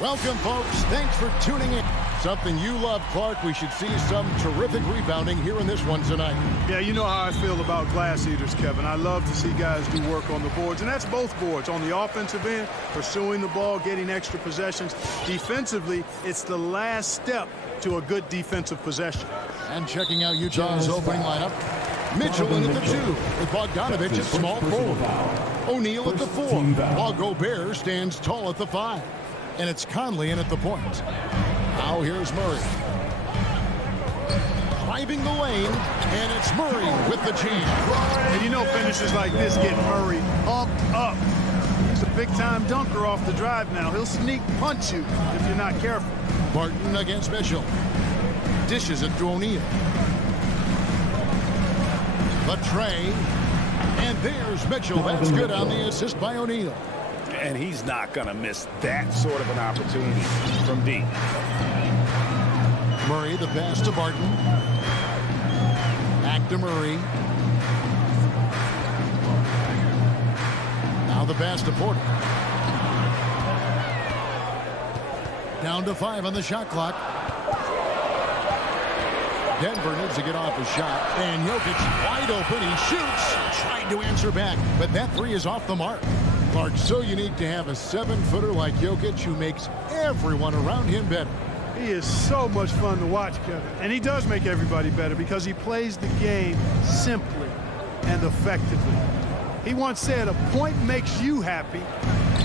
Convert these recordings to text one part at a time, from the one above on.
Welcome, folks. Thanks for tuning in. Something you love, Clark. We should see some terrific rebounding here in this one tonight. Yeah, you know how I feel about glass eaters, Kevin. I love to see guys do work on the boards, and that's both boards. On the offensive end, pursuing the ball, getting extra possessions. Defensively, it's the last step to a good defensive possession. And checking out Utah's opening lineup. Mitchell in at the 2 with Bogdanovich at small forward. O'Neal at the 4, while Gobert stands tall at the 5. And it's Conley in at the point. Now here's Murray. Driving the lane, and it's Murray with the jam. And you know finishes like this get Murray pumped up. He's a big-time dunker off the drive now. He'll sneak punch you if you're not careful. Barton against Mitchell. Dishes it to O'Neal. The tray. And there's Mitchell. That's good on the assist by O'Neal. And he's not going to miss that sort of an opportunity from deep. Murray, the pass to Barton. Back to Murray. Now the pass to Porter. Down to 5 on the shot clock. Denver needs to get off a shot. And Jokic wide open. He shoots. Trying to answer back. But that 3 is off the mark. Clark, so unique to have a 7-footer like Jokic who makes everyone around him better. He is so much fun to watch, Kevin. And he does make everybody better because he plays the game simply and effectively. He once said a point makes you happy,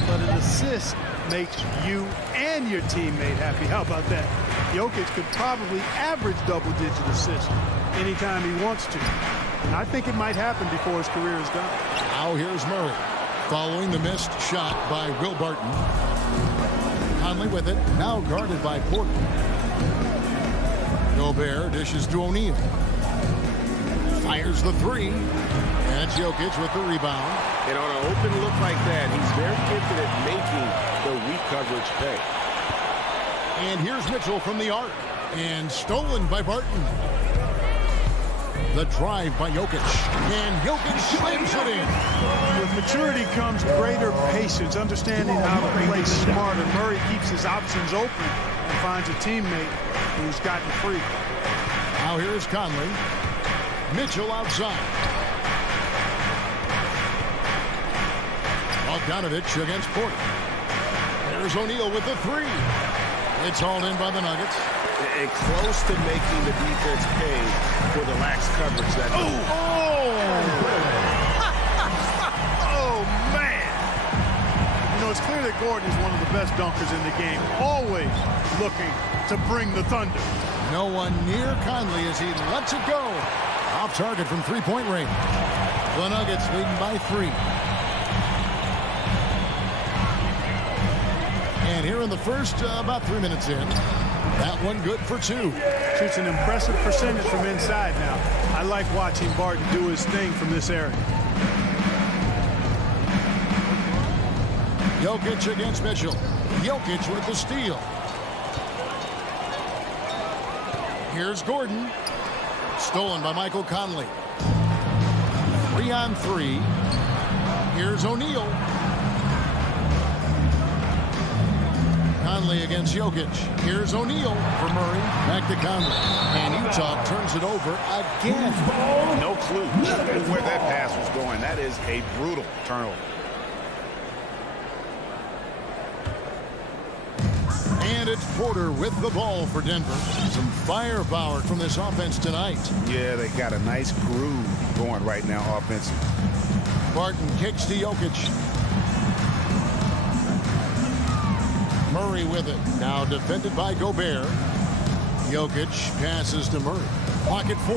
but an assist makes you and your teammate happy. How about that? Jokic could probably average double-digit assists anytime he wants to. And I think it might happen before his career is done. Now here's Murray. Following the missed shot by Will Barton. Conley with it, now guarded by Porter. Gobert dishes to O'Neal. Fires the 3. And it's Jokic with the rebound. And on an open look like that, he's very gifted at making the weak coverage pay. And here's Mitchell from the arc. And stolen by Barton. The drive by Jokic. And Jokic slams it in. With maturity comes greater patience, understanding how to play smarter. Murray keeps his options open and finds a teammate who's gotten free. Now here's Conley. Mitchell outside. Bogdanovich against Porter. There's O'Neal with the 3. It's hauled in by the Nuggets. And close to making the defense pay for the lax coverage that. Oh, man. You know, it's clear that Gordon is one of the best dunkers in the game, always looking to bring the thunder. No one near Conley as he lets it go. Off target from three-point range. The Nuggets leading by 3. And here in the first, about 3 minutes in. That one good for 2. Shoots an impressive percentage from inside now. I like watching Barton do his thing from this area. Jokic against Mitchell. Jokic with the steal. Here's Gordon. Stolen by Michael Conley. 3-on-3. Here's O'Neal. Conley against Jokic. Here's O'Neal for Murray. Back to Conley. And Utah turns it over again. No clue where that pass was going. That is a brutal turnover. And it's Porter with the ball for Denver. Some firepower from this offense tonight. Yeah, they got a nice groove going right now offensively. Barton kicks to Jokic. Murray with it. Now defended by Gobert. Jokic passes to Murray. Pocket 4.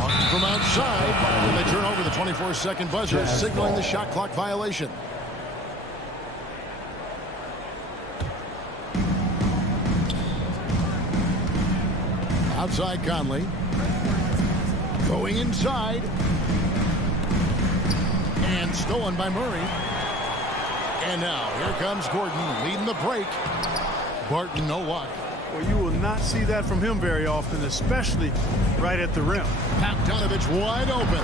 Barton from outside. And they turn over the 24-second buzzer, signaling the shot clock violation. Outside Conley. Going inside. And stolen by Murray. And now, here comes Gordon leading the break. Barton, no luck. Well, you will not see that from him very often, especially right at the rim. Bogdanovich wide open.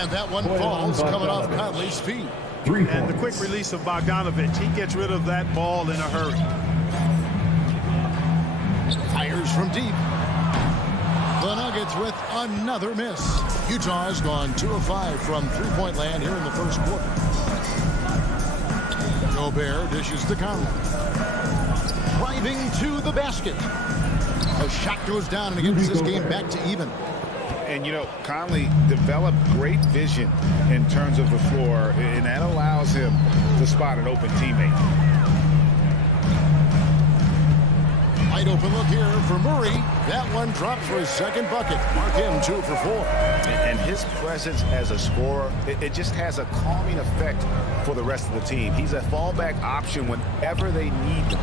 And that one falls coming off Conley's feet. And the quick release of Bogdanovich, he gets rid of that ball in a hurry. Fires from deep. The Nuggets with another miss. Utah has gone 2 of 5 from three-point land here in the first quarter. Gobert dishes to Conley. Driving to the basket. A shot goes down and it gets this game back to even. And, you know, Conley developed great vision in terms of the floor, and that allows him to spot an open teammate. Wide open look here for Murray. That one dropped for his second bucket. Mark him 2 for 4. And his presence as a scorer, it just has a calming effect for the rest of the team. He's a fallback option whenever they need him.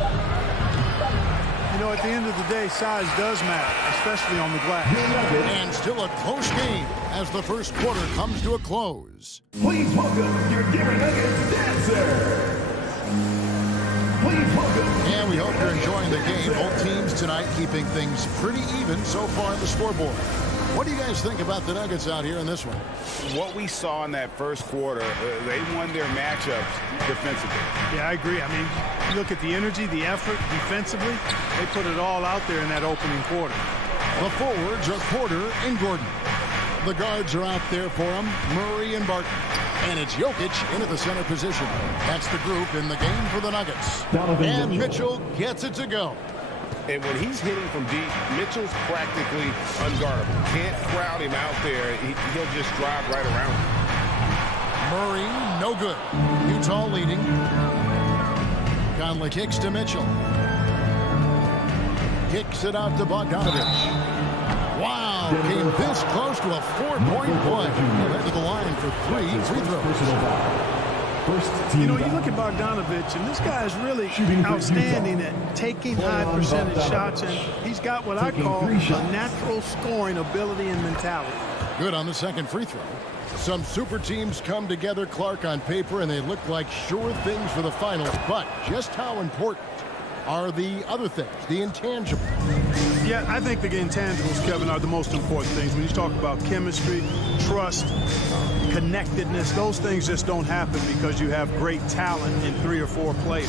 You know, at the end of the day, size does matter, especially on the glass. And still a close game as the first quarter comes to a close. Please welcome your Denver Nuggets dancer. Please welcome. And we hope you're enjoying the game. Both teams tonight keeping things pretty even so far on the scoreboard. What do you guys think about the Nuggets out here in this one? What we saw in that first quarter, they won their matchups defensively. Yeah, I agree. I mean, you look at the energy, the effort defensively, they put it all out there in that opening quarter. The forwards are Porter and Gordon. The guards are out there for them, Murray and Barton. And it's Jokic into the center position. That's the group in the game for the Nuggets. And Mitchell gets it to go. And when he's hitting from deep, Mitchell's practically unguardable. Can't crowd him out there. He'll just drive right around him. Murray, no good. Utah leading. Conley kicks to Mitchell. Kicks it out to Bogdanovich. Wow, came this close to a 4-point play. Head to the line for 3 free throws. You know, you look at Bogdanovich, and this guy is really outstanding at taking high percentage shots, and he's got what I call a natural scoring ability and mentality. Good on the second free throw. Some super teams come together, Clark, on paper, and they look like sure things for the finals. But just how important are the other things, the intangibles? Yeah, I think the intangibles, Kevin, are the most important things. When you talk about chemistry, trust, connectedness, those things just don't happen because you have great talent in 3 or 4 players.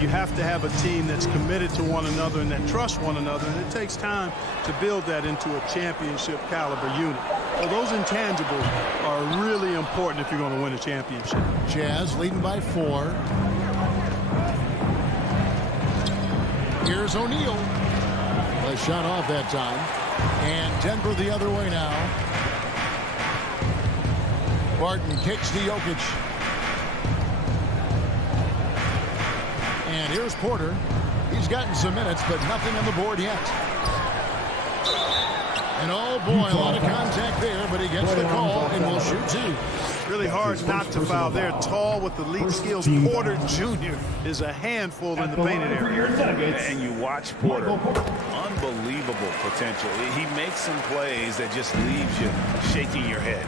You have to have a team that's committed to one another and that trusts one another, and it takes time to build that into a championship caliber unit. So those intangibles are really important if you're going to win a championship. Jazz leading by 4. Here's O'Neal. A shot off that time. And Denver the other way now. Barton kicks to Jokic. And here's Porter. He's gotten some minutes, but nothing on the board yet. And oh boy, a lot of contact there, but he gets the call and will shoot 2. Really hard not to foul. They're tall with the lead skills. Porter Jr. is a handful in the painted area. And you watch Porter, unbelievable potential. He makes some plays that just leaves you shaking your head.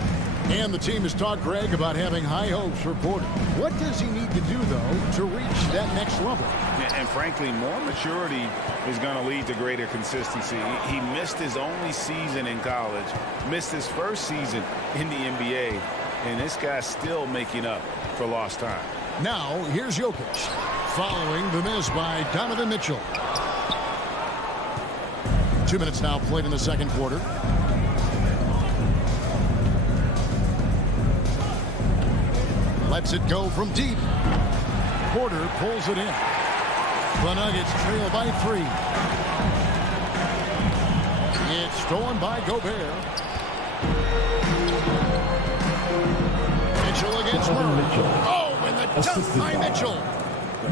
And the team has talked, Greg, about having high hopes for Porter. What does he need to do, though, to reach that next level? And frankly, more maturity is going to lead to greater consistency. He missed his only season in college, missed his first season in the NBA, and this guy's still making up for lost time. Now, here's Jokic, following the miss by Donovan Mitchell. 2 minutes now played in the second quarter. Lets it go from deep. Porter pulls it in. The Nuggets trail by 3. It's stolen by Gobert. Mitchell against Murray. Oh, and the dunk by Mitchell.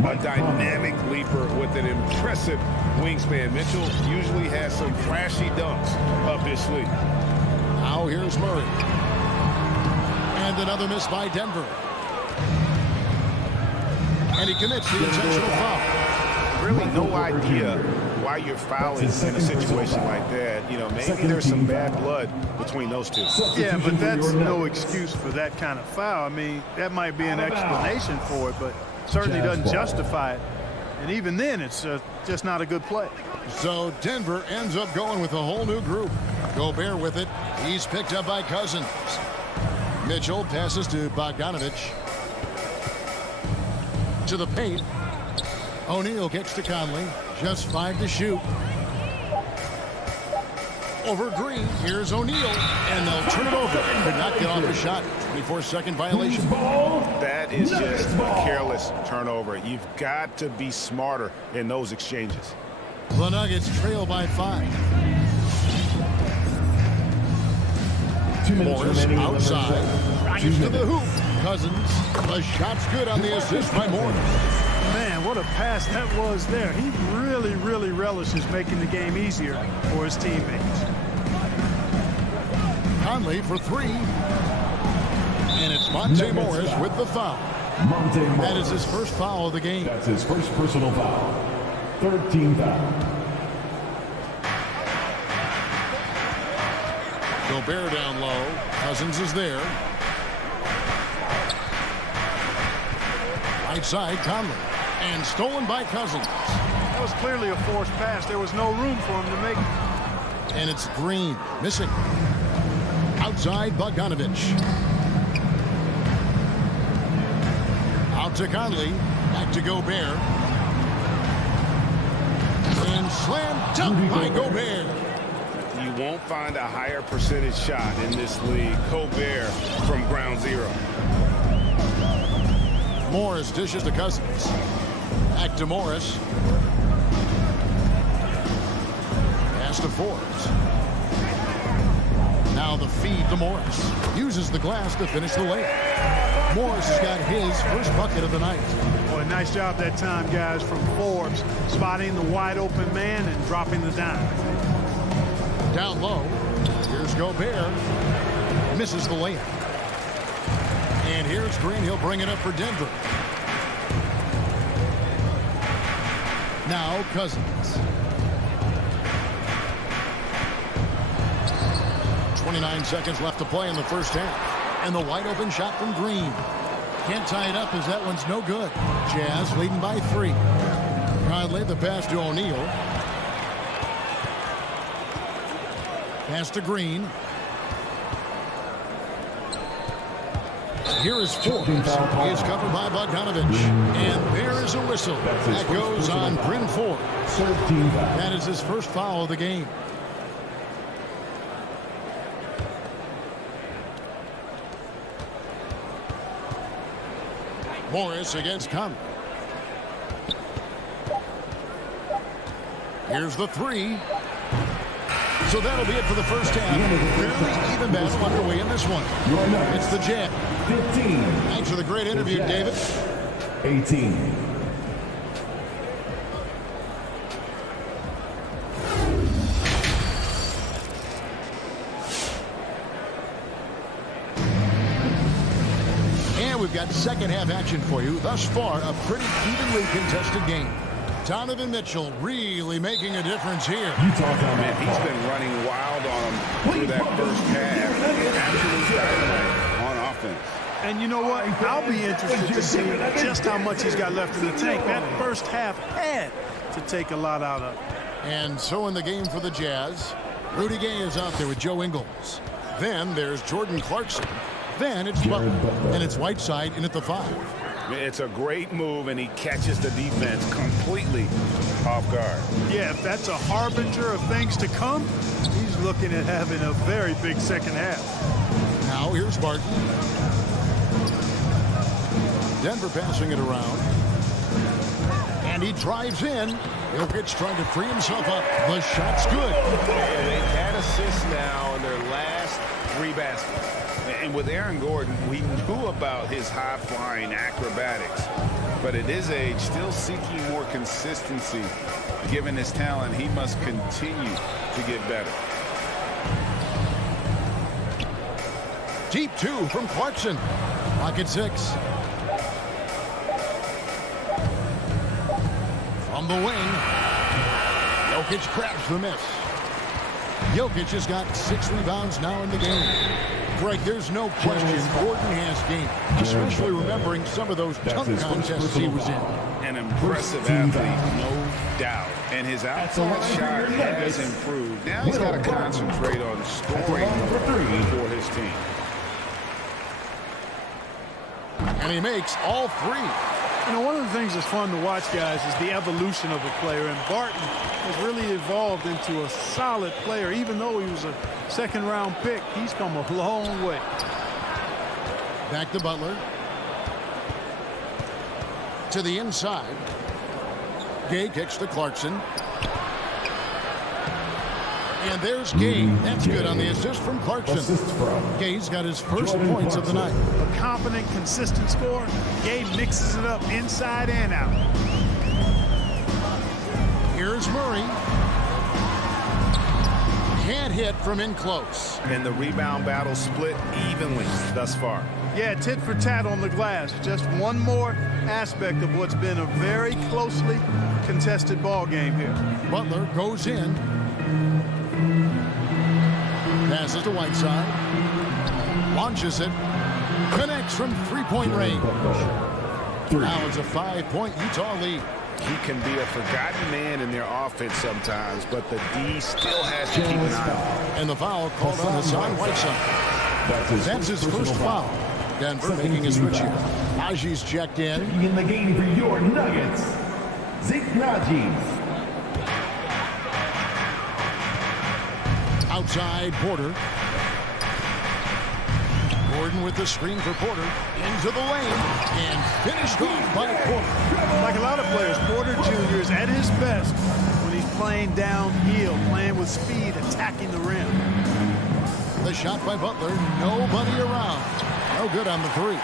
A dynamic leaper with an impressive wingspan. Mitchell usually has some flashy dunks up his sleeve. Now here's Murray. And another miss by Denver. And he commits the intentional foul. Really no idea why you're fouling in a situation like that. You know, maybe there's some bad blood between those two. Yeah, but that's no excuse for that kind of foul. I mean, that might be an explanation for it, but certainly doesn't justify it. And even then, it's just not a good play. So Denver ends up going with a whole new group. Gobert with it. He's picked up by Cousins. Mitchell passes to Bogdanovich. To the paint. O'Neal kicks to Conley. Just 5 to shoot. Over Green. Here's O'Neal. And they'll turn it over. Could not get off the shot. 24-second violation. That is just a careless turnover. You've got to be smarter in those exchanges. The Nuggets trail by 5. 2 minutes Morris remaining. outside. Drives to the hoop. Cousins. The shot's good on the assist by Morris. Man, what a pass that was there. He really, really relishes making the game easier for his teammates. Conley for 3. And it's Monte Morris with the foul. Monte Morris. That is his first foul of the game. That's his first personal foul. 3rd team foul. Gobert down low. Cousins is there. Right side, Conley. And stolen by Cousins. That was clearly a forced pass. There was no room for him to make it. And it's Green. Missing. Outside, Bogdanovich. Out to Conley. Back to Gobert. And slam dunk by Gobert. You won't find a higher percentage shot in this league. Gobert from ground zero. Morris dishes to Cousins. Back to Morris. Pass to Forbes. Now the feed to Morris. Uses the glass to finish the layup. Morris has got his first bucket of the night. Boy, nice job that time, guys, from Forbes, spotting the wide open man and dropping the dime. Down low. Here's Gobert. Misses the layup. And here's Green. He'll bring it up for Denver. Now Cousins. 29 seconds left to play in the first half. And the wide open shot from Green. Can't tie it up as that one's no good. Jazz leading by 3. Conley the pass to O'Neal. Pass to Green. Here is Forbes. He is covered by Bogdanovich. And there is a whistle. That goes on Bryn Forbes. That is his first foul of the game. Morris against Conley. Here's the 3. So that'll be it for the first half. Fairly even battle underway in this one. It's the Jazz. 15. Thanks for the great interview, David. 18. And we've got second half action for you. Thus far, a pretty evenly contested game. Donovan Mitchell really making a difference here. Man, he's been running wild on him through that first half. Absolute dynamite on offense. And you know what? I'll be interested to see just how much he's got left in the tank. That first half had to take a lot out of it. And so in the game for the Jazz, Rudy Gay is out there with Joe Ingles. Then there's Jordan Clarkson. Then it's Butler. And it's Whiteside in at the 5. It's a great move, and he catches the defense completely off guard. Yeah, if that's a harbinger of things to come, he's looking at having a very big second half. Now here's Barton. Denver passing it around. And he drives in. Jokic trying to free himself up. The shot's good. Yeah, they've had assists now in their last 3 baskets. And with Aaron Gordon, we knew about his high-flying acrobatics. But at his age, still seeking more consistency. Given his talent, he must continue to get better. Deep 2 from Clarkson. Pocket 6. From the wing. Jokic grabs the miss. Jokic has got 6 rebounds now in the game. Greg, there's no question Gordon has game, especially remembering some of those dunk contests he was in. An impressive athlete, no doubt. And his outside shot has improved. Now he's got to concentrate on scoring for his team. And he makes all 3. You know, one of the things that's fun to watch, guys, is the evolution of a player. And Barton has really evolved into a solid player. Even though he was a second-round pick, he's come a long way. Back to Butler. To the inside. Gay kicks to Clarkson. And there's Gay. That's good on the assist from Clarkson. Gay's got his first points of the night. A confident, consistent scorer. Gay mixes it up inside and out. Here's Murray. Can't hit from in close. And the rebound battle split evenly thus far. Yeah, tit for tat on the glass. Just one more aspect of what's been a very closely contested ball game here. Butler goes in. Passes to Whiteside. Launches it. Connects from three-point range. Now it's a 5-point Utah lead. He can be a forgotten man in their offense sometimes, but the D still has to keep an eye on him. And the foul called on Hassan Whiteside. That's his first foul. Denver making a switch here. Najee's checked in. In the game for your Nuggets, Zeke Naji. Outside Porter. Gordon with the screen for Porter. Into the lane. And finished off by Porter. Like a lot of players, Porter Jr. is at his best when he's playing downhill, playing with speed, attacking the rim. The shot by Butler. Nobody around. No good on the three.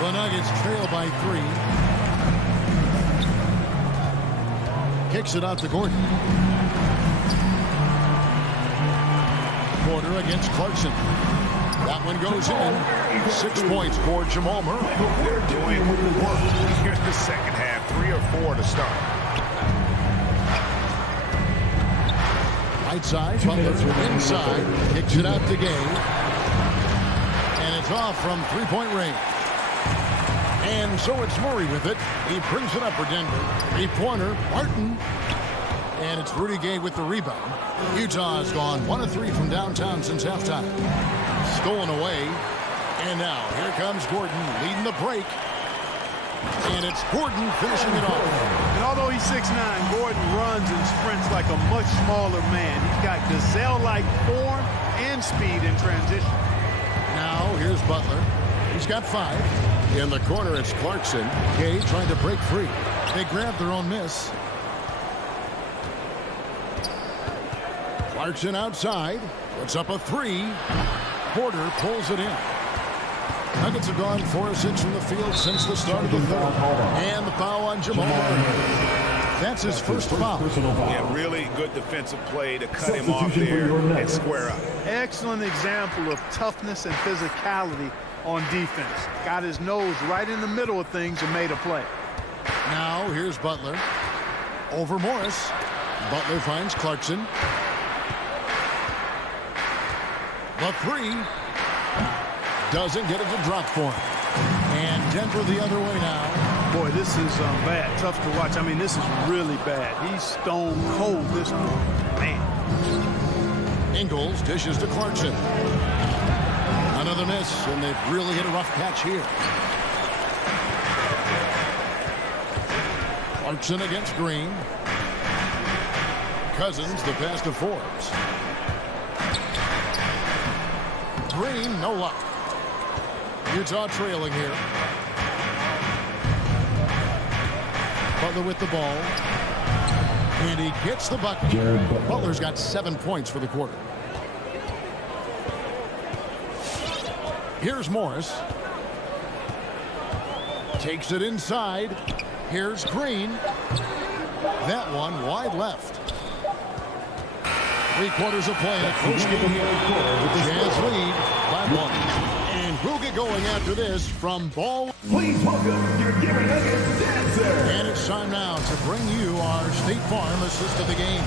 The Nuggets trail by 3. Kicks it out to Gordon. Porter against Clarkson. That one goes in. 6 points for Jamal Murray. They're doing work here in the second half. 3 or 4 to start. Outside, Butler inside. Kicks it out to Gay. And it's off from three-point range. And so it's Murray with it. He brings it up for Denver. Three-pointer, Martin. And it's Rudy Gay with the rebound. Utah has gone 1 of 3 from downtown since halftime. Stolen away. And now here comes Gordon leading the break. And it's Gordon finishing it off. And although he's 6'9", Gordon runs and sprints like a much smaller man. He's got gazelle-like form and speed in transition. Now here's Butler. He's got 5. In the corner, it's Clarkson. Gay trying to break free. They grab their own miss. Clarkson outside. Puts up a 3. Porter pulls it in. Nuggets have gone 4 of 6 from the field since the start of the third. And the foul on Jamal Murray. That's his first foul. Yeah, really good defensive play to cut him off there and square up. Excellent example of toughness and physicality on defense. Got his nose right in the middle of things and made a play. Now here's Butler. Over Morris. Butler finds Clarkson. The 3. Doesn't get it to drop for him. And Denver the other way now. Boy, this is bad. Tough to watch. I mean, this is really bad. He's stone cold this one. Man. Ingles dishes to Clarkson. Another miss, and they've really hit a rough patch here. Clarkson against Green. Cousins, the pass to Forbes. Green, no luck. Utah trailing here. Butler with the ball. And he gets the bucket. Butler's got 7 points for the quarter. Here's Morris. Takes it inside. Here's Green. That one wide left. 3 quarters of play in a close game here. Jazz lead by 1. And we'll get going after this from ball. Please welcome your Denver Nuggets dancer. And it's time now to bring you our State Farm assist of the game.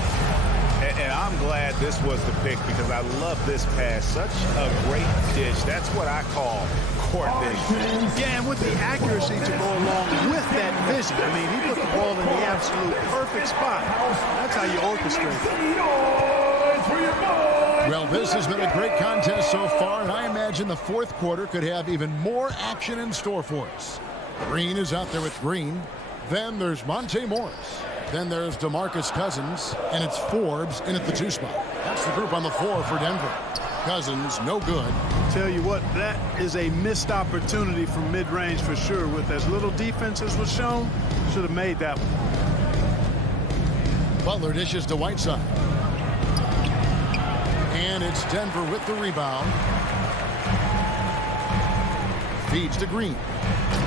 And I'm glad this was the pick because I love this pass. Such a great dish. That's what I call court vision. Yeah, and with the accuracy to go along with that vision. I mean, he put the ball in the absolute perfect spot. That's how you orchestrate it. Well, this has been a great contest so far, and I imagine the fourth quarter could have even more action in store for us. Green is out there with Green. Then there's Monte Morris. Then there's DeMarcus Cousins, and it's Forbes in at the 2 spot. That's the group on the floor for Denver. Cousins, no good. Tell you what, that is a missed opportunity from mid-range for sure. With as little defense as was shown, should have made that one. Butler dishes to Whiteside. And it's Denver with the rebound. Feeds to Green.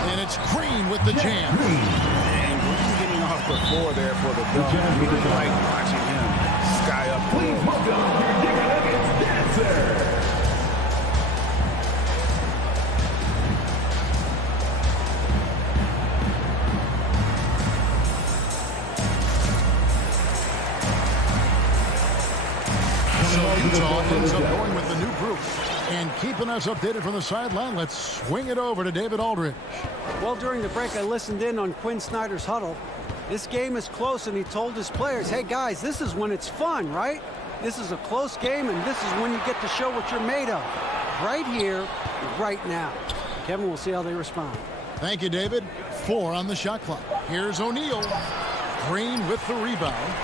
And it's Green with the jam. And Green getting off the floor there for the dunk. Really like watching him sky up. Please welcome your Denver Nuggets dancer. So Utah ends up going with the new group. And keeping us updated from the sideline, let's swing it over to David Aldridge. Well, during the break, I listened in on Quinn Snyder's huddle. This game is close, and he told his players, hey, guys, this is when it's fun, right? This is a close game, and this is when you get to show what you're made of. Right here, right now. Kevin, we'll see how they respond. Thank you, David. 4 on the shot clock. Here's O'Neal. Green with the rebound.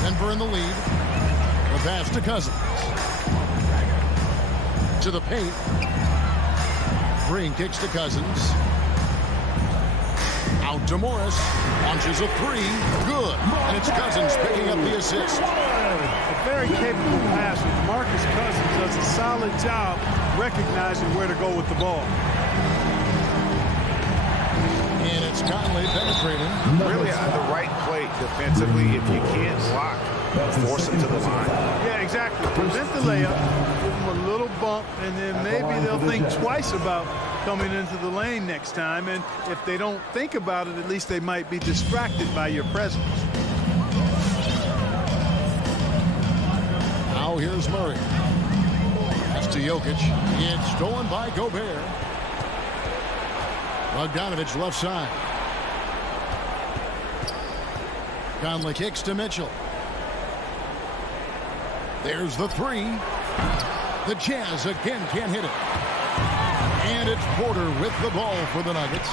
Denver in the lead. The pass to Cousins. To the paint. Green kicks to Cousins. Out to Morris. Launches a 3. Good. And it's Cousins picking up the assist. A very capable passer. Marcus Cousins does a solid job recognizing where to go with the ball. And it's Conley penetrating. Really at the right play defensively. If you can't block, force him to the line. Yeah, exactly. Prevent the layup, give them a little bump, and then maybe they'll think twice about coming into the lane next time. And if they don't think about it, at least they might be distracted by your presence. Now here's Murray. That's to Jokic. It's stolen by Gobert. Bogdanovich left side. Conley kicks to Mitchell. There's the 3. The Jazz again can't hit it. And it's Porter with the ball for the Nuggets.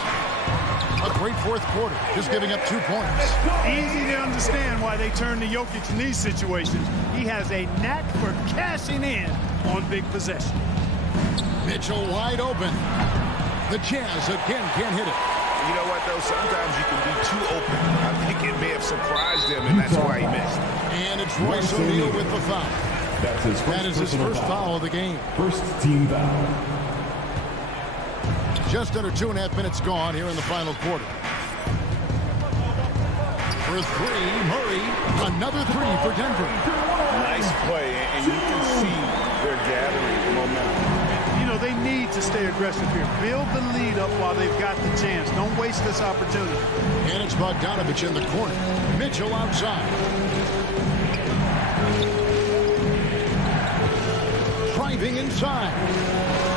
A great fourth quarter, just giving up 2 points. Easy to understand why they turn to Jokic in these situations. He has a knack for cashing in on big possession. Mitchell wide open. The Jazz again can't hit it. You know what, though? Sometimes you can be too open. I think it may have surprised him, and that's why he missed. And it's Royce O'Neal with the foul. That is his first foul of the game. First team foul. Just under 2.5 minutes gone here in the final quarter. For 3, Murray. Another 3 for Denver. Nice play, and you can see they're gathering momentum. You know, they need to stay aggressive here. Build the lead up while they've got the chance. Don't waste this opportunity. And it's Bogdanovich in the corner. Mitchell outside. Driving inside.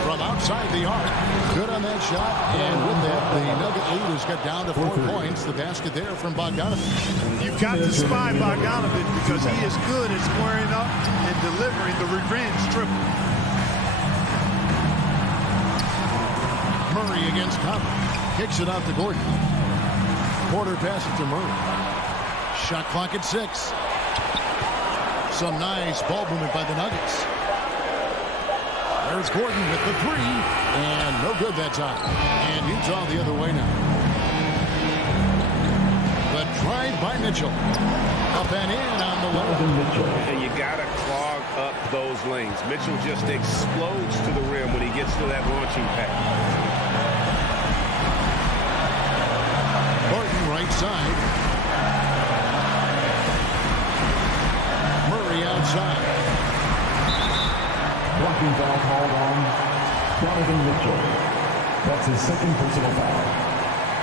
From outside the arc. Good on that shot. And with that, the Nugget lead has got down to 4 points. The basket there from Bogdanovich. You've got to spy Bogdanovich because he is good at squaring up and delivering the revenge triple. Murray against Conley. Kicks it out to Gordon. Porter passes to Murray. Shot clock at 6. Some nice ball movement by the Nuggets. There's Gordon with the 3. And no good that time. And Utah the other way now. The drive by Mitchell. Up and in on the way. And you got to clog up those lanes. Mitchell just explodes to the rim when he gets to that launching pad. Barton right side. Murray outside. Blocking foul called on Donovan Mitchell. That's his second personal foul.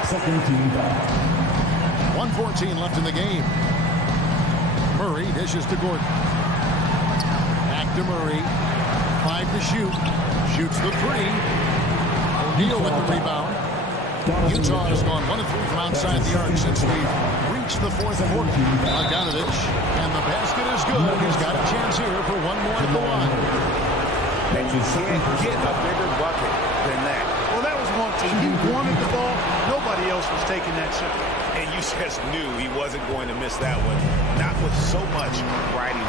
Second team foul. 1:14 left in the game. Murray dishes to Gordon. Back to Murray. 5 to shoot. Shoots the 3. O'Neal with the rebound. Utah has gone 1 of 3 from outside the arc since we've reached the fourth quarter. Bogdanovich, and the basket is good. He's got a chance here for one more at the line. And you can't get a bigger bucket than that. Well, that was one team. He wanted the ball. Nobody else was taking that shot. And you just knew he wasn't going to miss that one. Not with so much riding.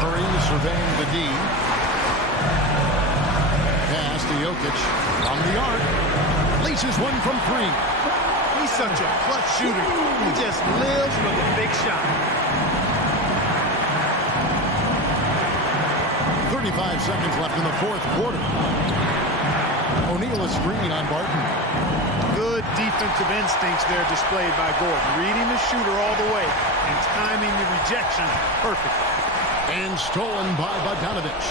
Curry surveying the D. Pass to Jokic on the arc. Laces one from 3. He's such a clutch shooter. He just lives for the big shot. 35 seconds left in the fourth quarter. O'Neal is screen on Barton. Good defensive instincts there displayed by Gordon. Reading the shooter all the way and timing the rejection perfectly. And stolen by Bogdanovich.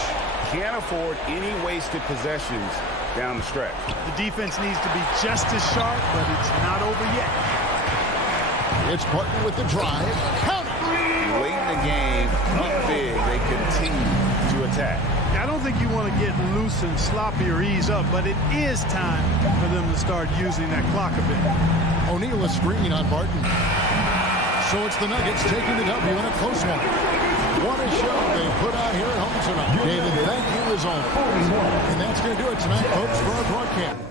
Can't afford any wasted possessions down the stretch. The defense needs to be just as sharp, but it's not over yet. It's Barton with the drive. Count it. Late in the game, up big, they continue to attack. I don't think you want to get loose and sloppy or ease up, but it is time for them to start using that clock a bit. O'Neal is screen on Barton. So it's the Nuggets taking the W in a close one. What a show they put out here at home tonight. David, thank you as always. And that's going to do it tonight, folks, for our broadcast.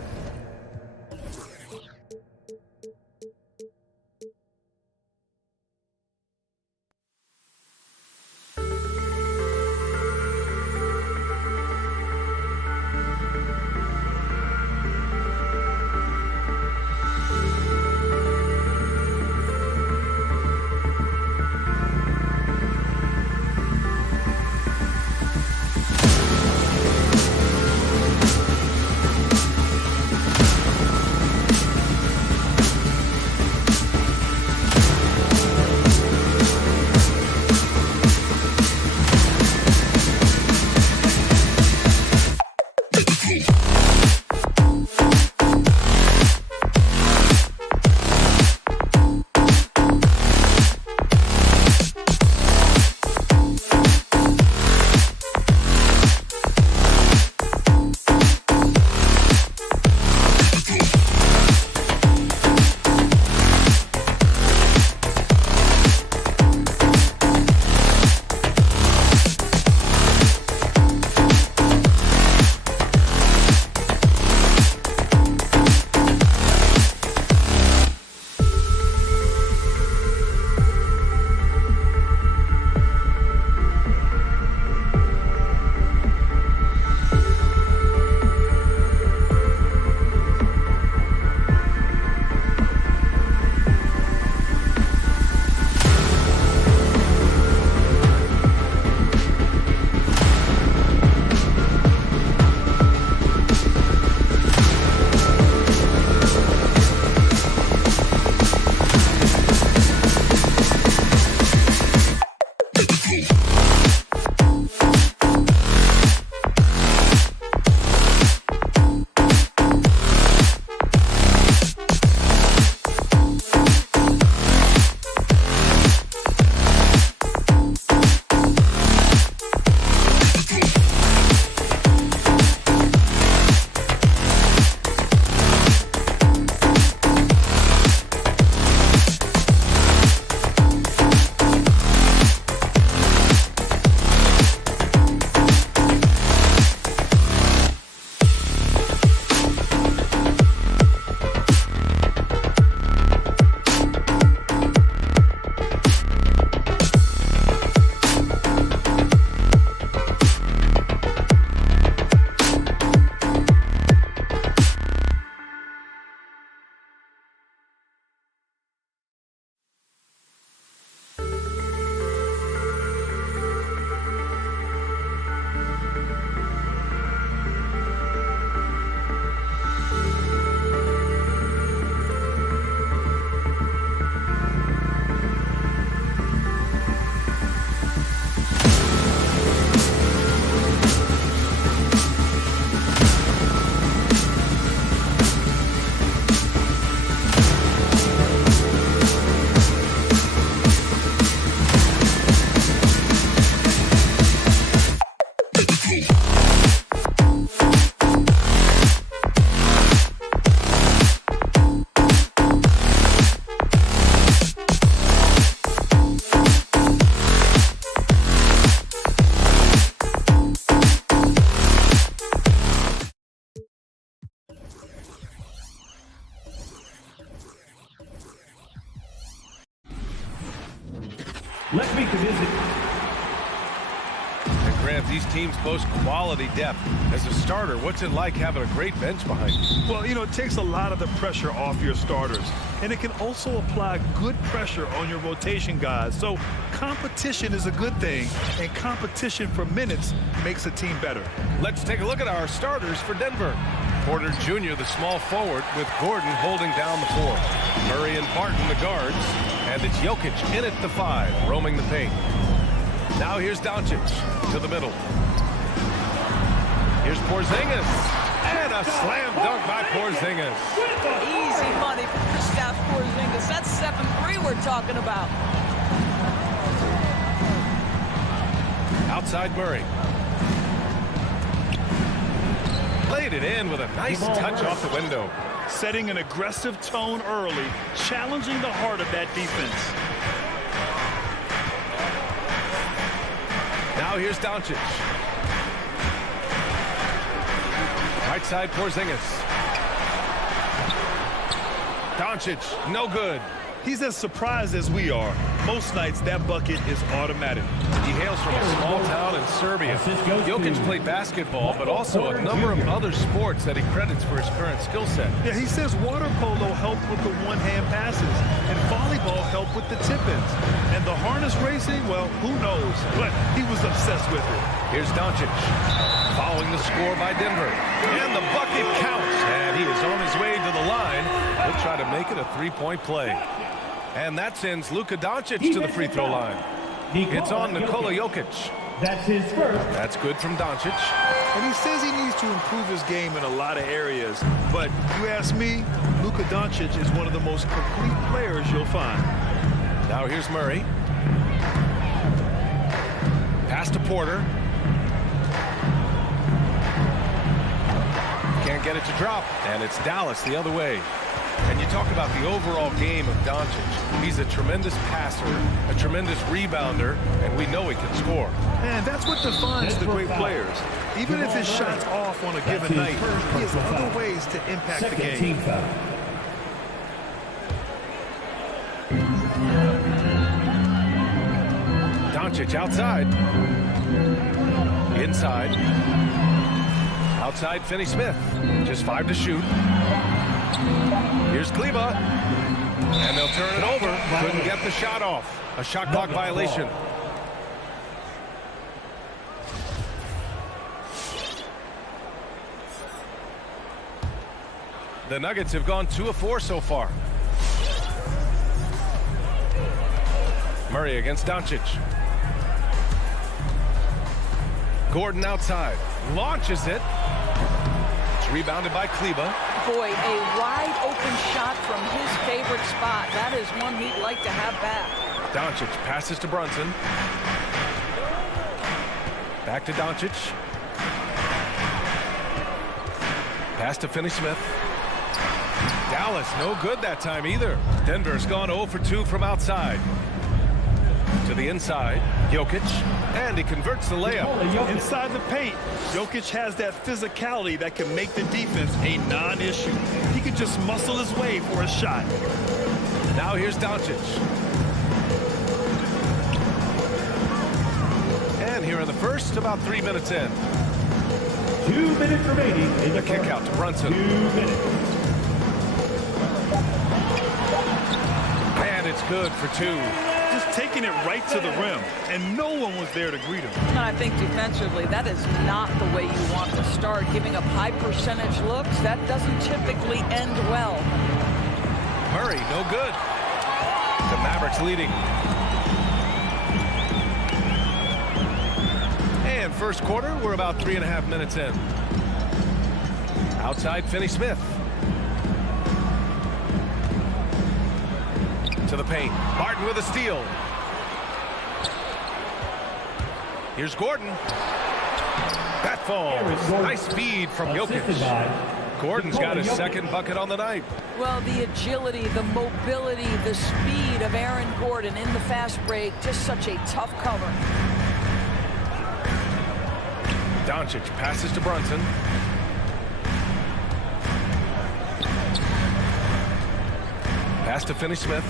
Let's meet the visit. And Grant, these teams boast quality depth. As a starter, what's it like having a great bench behind you? Well, you know, it takes a lot of the pressure off your starters. And it can also apply good pressure on your rotation guys. So competition is a good thing, and competition for minutes makes a team better. Let's take a look at our starters for Denver. Porter Jr., the small forward, with Gordon holding down the 4. Murray and Barton, the guards. And it's Jokic in at the 5, roaming the paint. Now here's Doncic to the middle. Here's Porzingis. And a slam dunk by Porzingis. Easy money for Kristaps Porzingis. That's 7-3 we're talking about. Outside Murray. Laid it in with a nice touch off the window. Setting an aggressive tone early, challenging the heart of that defense. Now here's Doncic. Right side Porzingis. Doncic, no good. He's as surprised as we are. Most nights, that bucket is automatic. He hails from a small town in Serbia. Jokic played basketball, but also a number of other sports that he credits for his current skill set. Yeah, he says water polo helped with the one-hand passes, and volleyball helped with the tip-ins. And the harness racing, well, who knows? But he was obsessed with it. Here's Doncic, following the score by Denver. And the bucket counts, and he is on his way to the line. He'll try to make it a three-point play. And that sends Luka Doncic to the free throw line. It's on Nikola Jokic. That's his first. That's good from Doncic. And he says he needs to improve his game in a lot of areas. But you ask me, Luka Doncic is one of the most complete players you'll find. Now here's Murray. Pass to Porter. Can't get it to drop. And it's Dallas the other way. And you talk about the overall game of Doncic. He's a tremendous passer, a tremendous rebounder, and we know he can score. And that's what defines the great players. Even if his shot's off on a given night, he has other ways to impact the game. Team foul. Doncic outside. Inside. Outside Finney-Smith. Just 5 to shoot. Here's Kleber. And they'll turn it over. Couldn't get the shot off. A shot clock violation. The Nuggets have gone 2 of 4 so far. Murray against Doncic. Gordon outside. Launches it. It's rebounded by Kleber. Boy, a wide open shot from his favorite spot. That is one he'd like to have back. Doncic passes to Brunson. Back to Doncic. Pass to Finney-Smith. Dallas, no good that time either. Denver's gone 0 for 2 from outside. To the inside, Jokic, and he converts the layup. Inside the paint, Jokic has that physicality that can make the defense a non-issue. He can just muscle his way for a shot. Now here's Doncic. And here in the first, about 3 minutes in. 2 minutes remaining in The kick out to Brunson. 2 minutes. And it's good for 2. Just taking it right to the rim, and no one was there to greet him. And I think defensively, that is not the way you want to start. Giving up high percentage looks, that doesn't typically end well. Murray, no good. The Mavericks leading. And first quarter, we're about 3.5 minutes in. Outside Finney-Smith. To the paint. Barton with a steal. Here's Gordon. That falls. Nice feed from Jokic. Gordon's got his second bucket on the night. Well, the agility, the mobility, the speed of Aaron Gordon in the fast break, just such a tough cover. Doncic passes to Brunson. Pass to Finney-Smith.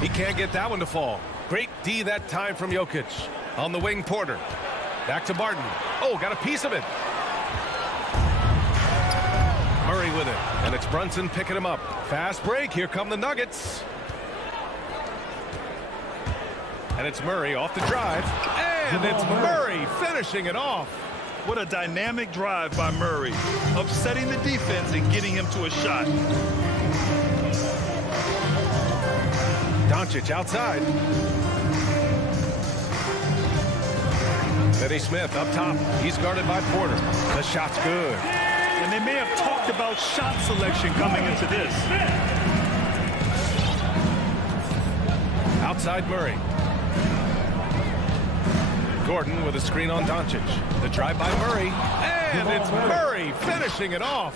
He can't get that one to fall. Great D that time from Jokic. On the wing, Porter. Back to Barton. Oh, got a piece of it. Murray with it. And it's Brunson picking him up. Fast break. Here come the Nuggets. And it's Murray off the drive. And it's Murray finishing it off. What a dynamic drive by Murray, upsetting the defense and getting him to a shot. Doncic outside. Finney Smith up top. He's guarded by Porter. The shot's good. And they may have talked about shot selection coming into this. Outside Murray. Gordon with a screen on Doncic. The drive by Murray. And it's Murray finishing it off.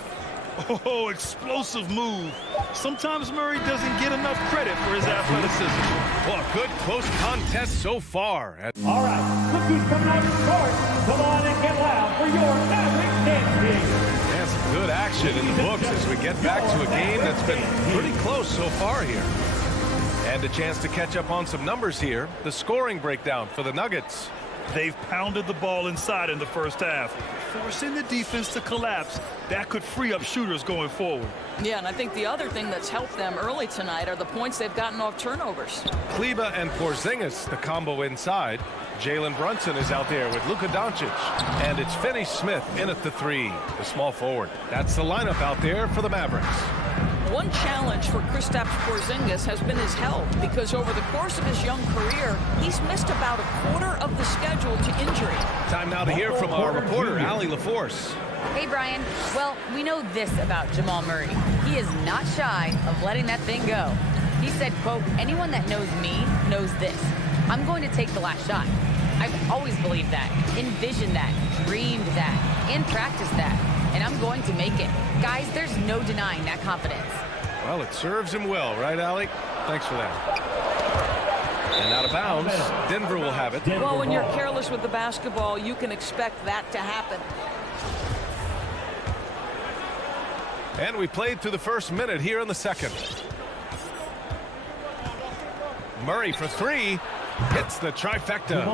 Oh, explosive move. Sometimes Murray doesn't get enough credit for his athleticism. Well, a good close contest so far. All right, look who's coming out of the court. Come on and get loud for your Maverick Dance. And some good action in the books as we get back to a game that's been pretty close so far here. And a chance to catch up on some numbers here. The scoring breakdown for the Nuggets. They've pounded the ball inside in the first half, forcing the defense to collapse. That could free up shooters going forward. Yeah, and I think the other thing that's helped them early tonight are the points they've gotten off turnovers. Kleber and Porzingis, the combo inside. Jalen Brunson is out there with Luka Doncic. And it's Finney Smith in at the three, the small forward. That's the lineup out there for the Mavericks. One challenge for Kristaps Porzingis has been his health, because over the course of his young career, he's missed about a quarter of the schedule to injury. Time now to hear from our reporter, Allie LaForce. Hey, Brian. Well, we know this about Jamal Murray. He is not shy of letting that thing go. He said, quote, anyone that knows me knows this. I'm going to take the last shot. I've always believed that, envisioned that, dreamed that, and practiced that. And I'm going to make it. Guys, there's no denying that confidence. Well, it serves him well, right, Allie? Thanks for that. And out of bounds, Denver will have it. Well, when you're careless with the basketball, you can expect that to happen. And we played through the first minute here in the second. Murray for three. Hits the trifecta.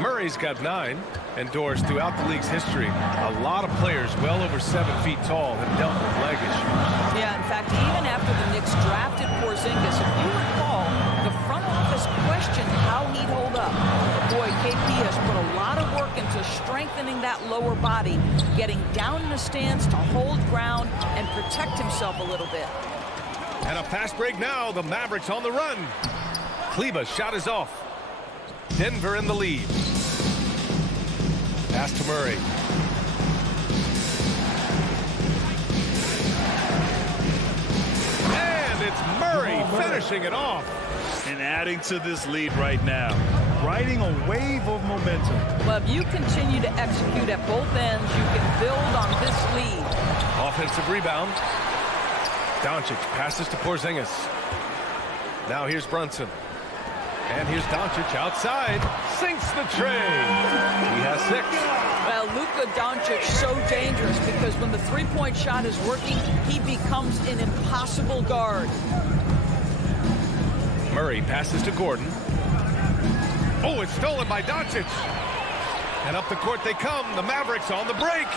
Murray's got 9. Endorsed throughout the league's history. A lot of players well over 7 feet tall have dealt with leg issues. Yeah, in fact, even after the Knicks drafted Porzingis, if you recall, the front office questioned how he'd hold up. Boy, KP has put a lot of work into strengthening that lower body, getting down in the stance to hold ground and protect himself a little bit. And a fast break now. The Mavericks on the run. Kleber's shot is off. Denver in the lead. Pass to Murray. And it's Murray finishing it off. And adding to this lead right now, riding a wave of momentum. Well, if you continue to execute at both ends, you can build on this lead. Offensive rebound. Doncic passes to Porzingis. Now here's Brunson. And here's Doncic outside. Sinks the tray. He has 6. Well, Luka Doncic so dangerous because when the three-point shot is working, he becomes an impossible guard. Murray passes to Gordon. Oh, it's stolen by Doncic. And up the court they come. The Mavericks on the break.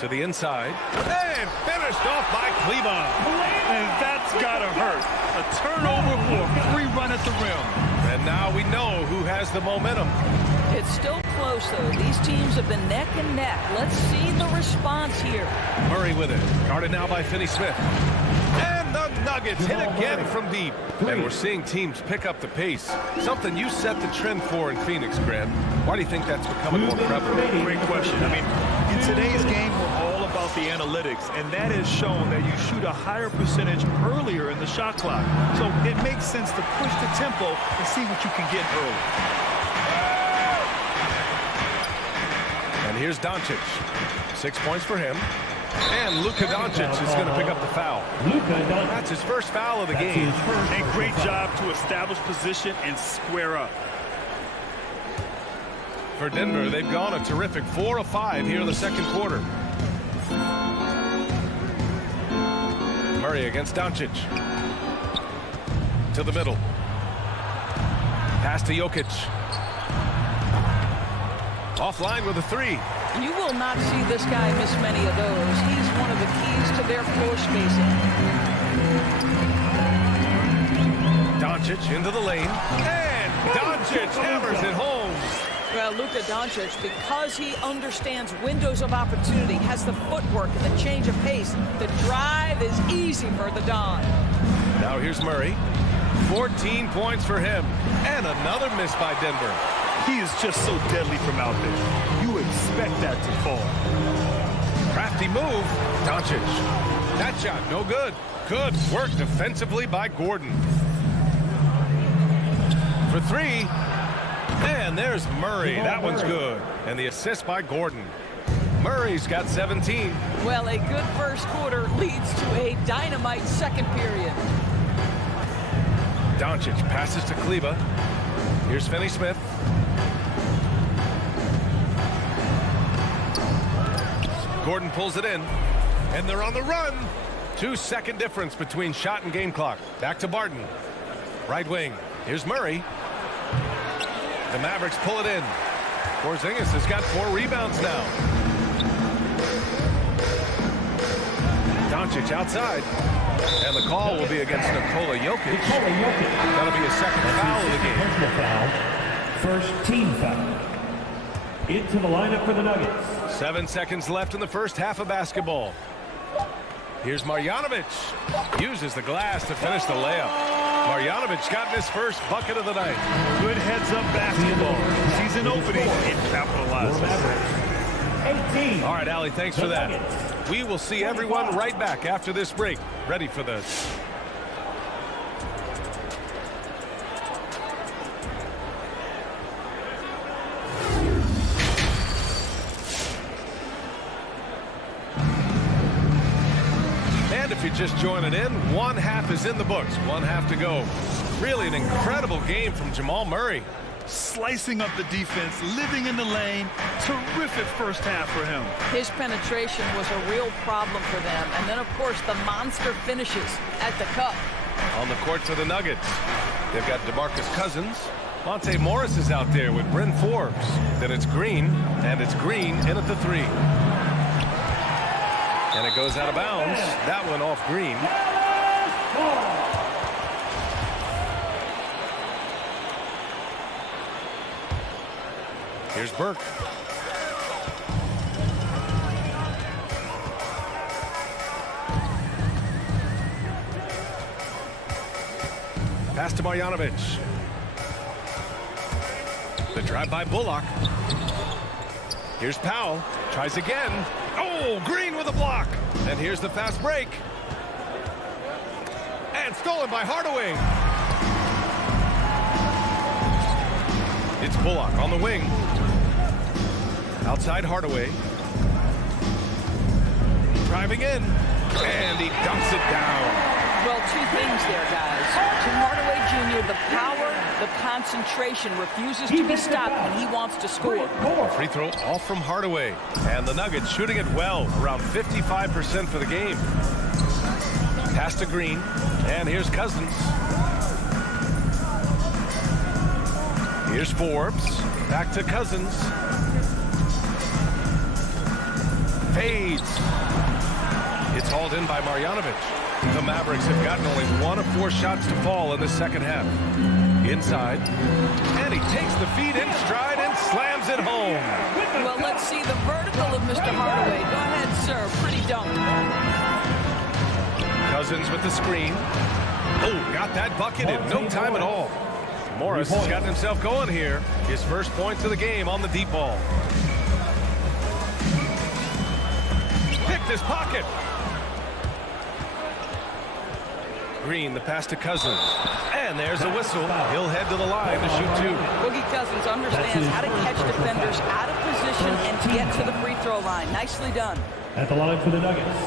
To the inside. And finished off by Kleber. And that's got to hurt. A turnover for a free run at the rim. And now we know who has the momentum. It's still close, though. These teams have been neck and neck. Let's see the response here. Murray with it. Guarded now by Finney Smith. And the Nuggets hit again from deep. And we're seeing teams pick up the pace. Something you set the trend for in Phoenix, Grant. Why do you think that's becoming more prevalent? Great question. I mean, in today's game, we're all about the analytics, and that has shown that you shoot a higher percentage earlier in the shot clock. So it makes sense to push the tempo and see what you can get early. And here's Doncic. 6 points for him. And Luka Doncic is going to pick up the foul. That's his first foul of the game. And great job to establish position and square up. for Denver. They've gone a terrific 4 of 5 here in the second quarter. Murray against Doncic. To the middle. Pass to Jokic. Offline with a 3. You will not see this guy miss many of those. He's one of the keys to their floor spacing. Doncic into the lane. And Doncic hammers it home. Well, Luka Doncic, because he understands windows of opportunity, has the footwork and the change of pace, the drive is easy for the Don. Now here's Murray. 14 points for him. And another miss by Denver. He is just so deadly from out there. You expect that to fall. Crafty move. Doncic. That shot, no good. Good work defensively by Gordon. For 3. And there's Murray. That one's good. And the assist by Gordon. Murray's got 17. Well, a good first quarter leads to a dynamite second period. Doncic passes to Kleber. Here's Finney-Smith. Gordon pulls it in. And they're on the run. 2-second difference between shot and game clock. Back to Barton. Right wing. Here's Murray. The Mavericks pull it in. Porzingis has got 4 rebounds now. Doncic outside. And the call will be against Nikola Jokic. That'll be a second foul of the game. First team foul. Into the lineup for the Nuggets. 7 seconds left in the first half of basketball. Here's Marjanovic. Uses the glass to finish the layup. Marjanovic got his first bucket of the night. Good heads-up basketball. Sees an opening and capitalizes. All right, Allie, thanks for that. We will see everyone right back after this break. Ready for this. And if you're just joining in, one half is in the books. One half to go. Really an incredible game from Jamal Murray. Slicing up the defense, living in the lane. Terrific first half for him. His penetration was a real problem for them. And then, of course, the monster finishes at the cup. On the court for the Nuggets. They've got DeMarcus Cousins. Monte Morris is out there with Bryn Forbes. Then it's Green, and it's Green in at the 3. And it goes out of bounds. That one off Green. Here's Burke. Pass to Marjanovic. The drive by Bullock. Here's Powell. Tries again. Oh, Green with a block. And here's the fast break. And stolen by Hardaway. It's Bullock on the wing. Outside Hardaway. Driving in. And he dumps it down. Well, 2 things there, guys. Tim Hardaway Jr., the power, the concentration, refuses to be stopped when he wants to score. Free throw off from Hardaway. And the Nuggets shooting it well, around 55% for the game. Pass to Green. And here's Cousins. Here's Forbes. Back to Cousins. Fades. It's hauled in by Marjanovic. The Mavericks have gotten only 1 of 4 shots to fall in the second half. Inside. And he takes the feet in stride and slams it home. Well, let's see the vertical of Mr. Hardaway. Go ahead, sir. Pretty dunk. Cousins with the screen. Oh, got that bucket in no time at all. Morris has gotten himself going here. His first points of the game on the deep ball. Picked his pocket. Green, the pass to Cousins. And there's a whistle. He'll head to the line to shoot 2. Boogie Cousins understands how to catch defenders out of position and to get to the free throw line. Nicely done. At the line for the Nuggets,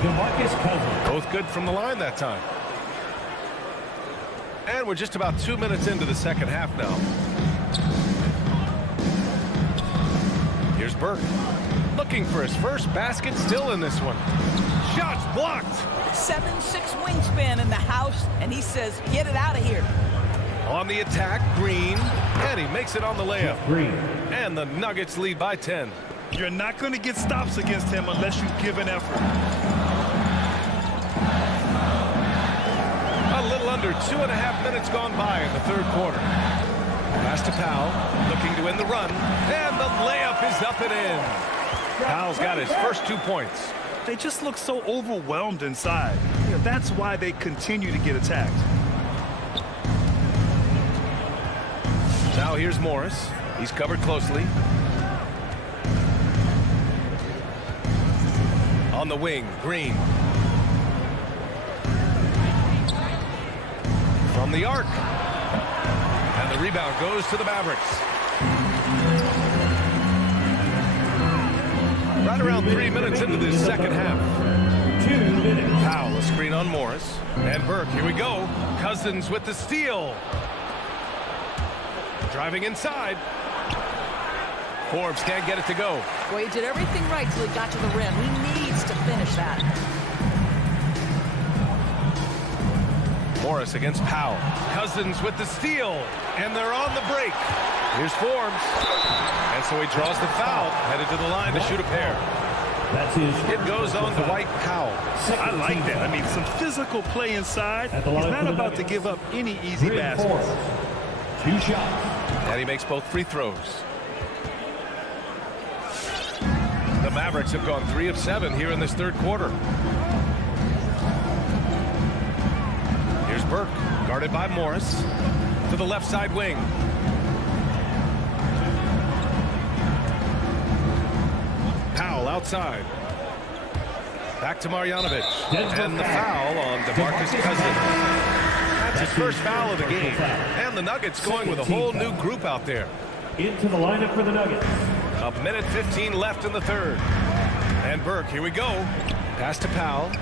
DeMarcus Cousins. Both good from the line that time. And we're just about 2 minutes into the second half now. Here's Burke. Looking for his first basket, still in this one. Shots blocked. 7'6" wingspan in the house, and he says, get it out of here. On the attack, Green. And he makes it on the layup. Green. And the Nuggets lead by 10. You're not going to get stops against him unless you give an effort. A little under 2.5 minutes gone by in the third quarter. Pass to Powell, looking to end the run. And the layup is up and in. Powell's got his first 2 points. They just look so overwhelmed inside. That's why they continue to get attacked. Now here's Morris. He's covered closely. On the wing, Green. From the arc. And the rebound goes to the Mavericks. Right around 3 minutes into this second half. 2 minutes. Powell, a screen on Morris. And Burke, here we go. Cousins with the steal. Driving inside. Forbes can't get it to go. Boy, he did everything right till he got to the rim. He needs to finish that. Morris against Powell. Cousins with the steal. And they're on the break. Here's Forbes. And so he draws the foul. Headed to the line to shoot a pair. That's his. It goes on to Dwight Powell. I like that. I mean, some physical play inside. He's not about to give up any easy baskets. 2 shots. And he makes both free throws. The Mavericks have gone 3 of 7 here in this third quarter. Here's Burke, guarded by Morris. To the left side wing. Powell outside. Back to Marjanovic. And the foul on DeMarcus Cousins. That's his first foul of the game. And the Nuggets going with a whole new group out there. Into the lineup for the Nuggets. 1:15 left in the third. And Burke, here we go. Pass to Powell.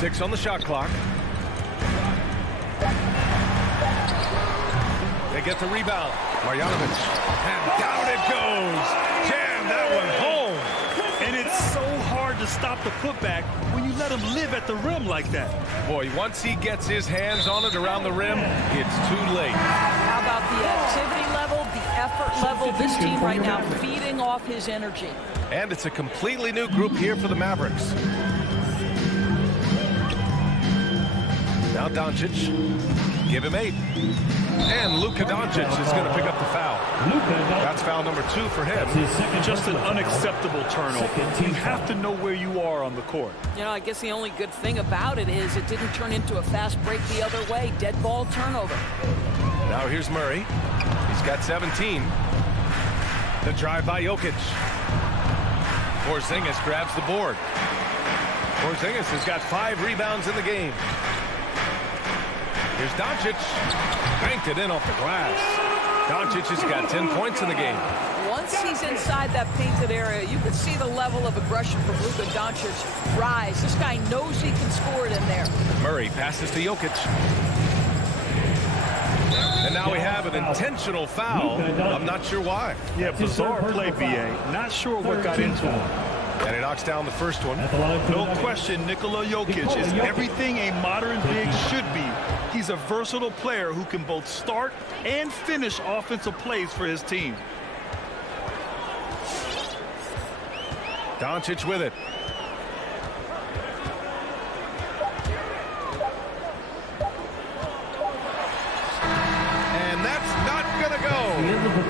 6 on the shot clock. They get the rebound. Marjanovic. And down it goes. Jam that one home. And it's so hard to stop the putback when you let him live at the rim like that. Boy, once he gets his hands on it around the rim, it's too late. How about the activity level, the effort level? This team right now feeding off his energy. And it's a completely new group here for the Mavericks. Now Doncic. Give him 8. And Luka Doncic is going to pick up the foul. That's foul number 2 for him. Just an unacceptable turnover. You have to know where you are on the court. You know, I guess the only good thing about it is it didn't turn into a fast break the other way. Dead ball turnover. Now here's Murray. He's got 17. The drive by Jokic. Porzingis grabs the board. Porzingis has got 5 rebounds in the game. Here's Doncic. Banked it in off the glass. Doncic has got 10 points in the game. Once he's inside that painted area, you can see the level of aggression from Luka Doncic rise. This guy knows he can score it in there. Murray passes to Jokic. And now we have an intentional foul. I'm not sure why. Yeah, bizarre play, VA. Not sure what got into him. And he knocks down the first one. No question, Nikola Jokic is everything a modern big should be. He's a versatile player who can both start and finish offensive plays for his team. Doncic with it. And that's not going to go.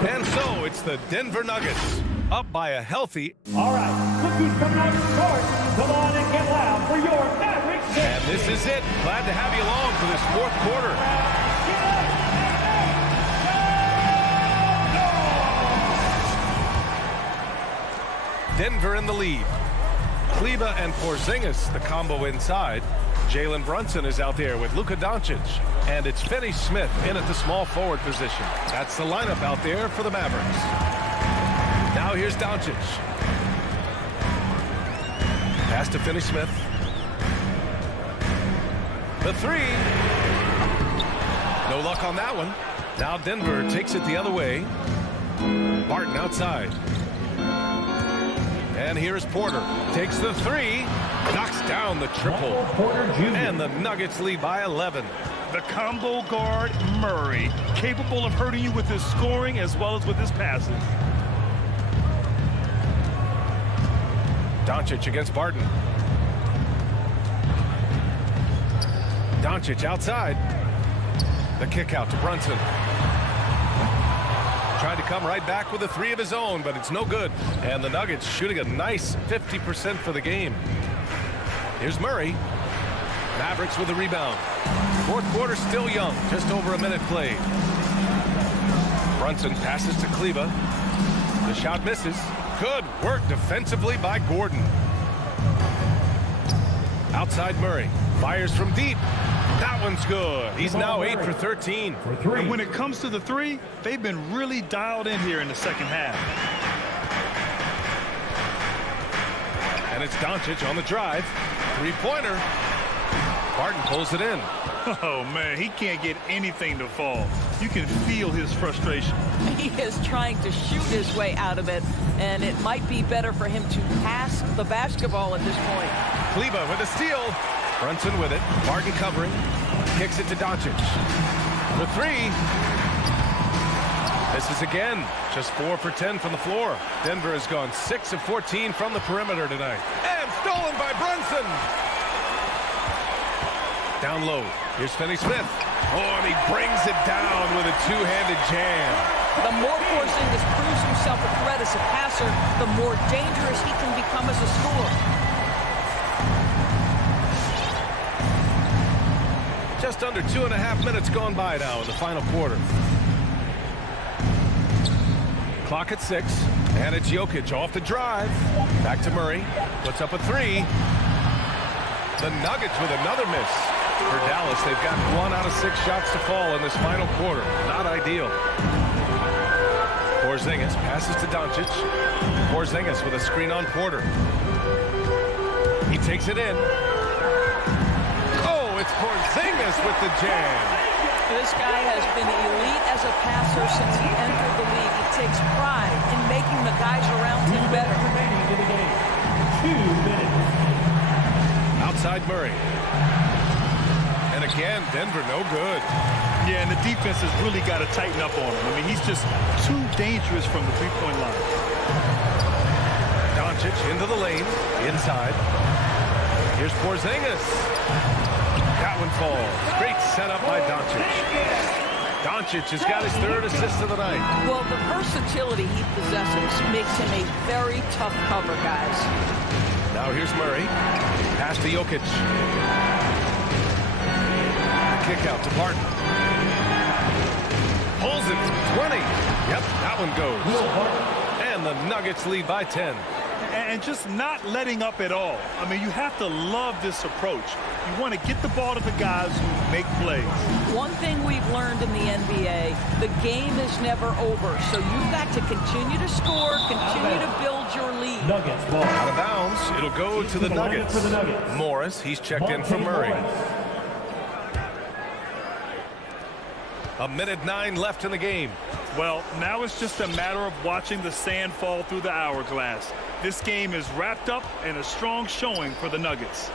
And so it's the Denver Nuggets up by a healthy. All right, look who's coming out of the court. Come on and get loud for your Mavericks. And this is it. Glad to have you along for this fourth quarter. Denver in the lead. Kleba and Porzingis, the combo inside. Jalen Brunson is out there with Luka Doncic. And it's Finney-Smith in at the small forward position. That's the lineup out there for the Mavericks. Now here's Doncic. Pass to Finney-Smith. The 3. No luck on that one. Now Denver takes it the other way. Barton outside. And here's Porter. Takes the three. Knocks down the triple. And the Nuggets lead by 11. The combo guard, Murray, capable of hurting you with his scoring as well as with his passing. Doncic against Barton. Doncic outside. The kick out to Brunson. Tried to come right back with a three of his own, but it's no good. And the Nuggets shooting a nice 50% for the game. Here's Murray. Mavericks with the rebound. Fourth quarter still young. Just over a minute played. Brunson passes to Kleber. The shot misses. Good work defensively by Gordon. Outside Murray. Fires from deep. That one's good. He's now 8 for 13. And when it comes to the three, they've been really dialed in here in the second half. And it's Doncic on the drive. Three-pointer. Barton pulls it in. Oh, man, he can't get anything to fall. You can feel his frustration. He is trying to shoot his way out of it, and it might be better for him to pass the basketball at this point. Kleber with a steal. Brunson with it. Barton covering. Kicks it to Doncic. The three. Misses again. Just 4 for 10 from the floor. Denver has gone 6 of 14 from the perimeter tonight. And stolen by Brunson. Down low. Here's Finney-Smith. Oh, and he brings it down with a two-handed jam. The more Porzingis proves himself a threat as a passer, the more dangerous he can become as a scorer. Just under 2.5 minutes gone by now in the final quarter. Clock at 6, and it's Jokic off the drive. Back to Murray. Puts up a three. The Nuggets with another miss. For Dallas, they've got 1 out of 6 shots to fall in this final quarter. Not ideal. Porzingis passes to Doncic. Porzingis with a screen on Porter. He takes it in. Oh, it's Porzingis with the jam. This guy has been elite as a passer since he entered the league. He takes pride in making the guys around him better. 2 minutes. Outside Murray. And again, Denver no good. Yeah, and the defense has really got to tighten up on him. I mean, he's just too dangerous from the three-point line. Doncic into the lane, inside. Here's Porzingis. That one falls. Great setup by Doncic. Doncic has got his 3rd assist of the night. Well, the versatility he possesses makes him a very tough cover, guys. Now here's Murray. Pass to Jokic. Kick out to Barton. Pulls it from 20. Yep, that one goes. And the Nuggets lead by 10. And just not letting up at all. I mean, you have to love this approach. You want to get the ball to the guys who make plays. One thing we've learned in the NBA, the game is never over. So you've got to continue to score, continue to build your lead. Nuggets ball. Out of bounds, it'll go to the Nuggets. Morris, he's checked in for Murray. 1:09 left in the game. Well, now it's just a matter of watching the sand fall through the hourglass. This game is wrapped up in a strong showing for the Nuggets.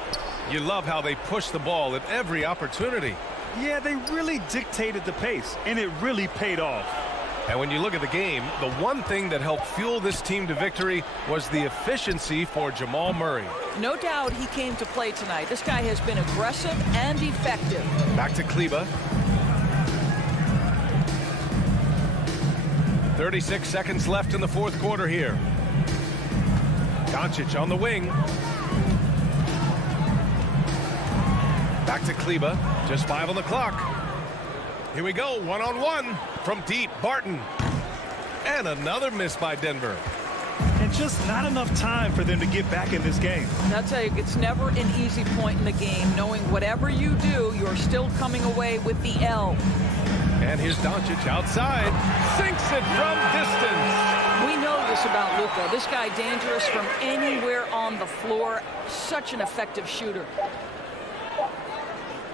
You love how they push the ball at every opportunity. Yeah, they really dictated the pace, and it really paid off. And when you look at the game, the one thing that helped fuel this team to victory was the efficiency for Jamal Murray. No doubt he came to play tonight. This guy has been aggressive and effective. Back to Kleber. 36 seconds left in the fourth quarter here. Doncic on the wing. Back to Kleber. Just 5 on the clock. Here we go. 1-on-1 from deep. Barton. And another miss by Denver. And just not enough time for them to get back in this game. And I'll tell you, it's never an easy point in the game, knowing whatever you do, you're still coming away with the L. And here's Doncic outside. Sinks it from distance. We know this about Luka. This guy dangerous from anywhere on the floor. Such an effective shooter.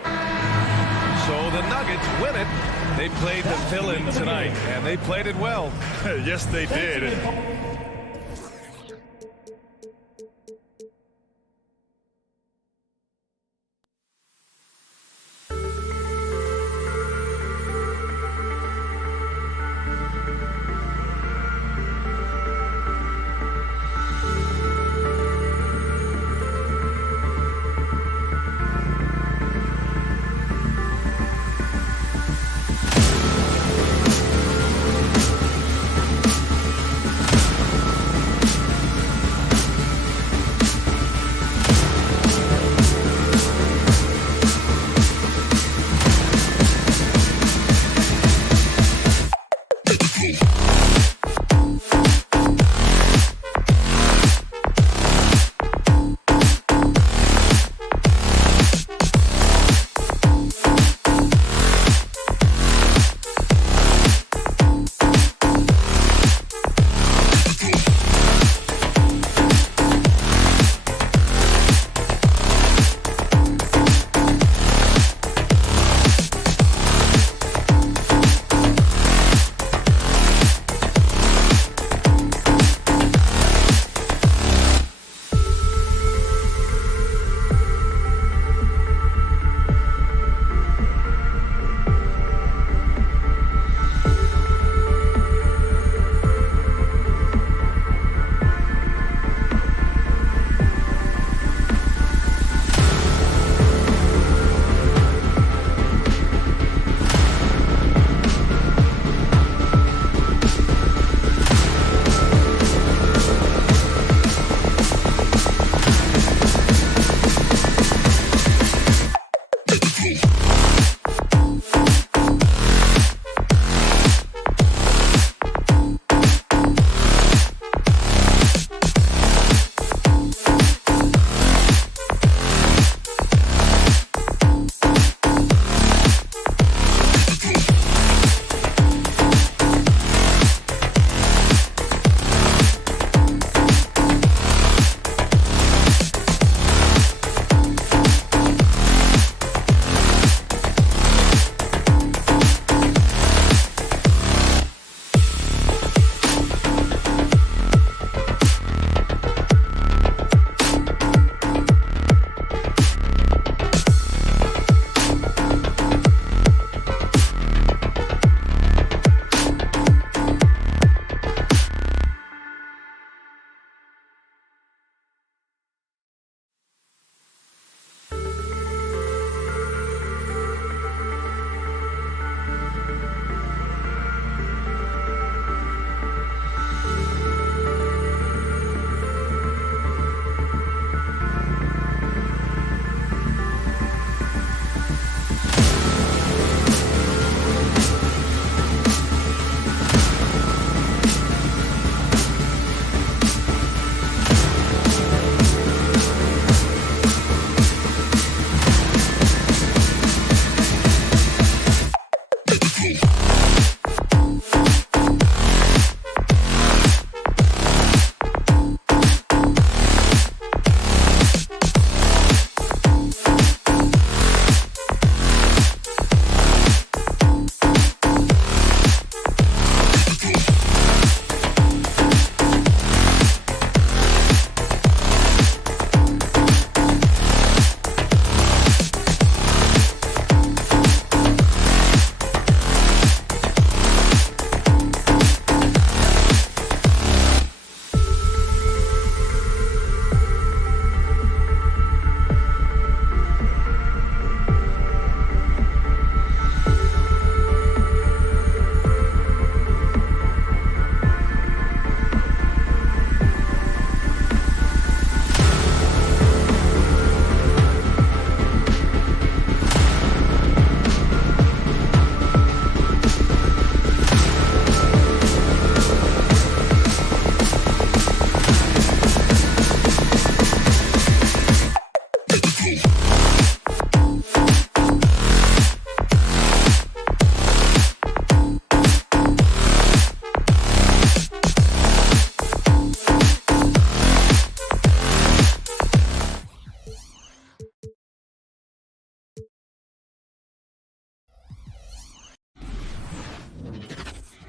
So the Nuggets win it. They played the villain tonight, and they played it well. Yes, they did.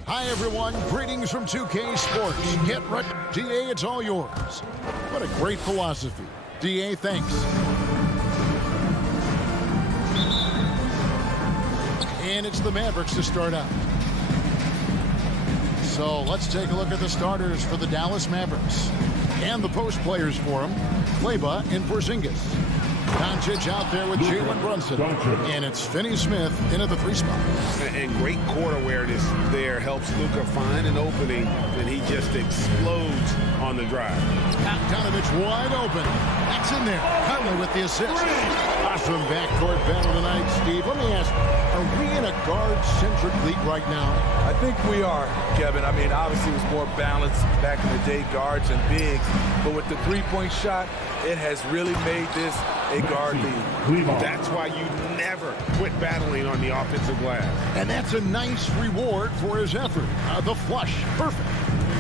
Hi, everyone. Greetings from 2K Sports. Get ready. DA, it's all yours. What a great philosophy. DA, thanks. And it's the Mavericks to start out. So let's take a look at the starters for the Dallas Mavericks. And the post players for them. Kleber and Porzingis. Doncic out there with Jalen Brunson. And it's Finney-Smith in at the 3 spot. And great court awareness there helps Luka find an opening, and he just explodes on the drive. Bogdanovich wide open. That's in there. Conley with the assist. Awesome backcourt battle tonight, Steve. Let me ask, are we in a guard-centric league right now? I think we are, Kevin. I mean, obviously it was more balanced back in the day, guards and bigs. But with the three-point shot, it has really made this a guard league. That's why you never quit battling on the offensive glass. And that's a nice reward for his effort. The flush. Perfect.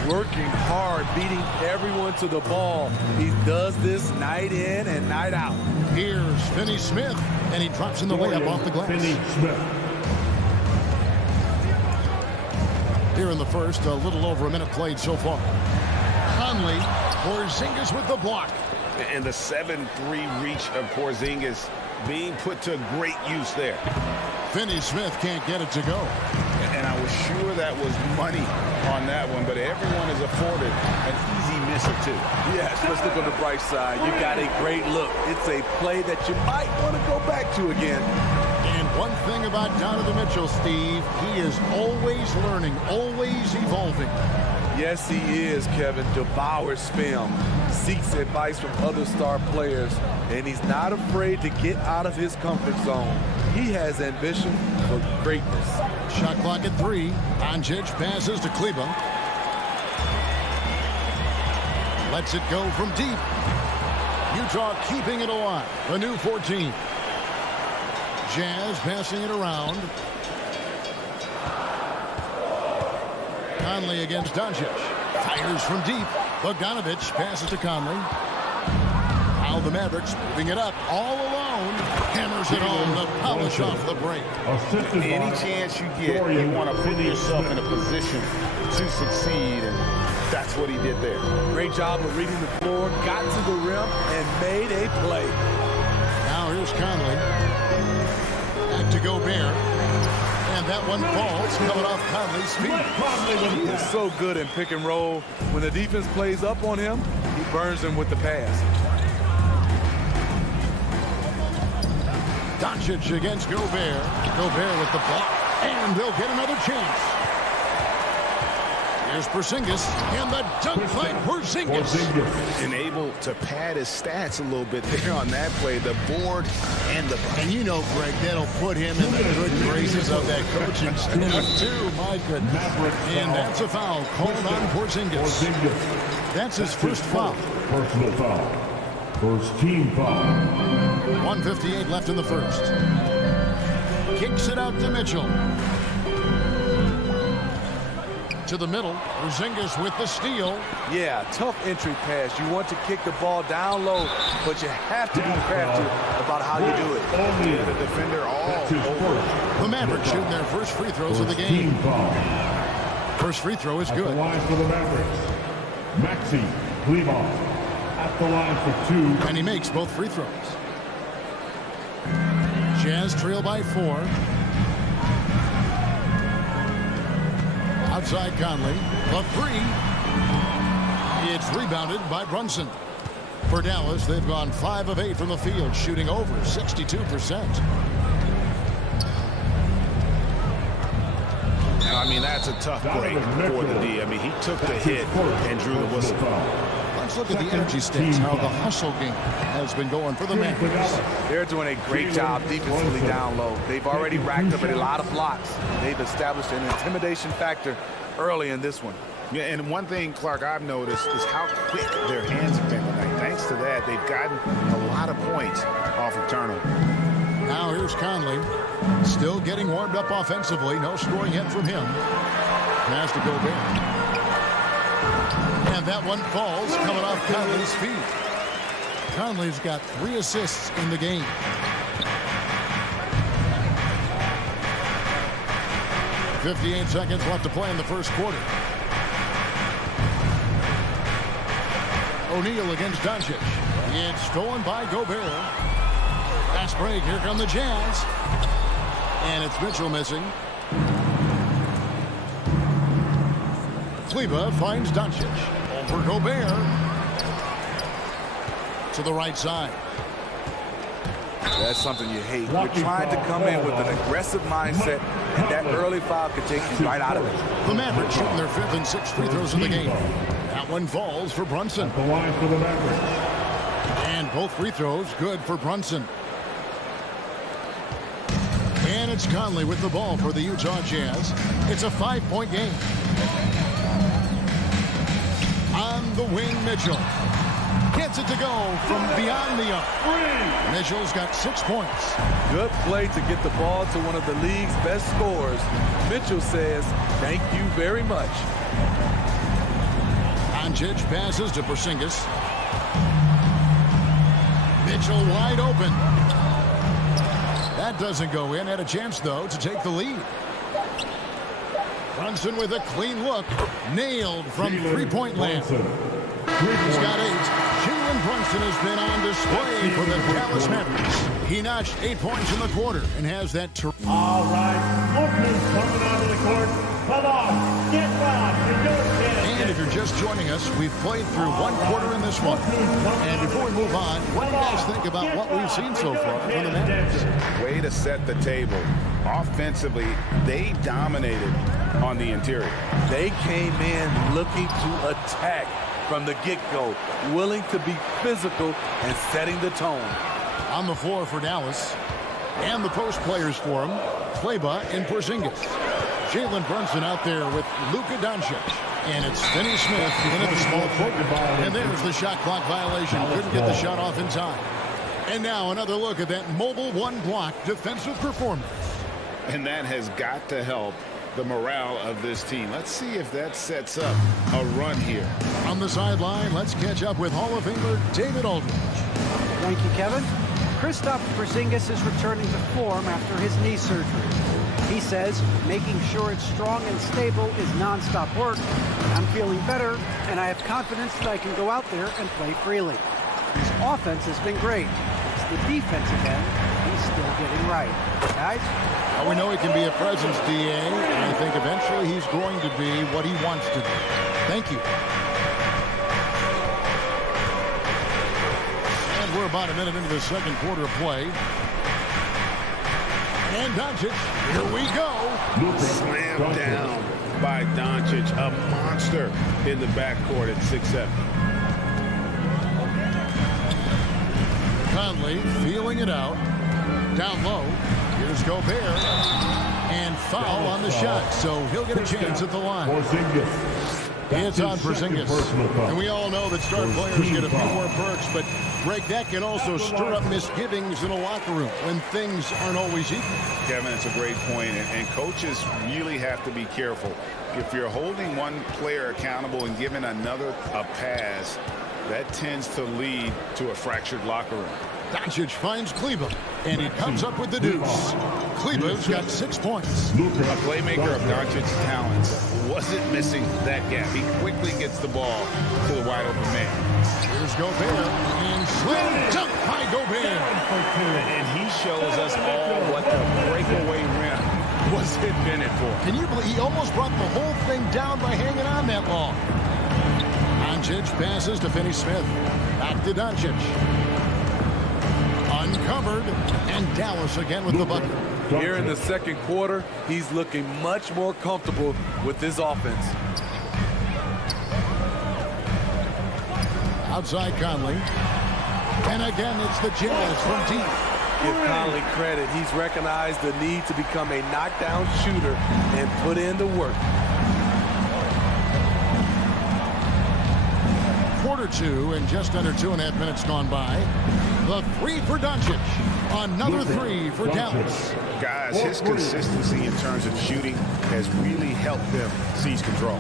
Working hard, beating everyone to the ball. He does this night in and night out. Here's Finney-Smith, and he drops in the layup off the glass. Finney-Smith. Here in the first, a little over a minute played so far. Conley, Porzingis with the block. And the 7-3 reach of Porzingis being put to great use there. Finney-Smith can't get it to go. And I was sure that was money on that one, but everyone is afforded an easy misser too. Yes, let's look on the bright side. You got a great look. It's a play that you might want to go back to again. And one thing about Donovan Mitchell, Steve, he is always learning, always evolving. Yes, he is, Kevin. Devours film, seeks advice from other star players, and he's not afraid to get out of his comfort zone. He has ambition for greatness. Shot clock at 3. Doncic passes to Kleber. Lets it go from deep. Utah keeping it alive. A new 14. Jazz passing it around. Conley against Doncic. Fires from deep. Bogdanovich passes to Conley. Now the Mavericks moving it up all alone. Hammers it home to polish off the break. Any chance you get, you want to put yourself in a position to succeed, and that's what he did there. Great job of reading the floor, got to the rim, and made a play. Now here's Conley. Back to Gobert. And that one falls, coming off Conley's feet. He is so good in pick and roll. When the defense plays up on him, he burns them with the pass. Doncic against Gobert. Gobert with the block. And they'll get another chance. Here's Porzingis. And the dunk by Porzingis. And able to pad his stats a little bit there on that play. The board and the... And you know, Greg, that'll put him in the good graces of that coaching staff, too. My goodness. And that's a foul called on Porzingis. That's his first foul. Personal foul. First team foul. 1:58 left in the first. Kicks it out to Mitchell. To the middle. Porzingis with the steal. Yeah, tough entry pass. You want to kick the ball down low, but you have to be crafty about how you do it. Yeah, the defender all over. The Mavericks shooting their first free throws of the game. First free throw is good. At the line for the Mavericks. Maxi Kleber at the line for 2. And he makes both free throws. Jazz trail by 4. Outside Conley. The 3. It's rebounded by Brunson. For Dallas, they've gone 5 of 8 from the field, shooting over 62%. I mean, that's a tough break for the D. I mean, he took the hit and drew the whistle. Let's look at the energy stats, how the hustle game has been going for the Mavericks. They're doing a great job defensively down low. They've already racked up a lot of blocks. They've established an intimidation factor early in this one. Yeah, and one thing, Clark, I've noticed is how quick their hands have been tonight. Thanks to that, they've gotten a lot of points off of turnover. Now here's Conley. Still getting warmed up offensively. No scoring yet from him. Pass to Gobert. And that one falls, coming off Conley's feet. Conley's got 3 assists in the game. 58 seconds left to play in the first quarter. O'Neal against Doncic. It's stolen by Gobert. Fast break. Here come the Jazz. And it's Mitchell missing. Kleber finds Doncic. Over Gobert. To the right side. That's something you hate. You're trying to come in with an aggressive mindset, and that early foul could take you right out of it. The Mavericks shooting their 5th and 6th free throws of the game. That one falls for Brunson. The line for the Mavericks. And both free throws good for Brunson. And it's Conley with the ball for the Utah Jazz. It's a 5-point game. On the wing, Mitchell. Gets it to go from beyond the arc. Mitchell's got 6 points. Good play to get the ball to one of the league's best scorers. Mitchell says, thank you very much. Doncic passes to Porzingis. Mitchell wide open. That doesn't go in. Had a chance, though, to take the lead. Brunson with a clean look. Nailed from three-point land. He's got 8. Jalen Brunson has been on display for the Dallas Mavericks. He notched 8 points in the quarter and has that. All right, Lucas coming onto the court. Come on, get back. And if you're just joining us, we've played through 1 quarter in this one. And before we move on, what do you guys think about what we've seen so far from the Mavericks? Way to set the table. Offensively, they dominated on the interior. They came in looking to attack from the get-go, willing to be physical and setting the tone. On the floor for Dallas, and the post players for him, Kleber and Porzingis. Jalen Brunson out there with Luka Doncic. And it's Finney Smith into the small court. And there's the shot clock violation. Couldn't get the shot off in time. And now another look at that mobile one-block defensive performance. And that has got to help the morale of this team. Let's see if that sets up a run here. On the sideline, let's catch up with Hall of Famer David Aldridge. Thank you, Kevin. Kristaps Porzingis is returning to form after his knee surgery. He says making sure it's strong and stable is nonstop work. I'm feeling better, and I have confidence that I can go out there and play freely. His offense has been great. It's the defensive end he's still getting right. Guys? Well, we know he can be a presence, DA, and I think eventually he's going to be what he wants to be. Thank you. And we're about a minute into the second quarter of play. And Doncic, here we go. Slammed down by Doncic, a monster in the backcourt at 6'7". Conley feeling it out. Down low. Here's Gobert. And foul on the shot, so he'll get a chance at the line. It's on Porzingis. And we all know that star players get a few more perks, but Greg, that can also stir up misgivings in a locker room when things aren't always equal. Kevin, it's a great point, and coaches really have to be careful. If you're holding one player accountable and giving another a pass, that tends to lead to a fractured locker room. Doncic finds Kleber, and he comes up with the deuce. Kleber's got 6 points. A playmaker of Doncic's talents wasn't missing that gap. He quickly gets the ball to the wide open man. Here's Gobert, and slam dunk by Gobert. And he shows us all what the breakaway rim was invented for. Can you believe he almost brought the whole thing down by hanging on that long? Doncic passes to Finney Smith. Back to Doncic. Uncovered, and Dallas again with the bucket. Here in the second quarter, he's looking much more comfortable with his offense. Outside Conley. And again, it's the Jazz from deep. Give Conley credit. He's recognized the need to become a knockdown shooter and put in the work. Quarter 2 and just under 2.5 minutes gone by. The 3 for Doncic. Another 3 for Dallas. Guys, his consistency in terms of shooting has really helped them seize control.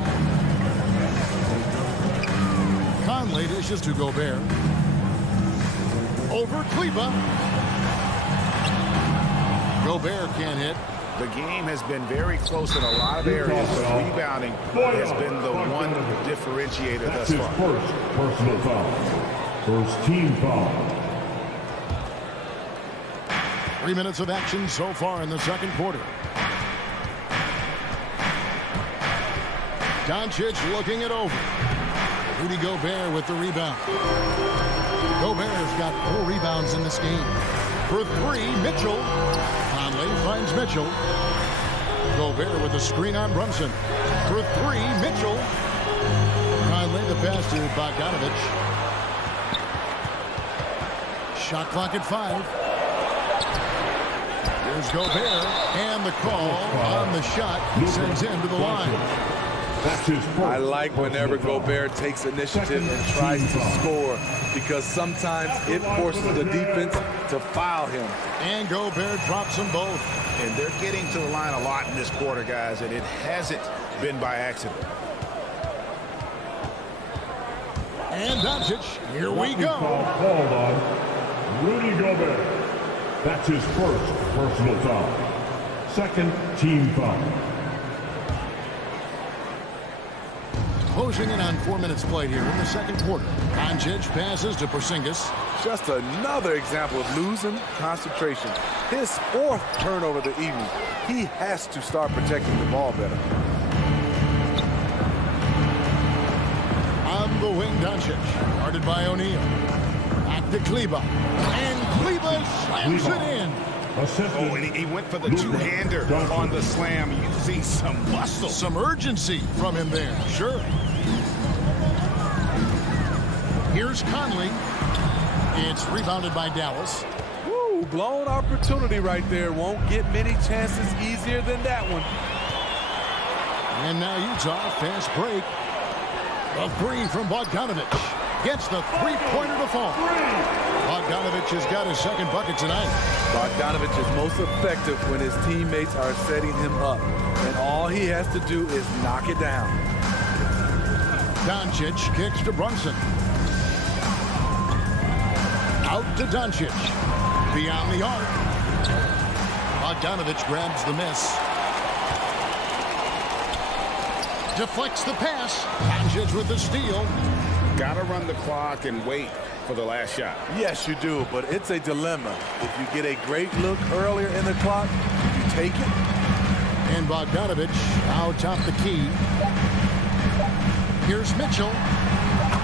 Conley dishes to Gobert. Over Kleber. Gobert can't hit. The game has been very close in a lot of areas, but rebounding has been the one differentiator thus far. First personal foul. First team foul. 3 minutes of action so far in the second quarter. Doncic looking it over. Rudy Gobert with the rebound. Gobert has got 4 rebounds in this game. For 3, Mitchell. Conley finds Mitchell. Gobert with a screen on Brunson. For 3, Mitchell. Conley, the pass to Bogdanovich. Shot clock at 5. Here's Gobert, and the call on the shot. He sends him to the line. I like whenever Gobert takes initiative and tries to score, because sometimes it forces the defense to foul him. And Gobert drops them both. And they're getting to the line a lot in this quarter, guys, and it hasn't been by accident. And Doncic, here we go. Called on Rudy Gobert. That's his first personal foul. Second team foul. Closing in on 4 minutes played here in the second quarter. Doncic passes to Porzingis. Just another example of losing concentration. His 4th turnover of the evening. He has to start protecting the ball better. On the wing, Doncic. Guarded by O'Neal. Back to Kleber. And Kleber slams it in. Oh, and he went for the two-hander on the slam, using some muscle. Some urgency from him there, sure. Here's Conley. It's rebounded by Dallas. Woo, blown opportunity right there. Won't get many chances easier than that one. And now Utah, fast break. A 3 from Bogdanovich. Gets the three-pointer to fall. Bogdanovich has got his second bucket tonight. Bogdanovich is most effective when his teammates are setting him up. And all he has to do is knock it down. Doncic kicks to Brunson. Out to Doncic. Beyond the arc. Bogdanovich grabs the miss. Deflects the pass. Doncic with the steal. Got to run the clock and wait for the last shot. Yes, you do, but it's a dilemma. If you get a great look earlier in the clock, you take it. And Bogdanovich out top the key. Here's Mitchell.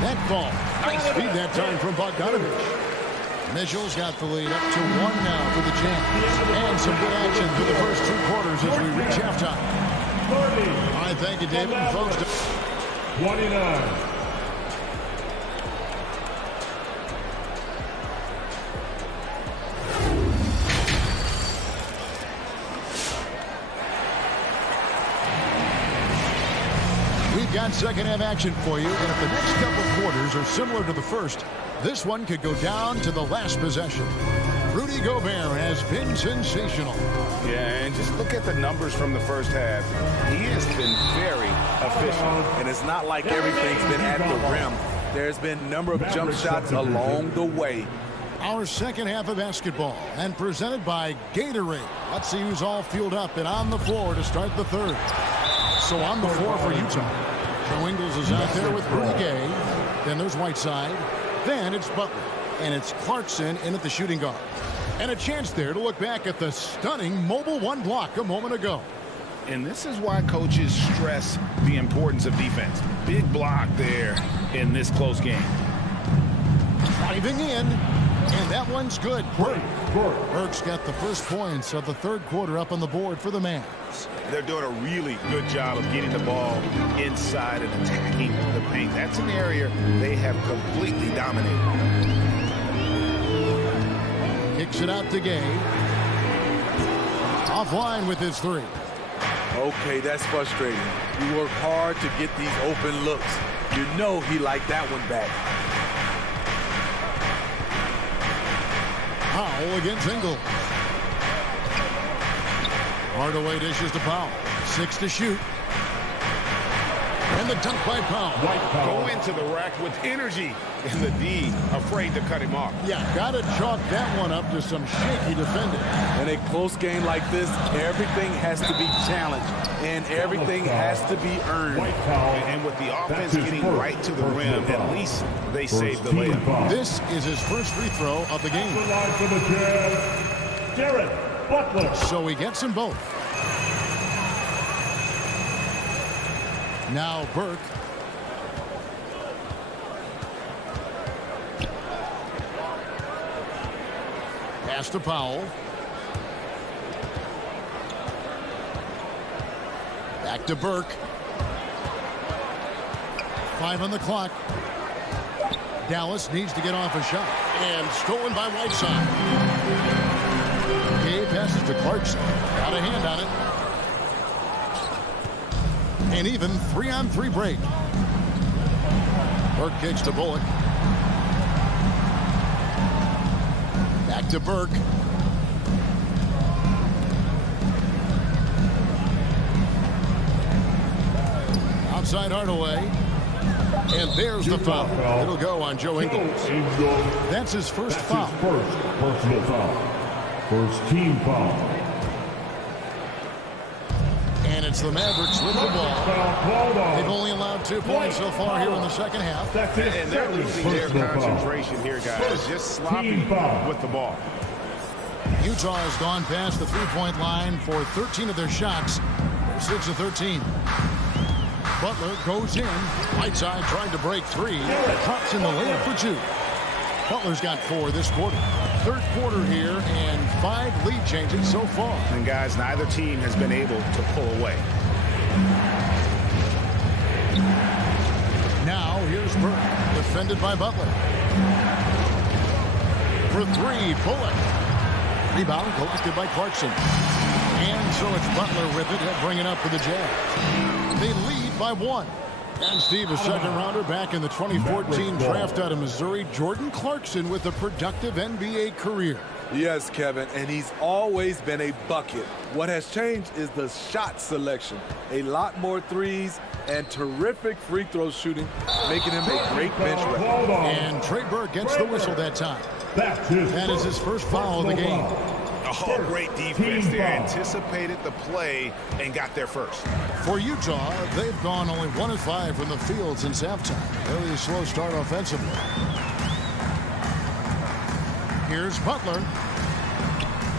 That ball. Nice feed that time from Bogdanovich. Mitchell's got the lead up to 1 now for the Champs. And some good action through the first 2 quarters as we reach halftime. All right, thank you, David. And folks, 29. We've got second half action for you, and if the next couple quarters are similar to the first, this one could go down to the last possession. Rudy Gobert has been sensational. Yeah, and just look at the numbers from the first half. He has been very efficient. And it's not like everything's been at the rim. There's been a number of jump shots along the way. Our second half of basketball, and presented by Gatorade. Let's see who's all fueled up and on the floor to start the third. So on the floor for Utah, Joe Ingles is out there with Rudy Gay. Then there's Whiteside. Then it's Butler. And it's Clarkson in at the shooting guard. And a chance there to look back at the stunning mobile 1 block a moment ago. And this is why coaches stress the importance of defense. Big block there in this close game. Driving in. And that one's good. Burks got the first points of the third quarter up on the board for the Mavs. They're doing a really good job of getting the ball inside and attacking the paint. That's an area they have completely dominated. Kicks it out to Gay. Offline with his 3. Okay, that's frustrating. You work hard to get these open looks. You know he liked that one back. Powell against Ingles. Hardaway dishes to Powell. 6 to shoot. And the dunk by Powell. Go into the rack with energy and the D afraid to cut him off. Yeah, got to chalk that one up to some shaky defending. In a close game like this, everything has to be challenged, and everything has to be earned. And with the offense getting right to the rim, at least they saved the layup. This is his first free throw of the game. Jared Butler. So he gets them both. Now Burke. Pass to Powell. Back to Burke. 5 on the clock. Dallas needs to get off a shot. And stolen by Whiteside. Gay passes to Clarkson. Got a hand on it. And even 3-on-3 break. Burke kicks to Bullock. Back to Burke. Outside Hardaway. And there's the foul. It'll go on Joe Ingles. That's his first foul. First personal foul. First team foul. And it's the Mavericks with the ball. They've only allowed 2 points so far here in the second half. And they're losing their concentration here, guys. Just sloppy with the ball. Utah has gone past the three-point line for 13 of their shots. They're 6 of 13. Butler goes in. Whiteside trying to break 3. Pops in the layup for 2. Butler's got 4 this quarter. Third quarter here and 5 lead changes so far. And guys, neither team has been able to pull away. Now here's Burke, defended by Butler. For 3, Bullock. Rebound collected by Clarkson. And so it's Butler with it. He'll bring it up for the Jazz. They lead by 1. And Steve, a second-rounder back in the 2014 draft out of Missouri. Jordan Clarkson with a productive NBA career. Yes, Kevin, and he's always been a bucket. What has changed is the shot selection. A lot more threes and terrific free throw shooting, making him a great bench record. And Trey Burke gets the whistle that time. That is his first foul of the game. Oh, great defense there. Anticipated the play and got there first. For Utah, they've gone only 1 of 5 from the field since halftime. Really slow start offensively. Here's Butler.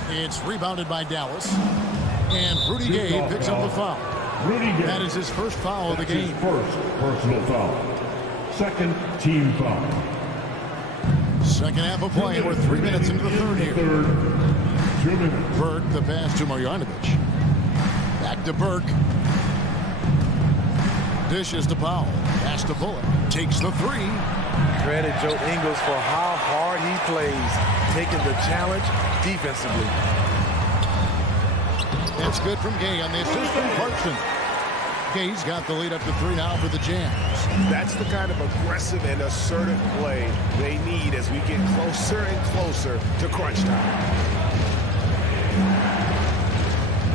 It's rebounded by Dallas. And Rudy Gay picks up the foul. That is his first foul of the game. First personal foul. Second team foul. Second half of play. We're 3 minutes into the third here. 2 minutes. Burke, the pass to Marjanovic. Back to Burke. Dishes to Powell. Pass to Bullock. Takes the 3. Credit Joe Ingles for how hard he plays, taking the challenge defensively. It's good from Gay on the assist from Clarkson. Gay's got the lead up to 3 now for the Jazz. That's the kind of aggressive and assertive play they need as we get closer and closer to crunch time.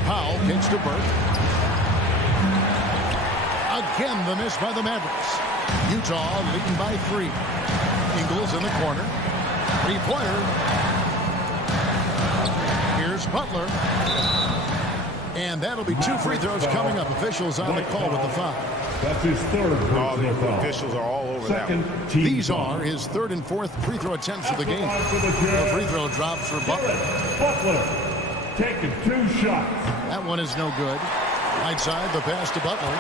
Powell kicks to Burke. Again, the miss by the Mavericks. Utah leading by 3. Ingles in the corner. 3-pointer. Here's Butler. And that'll be 2 free throws coming up. Officials on the call with the foul. That's his third personal foul. Officials are all over that one. These are his 3rd and 4th free throw attempts of the game. The free throw drops for Butler. Butler taking 2 shots. That one is no good. Right side, the pass to Butler.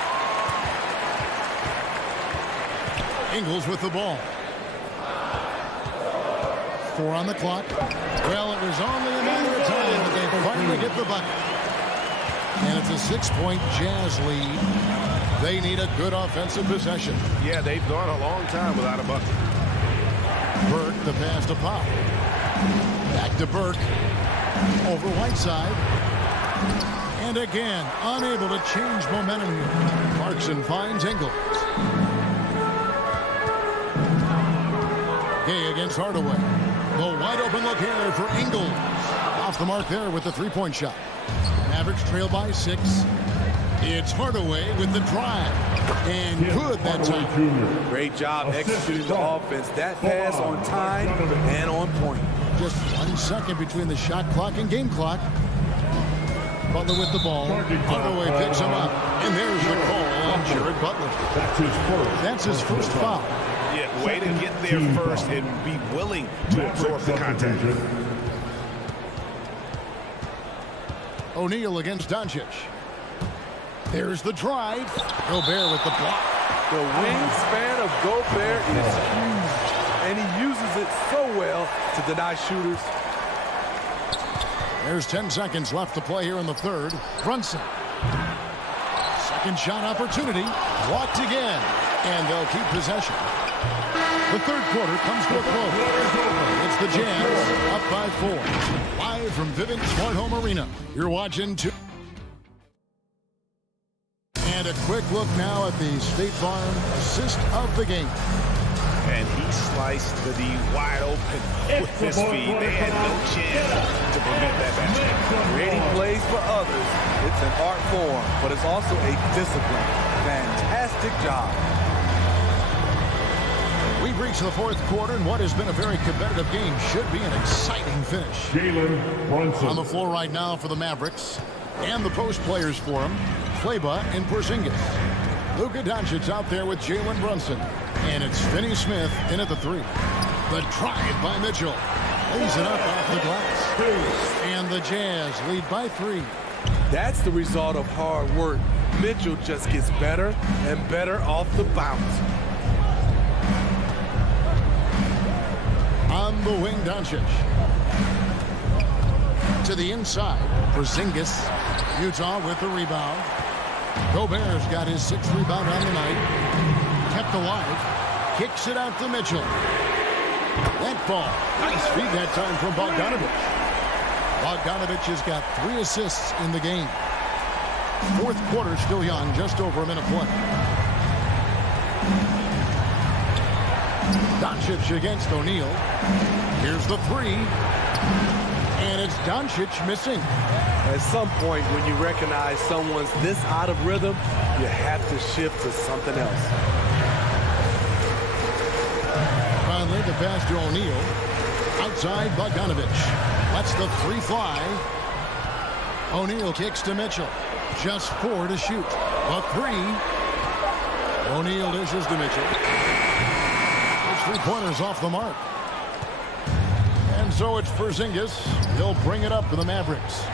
Ingles with the ball. 4 on the clock. Well, it was only a matter of time that they finally get the bucket. And it's a 6-point Jazz lead. They need a good offensive possession. Yeah, they've gone a long time without a bucket. Burke, the pass to Powell. Back to Burke. Over Whiteside. And again, unable to change momentum here. Clarkson finds Ingles. Gay against Hardaway. The wide open look here for Ingles. Off the mark there with the 3-point shot. Mavericks trail by 6. It's Hardaway with the drive. And good that time. Great job executing the offense. That pass on time and on point. Just 1 second between the shot clock and game clock. Butler with the ball. Hardaway picks him up. And there's the call on Jared Butler. That's his first foul. Yeah, way to get there first and be willing to absorb the contact. O'Neal against Doncic. There's the drive. Gobert with the block. The wingspan of Gobert is huge, and he uses it so well to deny shooters. There's 10 seconds left to play here in the third. Brunson. Second shot opportunity. Blocked again. And they'll keep possession. The third quarter comes to a close. It's the Jazz up by 4. Live from Vivint Smart Home Arena. You're watching And a quick look now at the State Farm assist of the game. And he sliced the D wide open with his feet. They had no chance to prevent that basket. Creating plays for others, it's an art form, but it's also a discipline. Fantastic job. We've reached the fourth quarter, and what has been a very competitive game should be an exciting finish. Jalen Brunson. On the floor right now for the Mavericks, and the post players for him, Kleber and Porzingis. Luka Doncic out there with Jalen Brunson. And it's Finney Smith in at the 3. The drive by Mitchell. Lays it up off the glass. And the Jazz lead by 3. That's the result of hard work. Mitchell just gets better and better off the bounce. On the wing, Doncic. To the inside, Porzingis. Utah with the rebound. Gobert's got his 6th rebound on the night. Kept alive. Kicks it out to Mitchell. That ball. Nice feed that time from Bogdanovich. Bogdanovich has got 3 assists in the game. Fourth quarter still young, just over a minute play. Doncic against O'Neal. Here's the 3. And it's Doncic missing. At some point, when you recognize someone's this out of rhythm, you have to shift to something else. Finally, the pass to O'Neal. Outside, Bogdanovich. Lets the 3 fly. O'Neal kicks to Mitchell. Just 4 to shoot. A 3. O'Neal dishes to Mitchell. His 3-pointers off the mark. And so it's Porzingis. He'll bring it up for the Mavericks.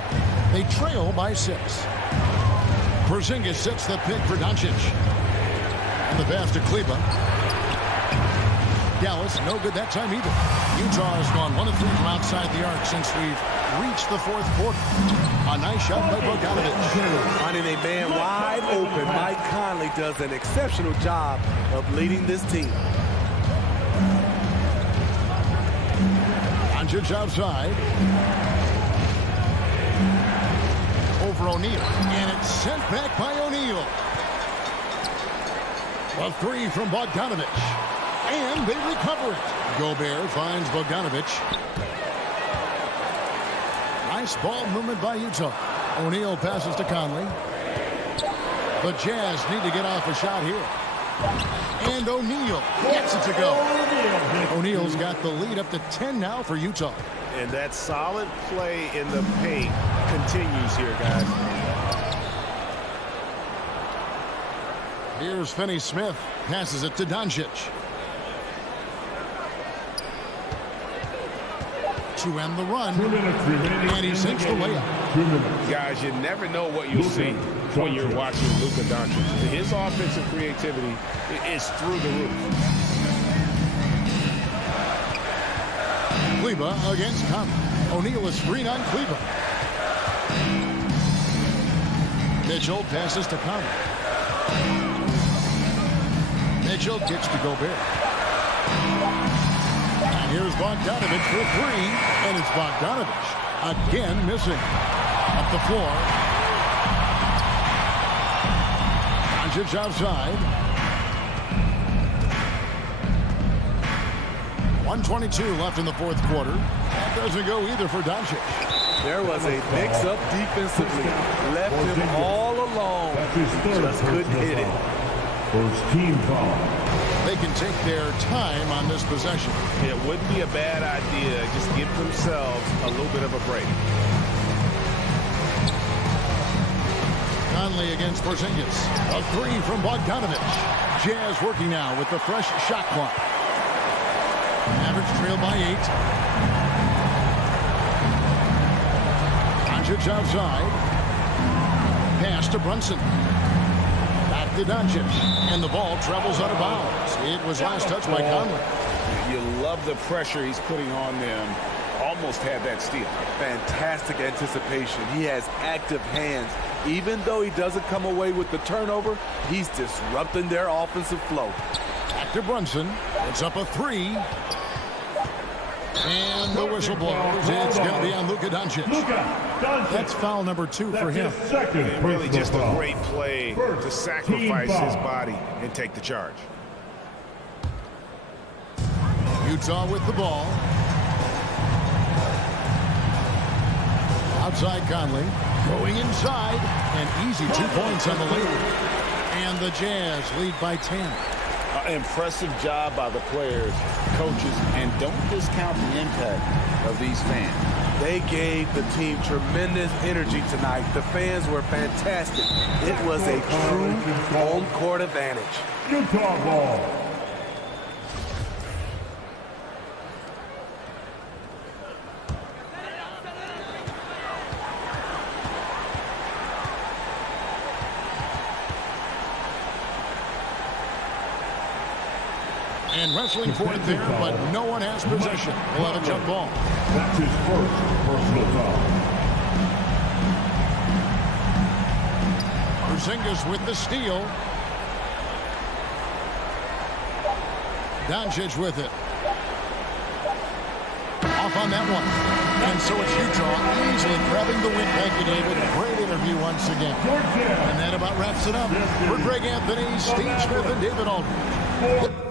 They trail by 6. Porzingis sets the pick for Doncic. And the pass to Kleber. Dallas, no good that time either. Utah has gone 1 of 3 from outside the arc since we've reached the fourth quarter. A nice shot by Bogdanovich. Finding a man wide open, Mike Conley does an exceptional job of leading this team. Doncic outside. Over O'Neal. And it's sent back by O'Neal. A 3 from Bogdanovich. And they recover it. Gobert finds Bogdanovich. Nice ball movement by Utah. O'Neal passes to Conley. The Jazz need to get off a shot here. And O'Neal gets it to go. O'Neal's got the lead up to 10 now for Utah. And that solid play in the paint continues here, guys. Here's Finney Smith. Passes it to Doncic. To end the run. 2 minutes remaining. And he sinks the layup. 2 minutes. Guys, you never know what you'll see when you're watching Luka Doncic. His offensive creativity is through the roof. Kleber against Conley. O'Neal is screen on Kleber. Mitchell passes to Conley. Mitchell gets to Gobert. And here's Bogdanovich for 3. And it's Bogdanovich again missing. Up the floor. Doncic outside. 1:22 left in the fourth quarter. That doesn't go either for Doncic. There was a mix-up defensively. Left him all alone. Just couldn't hit it. First team foul. They can take their time on this possession. It wouldn't be a bad idea. Just give themselves a little bit of a break. Conley against Porzingis. A three from Bogdanovic. Jazz working now with the fresh shot clock. Mavericks trail by 8. Doncic outside. Pass to Brunson. Back to Doncic. And the ball travels out of bounds. It was last touched by Conley. You love the pressure he's putting on them. Almost had that steal. Fantastic anticipation. He has active hands. Even though he doesn't come away with the turnover, he's disrupting their offensive flow. Back to Brunson. It's up a 3. And the whistle blows. It's going to be on Luka Doncic. That's foul number 2 for him. And really just a great play to sacrifice his body and take the charge. Utah with the ball. Outside Conley. Going inside. And easy 2 points on the lead. And the Jazz lead by 10. Impressive job by the players, coaches, and don't discount the impact of these fans. They gave the team tremendous energy tonight. The fans were fantastic. It was a true home court advantage. Utah ball. And wrestling for it there, but no one has possession. We'll have a jump ball. That's his first personal foul. Porzingis with the steal. Doncic with it. Off on that one. And so it's Utah easily grabbing the win. Thank you, David. Great interview once again. And that about wraps it up. For Greg Anthony, Steve Smith, and David Aldridge.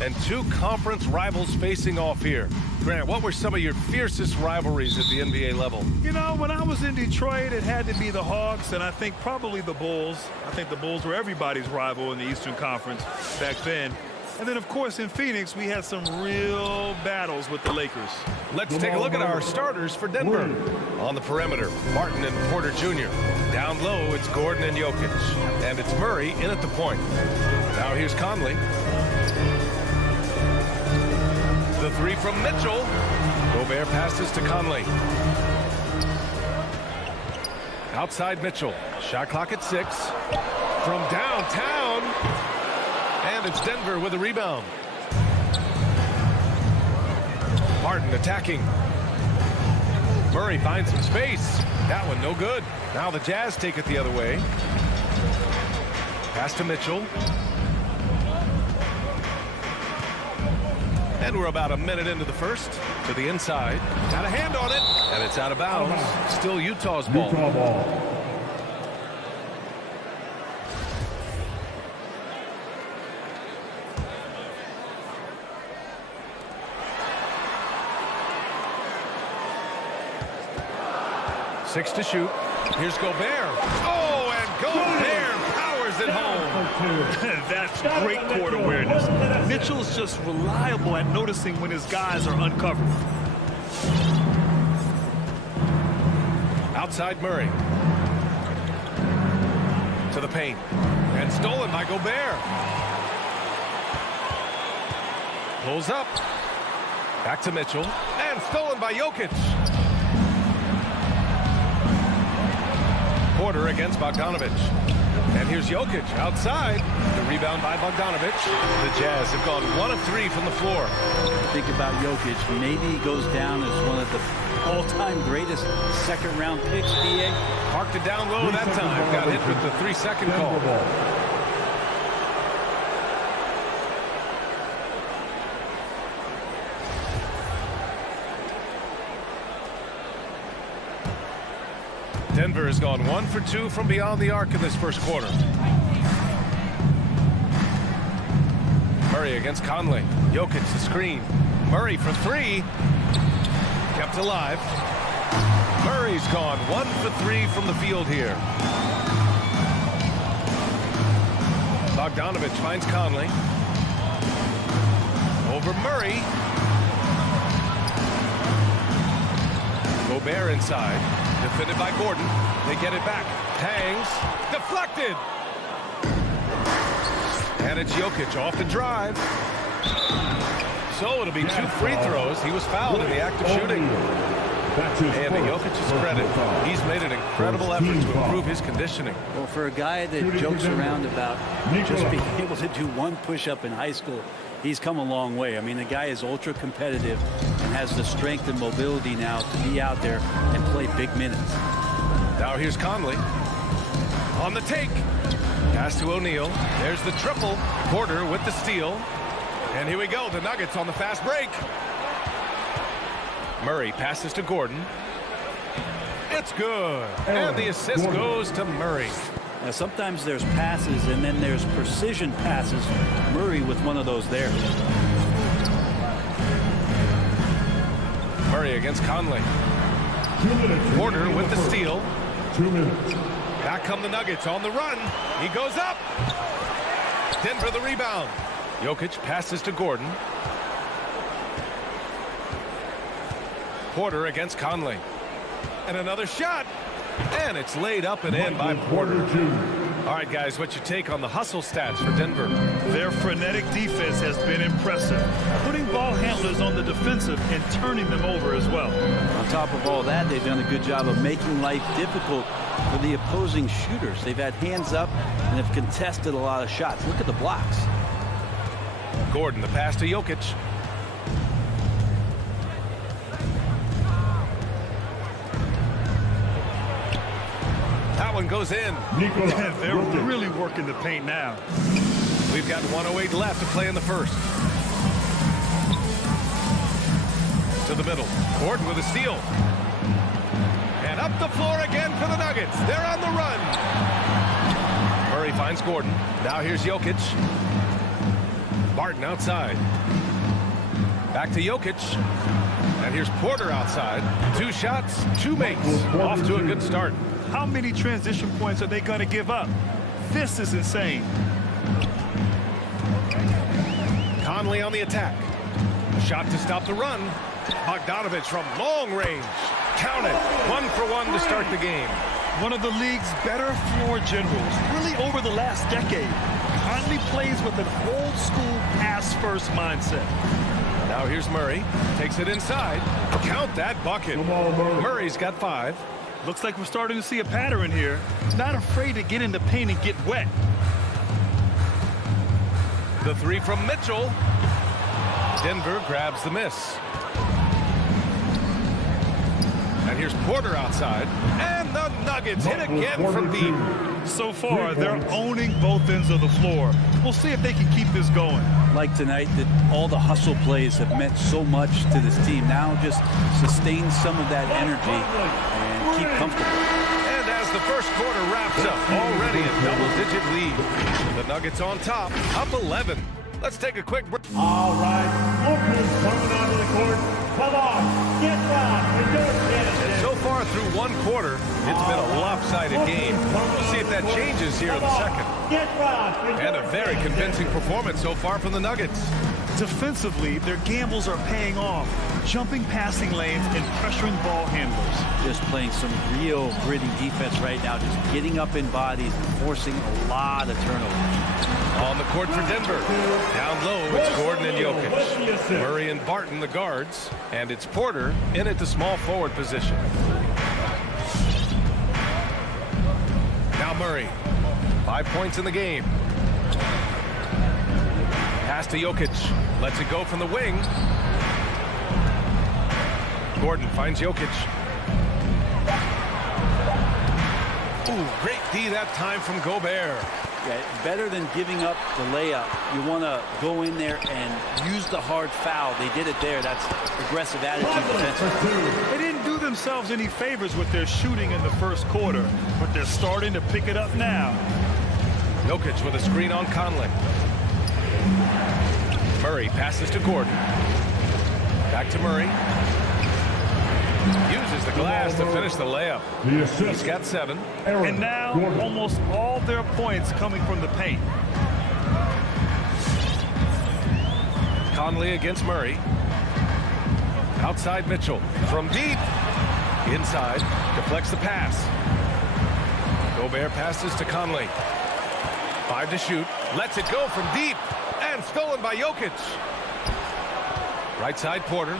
and two conference rivals facing off here. Grant, what were some of your fiercest rivalries at the NBA level? You know, when I was in Detroit, it had to be the Hawks, and I think probably the Bulls. I think the Bulls were everybody's rival in the Eastern Conference back then. And then, of course, in Phoenix, we had some real battles with the Lakers. Let's take a look at our starters for Denver. On the perimeter, Martin and Porter Jr. Down low, it's Gordon and Jokic. And it's Murray in at the point. Now here's Conley. The three from Mitchell. Gobert passes to Conley. Outside Mitchell. Shot clock at 6. From downtown. And it's Denver with a rebound. Martin attacking. Murray finds some space. That one no good. Now the Jazz take it the other way. Pass to Mitchell. And we're about a minute into the first. To the inside. Got a hand on it. And it's out of bounds. Still Utah's ball. Utah ball. Six to shoot. Here's Gobert. Oh, and Gobert powers it home. That's great court awareness. Mitchell's just reliable at noticing when his guys are uncovered. Outside Murray. To the paint. And stolen by Gobert. Pulls up. Back to Mitchell. And stolen by Jokic. Porter against Bogdanovic. And here's Jokic outside. The rebound by Bogdanovic. The Jazz have gone 1 of 3 from the floor. Think about Jokic. Maybe he goes down as one of the all-time greatest second-round picks, DA. Parked it down low that time. Got hit with the 3-second call. Denver has gone 1 for 2 from beyond the arc in this first quarter. Murray against Conley. Jokic the screen. Murray for 3. Kept alive. Murray's gone 1 for 3 from the field here. Bogdanovic finds Conley. Over Murray. Gobert inside. Defended by Gordon. They get it back. Hangs. Deflected. And it's Jokic off the drive. So it'll be 2 free throws. He was fouled in the act of shooting. And to Jokic's credit, he's made an incredible effort to improve his conditioning. Well, for a guy that jokes around about just being able to do 1 push-up in high school, he's come a long way. I mean, the guy is ultra competitive and has the strength and mobility now to be out there and play big minutes. Now here's Conley on the take. Pass to O'Neal. There's the triple. Porter with the steal. And here we go. The Nuggets on the fast break. Murray passes to Gordon. It's good. And the assist goes to Murray. Now, sometimes there's passes and then there's precision passes. Murray with one of those there. Murray against Conley. Porter with the steal. 2 minutes. Back come the Nuggets on the run. He goes up. Denver the rebound. Jokic passes to Gordon. Porter against Conley. And another shot. And it's laid up and in by Porter. All right, guys, what's your take on the hustle stats for Denver? Their frenetic defense has been impressive, putting ball handlers on the defensive and turning them over as well. On top of all that, they've done a good job of making life difficult for the opposing shooters. They've had hands up and have contested a lot of shots. Look at the blocks. Gordon, the pass to Jokic. That one goes in. They're really working the paint now. We've got 1:08 left to play in the first. To the middle. Gordon with a steal. And up the floor again for the Nuggets. They're on the run. Murray finds Gordon. Now here's Jokic. Barton outside. Back to Jokic. And here's Porter outside. 2 shots, 2 makes. Off to a good start. How many transition points are they going to give up? This is insane. Conley on the attack. A shot to stop the run. Bogdanovich from long range. Count it. 1 for 1 to start the game. One of the league's better floor generals, really over the last decade. Conley plays with an old-school pass-first mindset. Now here's Murray. Takes it inside. Count that bucket. Murray's got 5. Looks like we're starting to see a pattern here. Not afraid to get in the paint and get wet. The 3 from Mitchell. Denver grabs the miss. And here's Porter outside. And the Nuggets hit again from deep. So far, they're owning both ends of the floor. We'll see if they can keep this going. Like tonight, that all the hustle plays have meant so much to this team. Now just sustain some of that energy and keep comfortable. And as the first quarter wraps up, already a double-digit lead. The Nuggets on top, up 11. Let's take a quick break. All right, Lucas coming onto the court. Come on, get down and do it. And so far through 1 quarter, it's been a lopsided game. We'll see if that changes here in the second. And a very convincing performance so far from the Nuggets. Defensively, their gambles are paying off. Jumping passing lanes and pressuring ball handlers. Just playing some real gritty defense right now. Just getting up in bodies and forcing a lot of turnovers. On the court for Denver. Down low, it's Gordon and Jokic. Murray and Barton, the guards. And it's Porter in at the small forward position. Now Murray. 5 points in the game. Pass to Jokic. Lets it go from the wing. Gordon finds Jokic. Ooh, great D that time from Gobert. Yeah, better than giving up the layup. You want to go in there and use the hard foul. They did it there. That's aggressive attitude defensively. They didn't do themselves any favors with their shooting in the first quarter, but they're starting to pick it up now. Jokic with a screen on Conley. Murray passes to Gordon. Back to Murray. Uses the glass to finish the layup. He's got 7. And now almost all their points coming from the paint. Conley against Murray. Outside Mitchell. From deep. Inside. Deflects the pass. Gobert passes to Conley. 5 to shoot. Lets it go from deep. And stolen by Jokic. Right side Porter.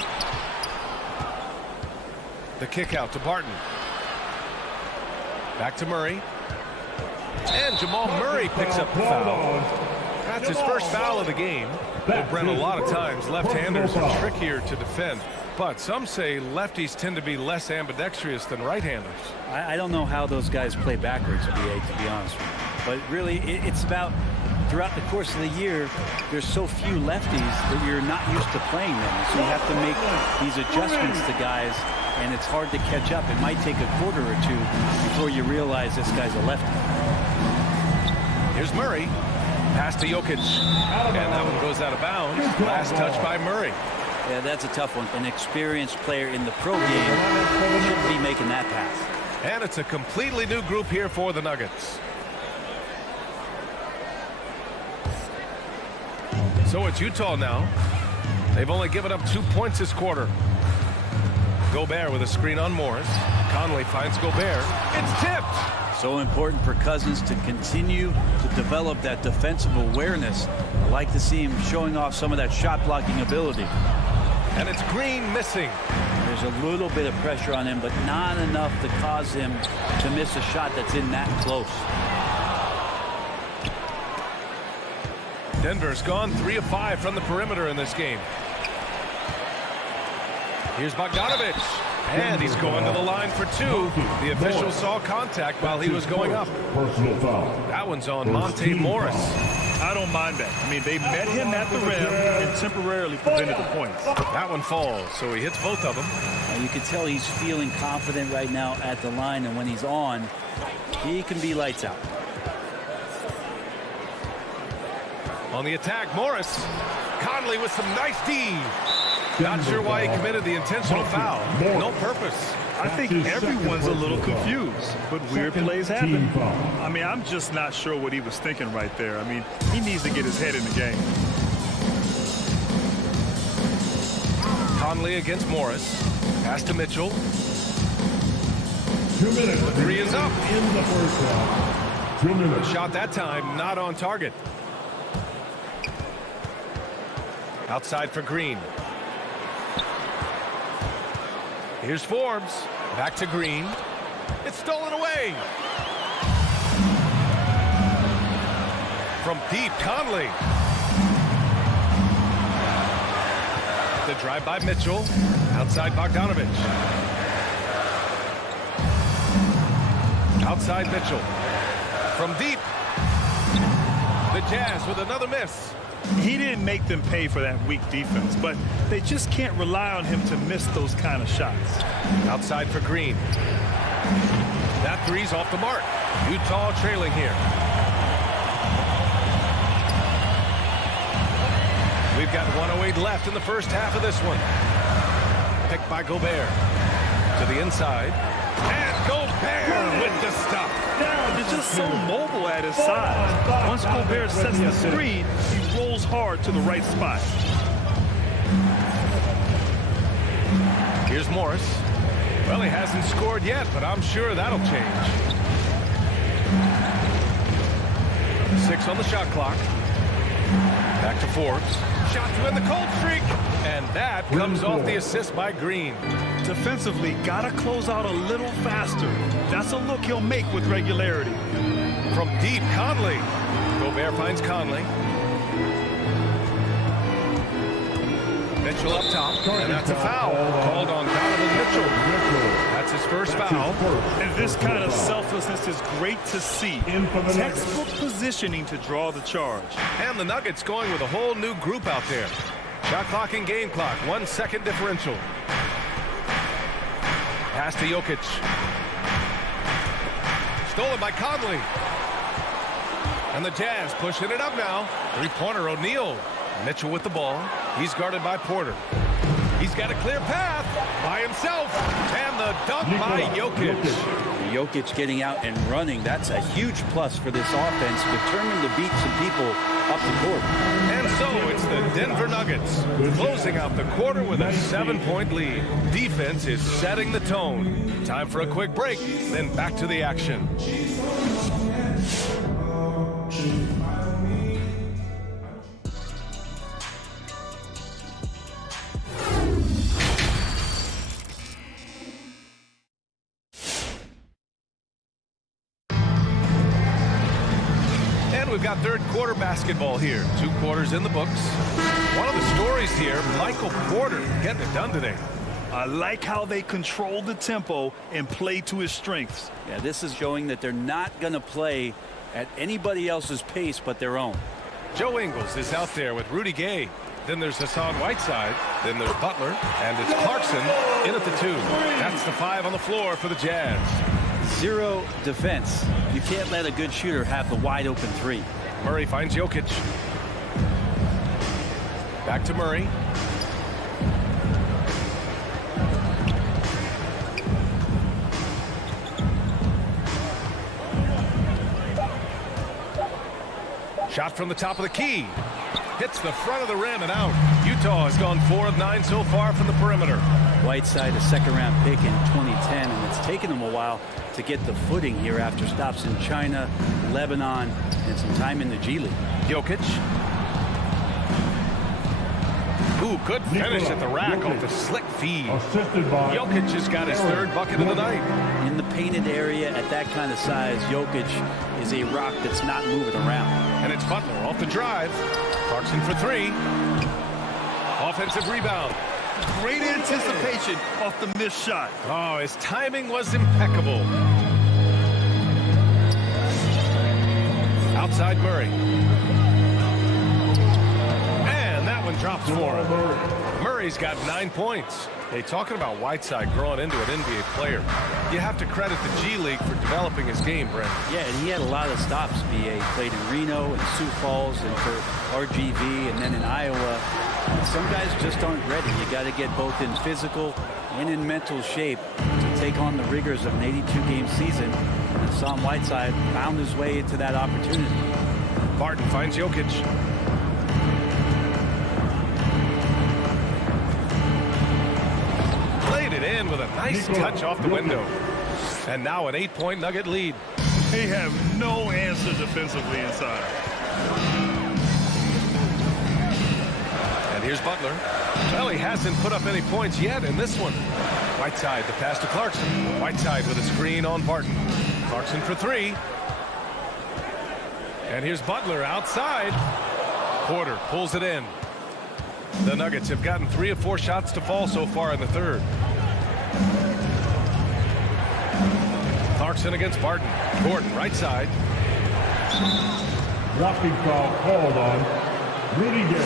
The kick out to Barton. Back to Murray. And Jamal Murray picks up the foul. That's his first foul of the game. Well, Brent, a lot of times left-handers are trickier to defend. But some say lefties tend to be less ambidextrous than right-handers. I don't know how those guys play backwards, BA, to be honest with you. But really, it's about throughout the course of the year, there's so few lefties that you're not used to playing them. So you have to make these adjustments to guys, and it's hard to catch up. It might take a quarter or 2 before you realize this guy's a lefty. Here's Murray. Pass to Jokic. And that one goes out of bounds. Last touch by Murray. Yeah, that's a tough one. An experienced player in the pro game should be making that pass. And it's a completely new group here for the Nuggets. So it's Utah now. They've only given up 2 points this quarter. Gobert with a screen on Morris. Conley finds Gobert. It's tipped. So important for Cousins to continue to develop that defensive awareness. I like to see him showing off some of that shot blocking ability. And it's Green missing. There's a little bit of pressure on him, but not enough to cause him to miss a shot that's in that close. Denver's gone 3 of 5 from the perimeter in this game. Here's Bogdanovich. And he's going to the line for 2. The official saw contact while he was going up. Personal foul. That one's on Monte Morris. I don't mind that. I mean, they met him at the rim and temporarily prevented the points. That one falls, so he hits both of them. And you can tell he's feeling confident right now at the line, and when he's on, he can be lights out. On the attack, Morris. Conley with some nice D. Not sure why he committed the intentional foul. No purpose. I think everyone's a little confused, but weird plays happen. I mean, I'm just not sure what he was thinking right there. I mean, he needs to get his head in the game. Conley against Morris. Pass to Mitchell. 2 minutes. The three is up. In the first half. 2 minutes. Shot that time, not on target. Outside for Green. Here's Forbes. Back to Green. It's stolen away. From deep, Conley. The drive by Mitchell. Outside Bogdanovich. Outside Mitchell. From deep. The Jazz with another miss. He didn't make them pay for that weak defense, but they just can't rely on him to miss those kind of shots. Outside for Green. That three's off the mark. Utah trailing here. We've got 1:08 left in the first half of this one. Picked by Gobert. To the inside. And Gobert with the stuff. He's just so mobile at his size. Once Gobert sets the screen, he rolls hard to the right spot. Here's Morris. Well, he hasn't scored yet, but I'm sure that'll change. 6 on the shot clock. Back to Forbes. Shot to end the cold streak. And that comes off the assist by Green. Defensively, gotta close out a little faster. That's a look he'll make with regularity. From deep, Conley. Gobert finds Conley. Mitchell up top, and that's a foul called on Donovan Mitchell. That's his first foul. And this kind of selflessness is great to see. Textbook positioning to draw the charge. And the Nuggets going with a whole new group out there. Shot clock and game clock, 1 second differential. Pass to Jokic. Stolen by Conley. And the Jazz pushing it up now. Three-pointer O'Neal. Mitchell with the ball. He's guarded by Porter. He's got a clear path by himself. And the dunk by Jokic. Jokic getting out and running. That's a huge plus for this offense. Determined to beat some people up the court. And so it's the Denver Nuggets closing out the quarter with a 7-point lead. Defense is setting the tone. Time for a quick break, then back to the action. We've got third quarter basketball here. 2 quarters in the books. One of the stories here, Michael Porter getting it done today. I like how they control the tempo and play to his strengths. Yeah, this is showing that they're not going to play at anybody else's pace but their own. Joe Ingles is out there with Rudy Gay. Then there's Hassan Whiteside. Then there's Butler. And it's Clarkson in at the 2. That's the 5 on the floor for the Jazz. Zero defense. You can't let a good shooter have the wide open 3. Murray finds Jokic. Back to Murray. Shot from the top of the key. Hits the front of the rim and out. Utah has gone 4 of 9 so far from the perimeter. Whiteside, a second-round pick in 2010, and it's taken him a while to get the footing here after stops in China, Lebanon, and some time in the G League. Jokic. Ooh, good finish at the rack off the slick feed. Jokic has got his 3rd bucket of the night. In the painted area at that kind of size, Jokic is a rock that's not moving around. And it's Butler off the drive. Clarkson for 3. Offensive rebound. Great anticipation off the missed shot. Oh, his timing was impeccable. Outside Murray. And that one drops for him. Murray's got 9 points. Hey, talking about Whiteside growing into an NBA player, you have to credit the G League for developing his game, Brent. Yeah, and he had a lot of stops, BA. He played in Reno and Sioux Falls and for RGV and then in Iowa. Some guys just aren't ready. You got to get both in physical and in mental shape to take on the rigors of an 82-game season. And Hassan Whiteside found his way into that opportunity. Barton finds Jokic. Played it in with a nice touch off the window. And now an 8-point Nugget lead. They have no answer defensively inside. And here's Butler. Well, he hasn't put up any points yet in this one. Whiteside, the pass to Clarkson. Whiteside with a screen on Barton. Clarkson for three. And here's Butler outside. Porter pulls it in. The Nuggets have gotten 3 of 4 shots to fall so far in the third. Clarkson against Barton. Gordon right side. Blocking foul called on Rudy Gay.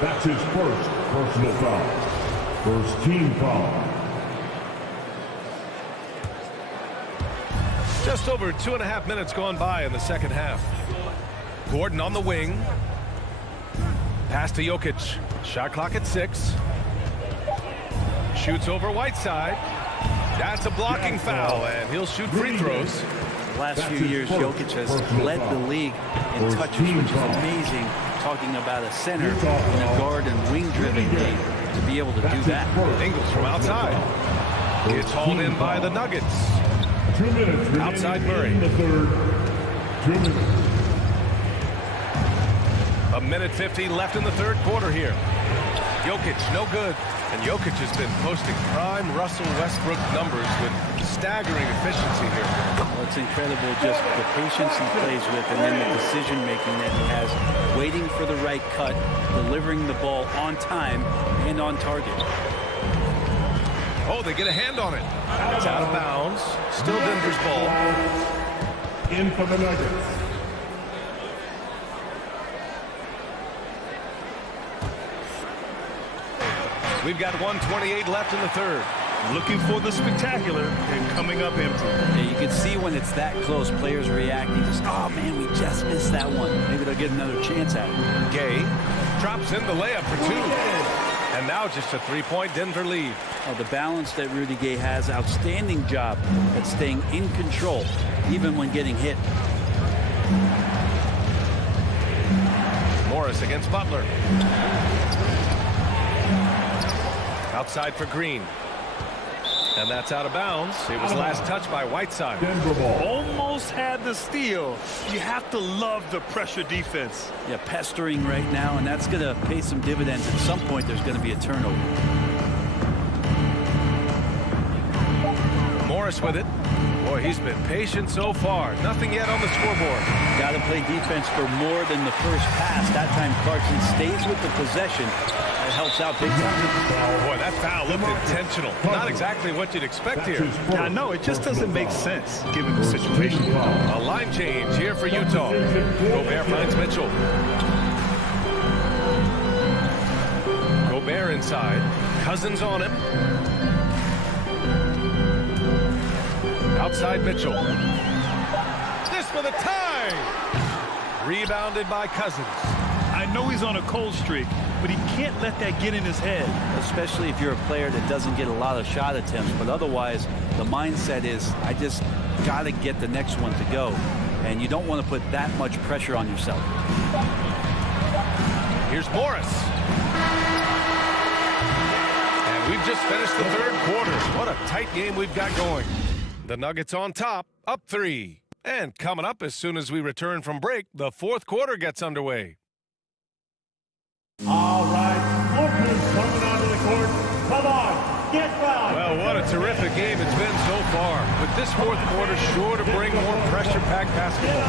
That's his first personal foul. First team foul. Just over 2.5 minutes gone by in the second half. Gordon on the wing. Pass to Jokic. Shot clock at 6. Shoots over Whiteside. That's a blocking foul, and he'll shoot free throws. The last few years, Jokic has led the league in touches, which is amazing. Talking about a center in a guard and wing-driven game to be able to do that. Ingles from outside. It's hauled in by the Nuggets. 2 minutes outside Murray. In the third. 2 minutes. A minute 50 left in the third quarter here. Jokic, no good. And Jokic has been posting prime Russell Westbrook numbers with staggering efficiency here. Well, it's incredible just the patience he plays with and then the decision-making that he has, waiting for the right cut, delivering the ball on time and on target. Oh, they get a hand on it. And it's out of bounds. Still Denver's ball. In for the Nuggets. We've got 1:28 left in the third. Looking for the spectacular and coming up empty. Yeah, you can see when it's that close, players reacting. Just, oh man, we just missed that one. Maybe they'll get another chance at it. Gay drops in the layup for 2. And now just a 3-point Denver lead. Oh, the balance that Rudy Gay has, outstanding job at staying in control, even when getting hit. Morris against Butler. Outside for Green. And that's out of bounds. It was last touched by Whiteside. Almost had the steal. You have to love the pressure defense. Yeah, pestering right now, and that's going to pay some dividends. At some point, there's going to be a turnover. Morris with it. Boy, he's been patient so far. Nothing yet on the scoreboard. Got to play defense for more than the first pass. That time, Clarkson stays with the possession. That helps out big time. Oh, boy, that foul looked intentional. Not exactly what you'd expect here. I know, it just doesn't make sense given the situation. A line change here for Utah. Gobert finds Mitchell. Gobert inside. Cousins on him. Outside Mitchell. This for the tie. Rebounded by Cousins. I know he's on a cold streak, but he can't let that get in his head. Especially if you're a player that doesn't get a lot of shot attempts. But otherwise, the mindset is, I just got to get the next one to go. And you don't want to put that much pressure on yourself. Here's Morris. And we've just finished the third quarter. What a tight game we've got going. The Nuggets on top, up 3. And coming up as soon as we return from break, the fourth quarter gets underway. All right, Lucas coming onto the court. Come on, get fouled. Well, what a terrific game it's been so far. But this fourth quarter sure to bring more pressure-packed basketball.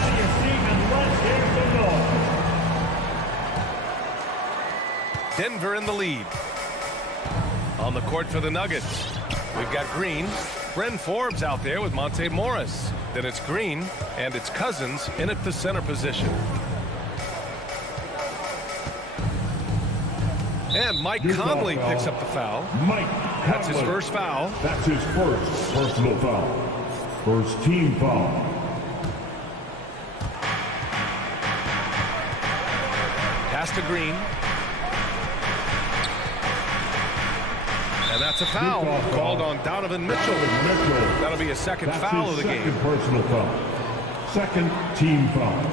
Denver in the lead. On the court for the Nuggets, we've got Green. Bryn Forbes out there with Monte Morris. Then it's Green, and it's Cousins in at the center position. And Mike Conley picks up the foul. Mike That's his first foul. That's his first personal foul. First team foul. Pass to Green. And that's a foul called on Donovan Mitchell. That'll be a second foul of the game. Second personal foul. Second team foul.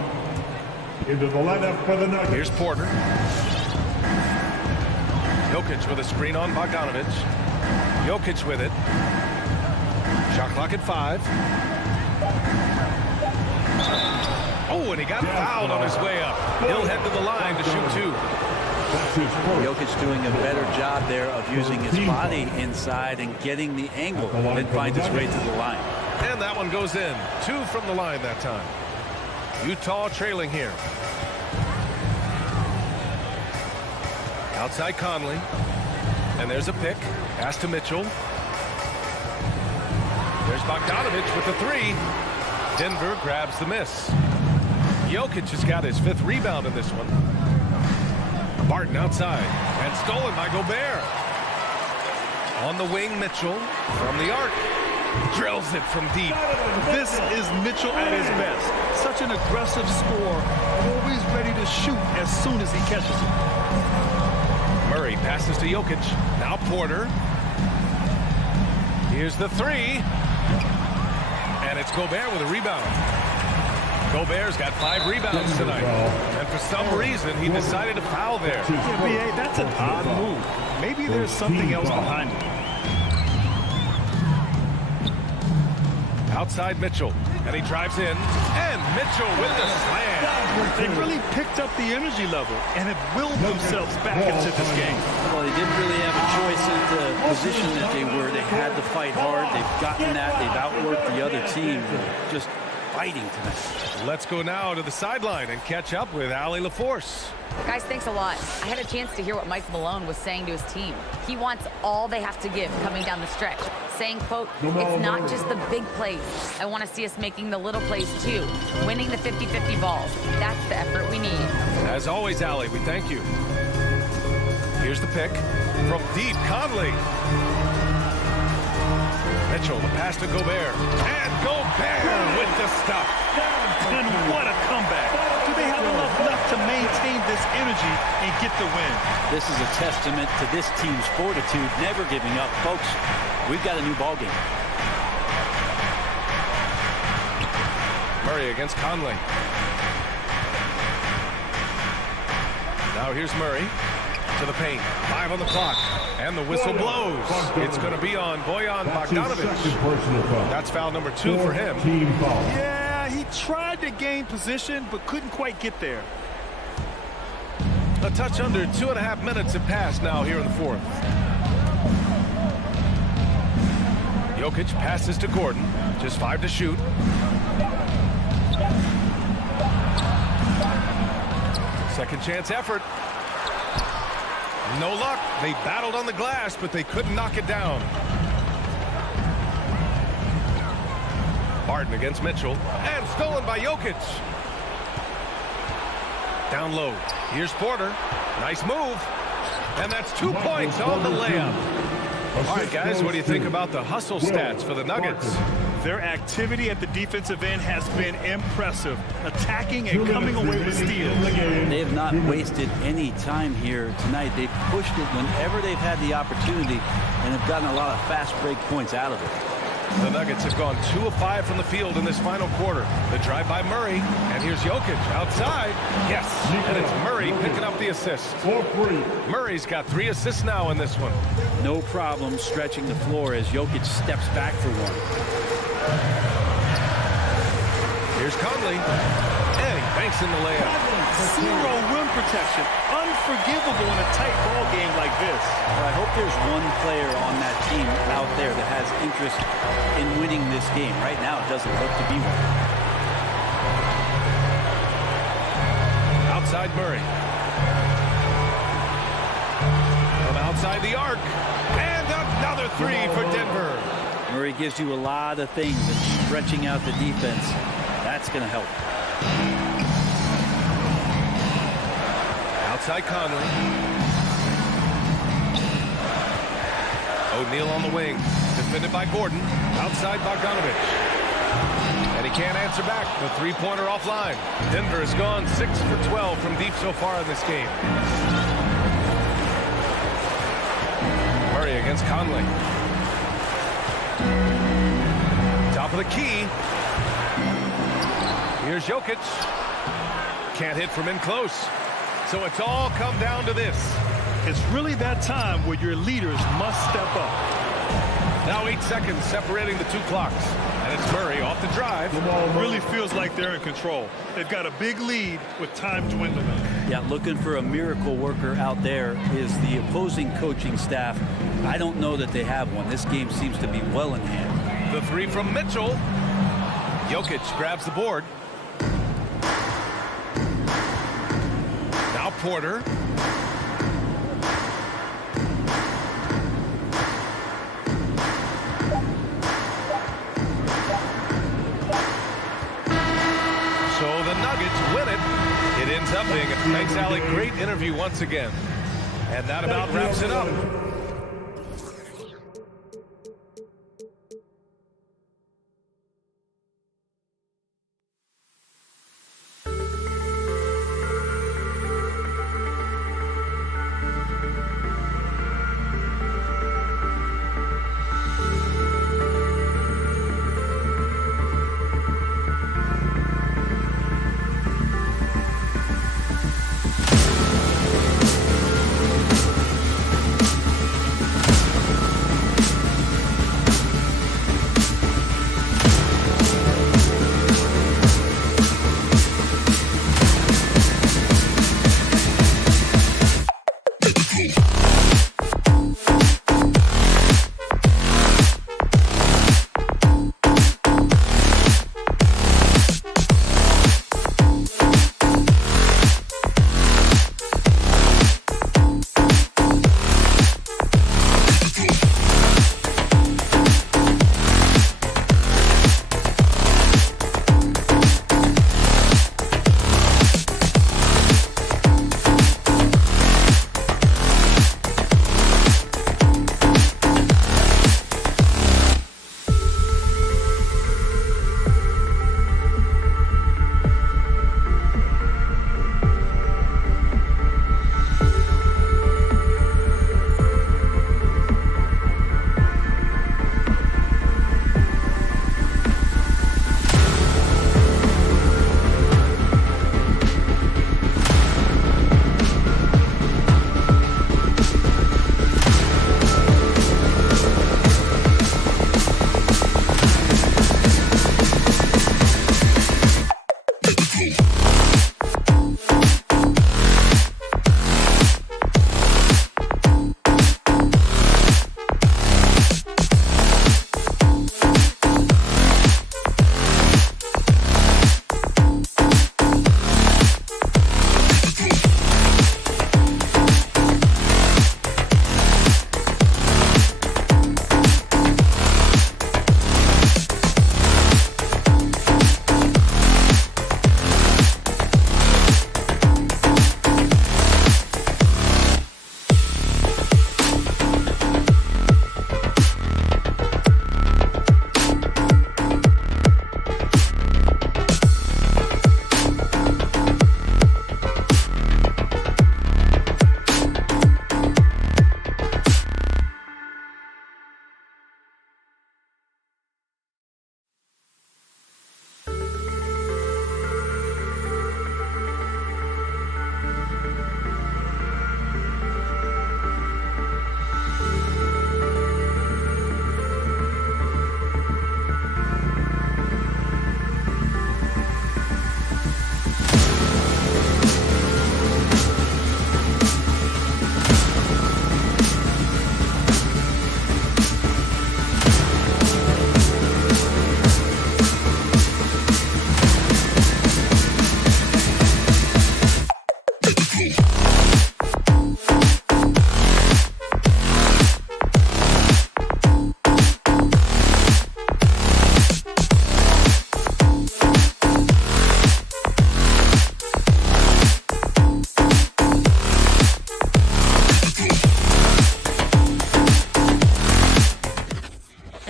Into the lineup for the Nuggets. Here's Porter. Jokic with a screen on Bogdanovic. Jokic with it. Shot clock at 5. Oh, and he got fouled on his way up. He'll head to the line to shoot 2. Jokic doing a better job there of using his body inside and getting the angle that finds its way to the line. And that one goes in. 2 from the line that time. Utah trailing here. Outside Conley. And there's a pick. Pass to Mitchell. There's Bogdanovic with the 3. Denver grabs the miss. Jokic has got his 5th rebound in this one. Barton outside. And stolen by Gobert. On the wing, Mitchell from the arc. Drills it from deep. This is Mitchell at his best. Such an aggressive scorer, always ready to shoot as soon as he catches it. Murray passes to Jokic. Now Porter. Here's the 3. And it's Gobert with a rebound. Gobert's got 5 rebounds tonight. And for some reason, he decided to foul there. Yeah, B.A., that's an odd move. Maybe there's something else behind it. Outside Mitchell. And he drives in. And Mitchell with the slam. They really picked up the energy level and have willed themselves back into this game. Well, they didn't really have a choice in the position that they were. They had to fight hard. They've gotten that. They've outworked the other team. Just fighting tonight. Let's go now to the sideline and catch up with Allie LaForce. Guys, thanks a lot. I had a chance to hear what Mike Malone was saying to his team. He wants all they have to give coming down the stretch, saying, quote, it's not just the big plays. I want to see us making the little plays too, winning the 50-50 balls. That's the effort we need. As always, Allie, we thank you. Here's the pick from deep. Conley. Mitchell, the pass to Gobert. And Gobert with the stuff. And what a comeback. Do they have enough left to maintain this energy and get the win? This is a testament to this team's fortitude, never giving up. Folks, we've got a new ball game. Murray against Conley. Now here's Murray to the paint. 5 on the clock. And the whistle blows. It's going to be on Bojan Bogdanovic. That's foul number 2 for him. Yeah, he tried to gain position, but couldn't quite get there. A touch under 2.5 minutes have passed now here in the 4th. Jokic passes to Gordon. Just 5 to shoot. Second chance effort. No luck. They battled on the glass, but they couldn't knock it down. Barton against Mitchell. And stolen by Jokic. Down low. Here's Porter. Nice move. And that's 2 points on the layup. All right, guys, what do you think about the hustle stats for the Nuggets? Their activity at the defensive end has been impressive, attacking and coming away with steals. They have not wasted any time here tonight. They've pushed it whenever they've had the opportunity and have gotten a lot of fast break points out of it. The Nuggets have gone 2 of 5 from the field in this final quarter. The drive by Murray, and here's Jokic outside. Yes, and it's Murray picking up the assist. Murray's got 3 assists now in this one. No problem stretching the floor as Jokic steps back for one. Here's Conley, and he banks in the layup. 0 rim protection. Unforgivable in a tight ball game like this. Well, I hope there's one player on that team out there that has interest in winning this game. Right now, it doesn't look to be one. Outside Murray. From outside the arc. And another 3 for Denver. Murray gives you a lot of things, and stretching out the defense, that's going to help. Outside Conley. O'Neal on the wing. Defended by Gordon. Outside Bogdanovich. And he can't answer back. The three-pointer offline. Denver has gone 6 for 12 from deep so far in this game. Murray against Conley. Top of the key. Here's Jokic. Can't hit from in close. So it's all come down to this. It's really that time where your leaders must step up. Now 8 seconds separating the two clocks. And it's Murray off the drive. It really feels like they're in control. They've got a big lead with time dwindling. Yeah, looking for a miracle worker out there is the opposing coaching staff. I don't know that they have one. This game seems to be well in hand. The three from Mitchell. Jokic grabs the board. Now Porter. So the Nuggets win it. It ends up being a thanks, Allie. Great interview once again. And that about wraps it up.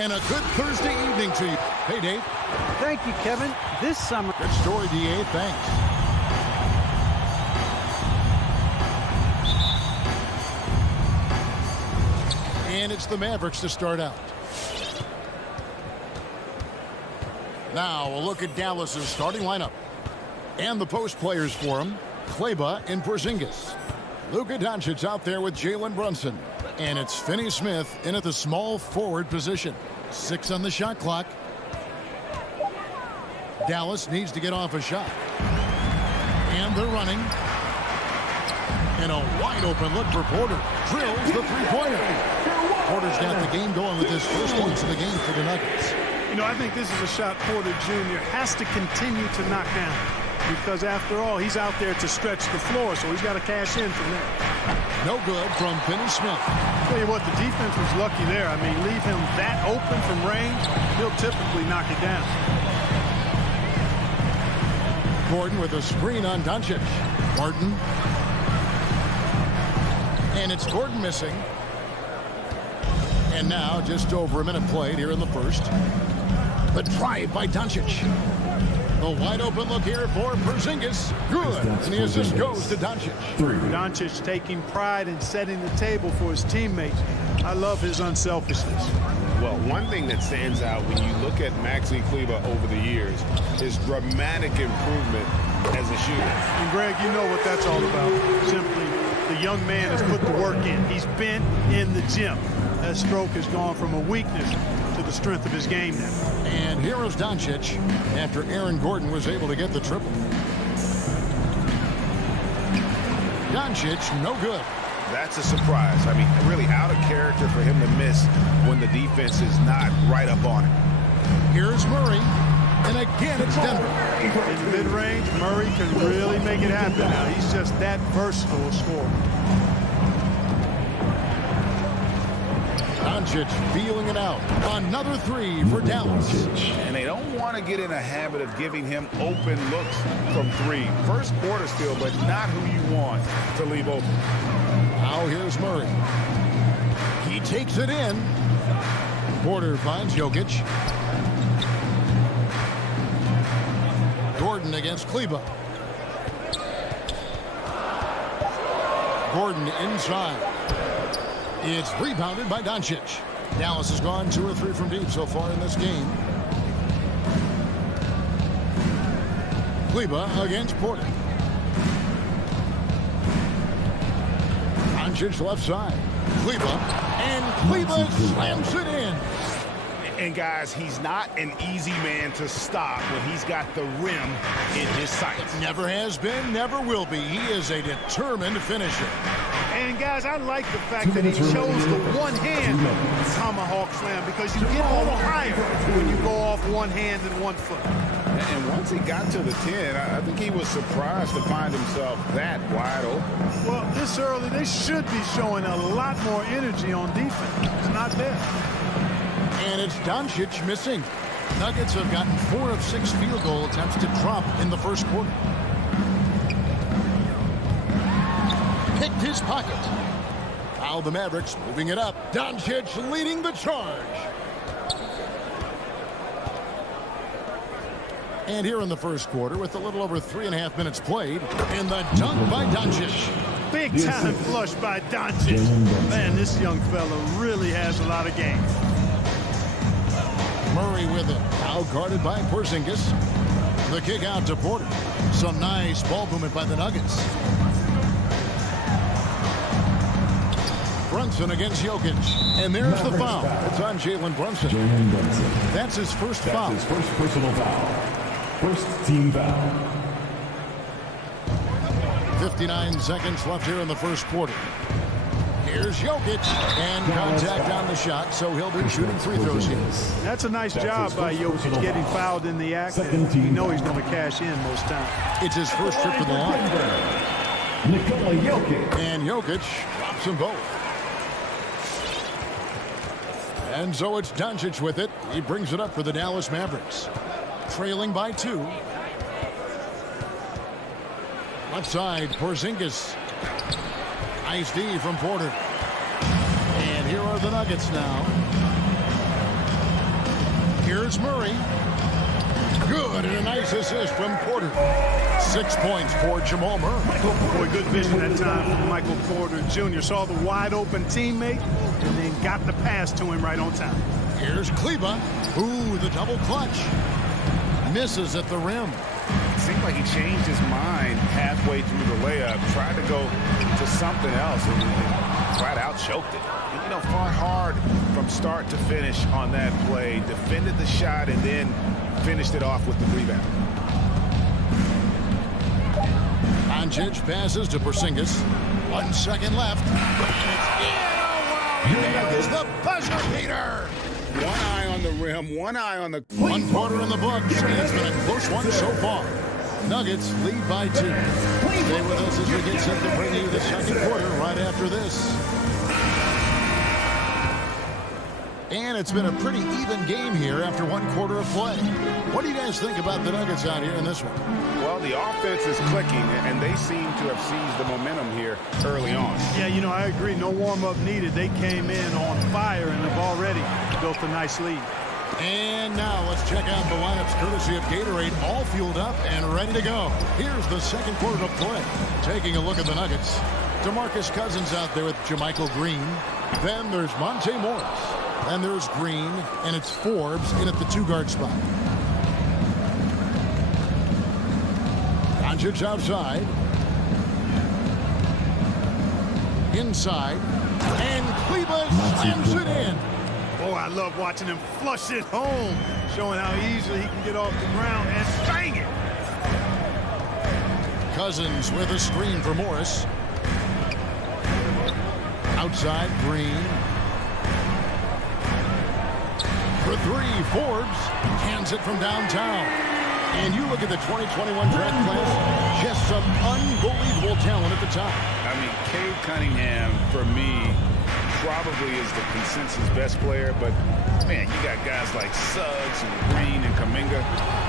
And a good Thursday evening to you. Hey, Dave. Thank you, Kevin. This summer. Good story, DA. Thanks. And it's the Mavericks to start out. Now a look at Dallas's starting lineup. And the post players for him. Kleber and Porzingis. Luka Doncic out there with Jalen Brunson. And it's Finney-Smith in at the small forward position. 6 on the shot clock. Dallas needs to get off a shot. And they're running. And a wide open look for Porter. Drills the three-pointer. Porter's got the game going with his first points of the game for the Nuggets. You know, I think this is a shot Porter Jr. has to continue to knock down. Because after all, he's out there to stretch the floor, so he's got to cash in from there. No good from Finney-Smith. Tell you what, the defense was lucky there. I mean, leave him that open from range, he'll typically knock it down. Gordon with a screen on Doncic. Martin. And it's Gordon missing. And now just over a minute played here in the first. The drive by Doncic. A wide open look here for Porzingis. Good. And the assist goes to Doncic. Doncic taking pride in setting the table for his teammates. I love his unselfishness. Well, one thing that stands out when you look at Maxi Kleber over the years is dramatic improvement as a shooter. And Greg, you know what that's all about. Simply, the young man has put the work in. He's been in the gym. That stroke has gone from a weakness to the strength of his game now. And here is Doncic after Aaron Gordon was able to get the triple. Doncic, no good. That's a surprise. I mean, really out of character for him to miss when the defense is not right up on him. Here's Murray. And again, it's Denver. In mid-range, Murray can really make it happen now. He's just that versatile a scorer. Doncic feeling it out. Another three for Dallas. And they don't want to get in a habit of giving him open looks from three. First quarter still, but not who you want to leave open. Now here's Murray. He takes it in. Porter finds Jokic. Gordon against Kleber. Gordon inside. It's rebounded by Doncic. Dallas has gone 2 or 3 from deep so far in this game. Kleber against Porter. Doncic left side. Kleber. And Kleber slams it in. And guys, he's not an easy man to stop when he's got the rim in his sights. Never has been, never will be. He is a determined finisher. And guys, I like the fact that he chose the one-hand tomahawk slam because you get a little higher when you go off one hand and 1 foot. And once he got to the 10, I think he was surprised to find himself that wide open. Well, this early, they should be showing a lot more energy on defense. It's not there. And it's Doncic missing. Nuggets have gotten 4 of 6 field goal attempts to drop in the first quarter. Picked his pocket. Now the Mavericks moving it up. Doncic leading the charge. And here in the first quarter with a little over 3.5 minutes played. And the dunk by Doncic. Big time flush by Doncic. Man, this young fella really has a lot of game. Murray with it. Now guarded by Porzingis. The kick out to Porter. Some nice ball movement by the Nuggets. Brunson against Jokic. And there's the foul. It's on Jalen Brunson. That's his first foul. His first personal foul. First team foul. 59 seconds left here in the first quarter. Here's Jokic. And contact on the shot, so he'll be shooting free throws here. That's a nice job by Jokic getting fouled in the act. You know he's going to cash in most times. It's his first trip to the line. Nikola Jokic. And Jokic drops them both. And so it's Doncic with it. He brings it up for the Dallas Mavericks. Trailing by 2. Left side, Porzingis. Nice D from Porter. And here are the Nuggets now. Here's Murray. Good, and a nice assist from Porter. 6 points for Jamal Murray. Boy, good vision that time from Michael Porter Jr. Saw the wide open teammate and then got the pass to him right on time. Here's Kleber. Ooh, the double clutch. Misses at the rim. It seemed like he changed his mind halfway through the layup, tried to go to something else, and flat out choked it. You know, fought hard from start to finish on that play, defended the shot, and then finished it off with the rebound. Doncic passes to Porzingis. 1 second left. He nails the buzzer beater. One eye on the rim, one eye on the... 1 quarter in the books, and it's been a close one so far. Nuggets lead by 2. Stay with us as we get set to bring you the second quarter right after this. And it's been a pretty even game here after 1 quarter of play. What do you guys think about the Nuggets out here in this one? Well, the offense is clicking, and they seem to have seized the momentum here early on. Yeah, you know, I agree. No warm-up needed. They came in on fire and have already built a nice lead. And now let's check out the lineups courtesy of Gatorade, all fueled up and ready to go. Here's the second quarter of play. Taking a look at the Nuggets. DeMarcus Cousins out there with JaMychal Green. Then there's Monte Morris. Then there's Green, and it's Forbes in at the 2-guard spot. Doncic outside. Inside. And Kleber slams it in. Oh, I love watching him flush it home, showing how easily he can get off the ground and bang it. Cousins with a screen for Morris. Outside, Green. For 3, Forbes hands it from downtown. And you look at the 2021 draft class, just some unbelievable talent at the top. I mean, Cade Cunningham, for me, probably is the consensus best player, but man, you got guys like Suggs and Green and Kuminga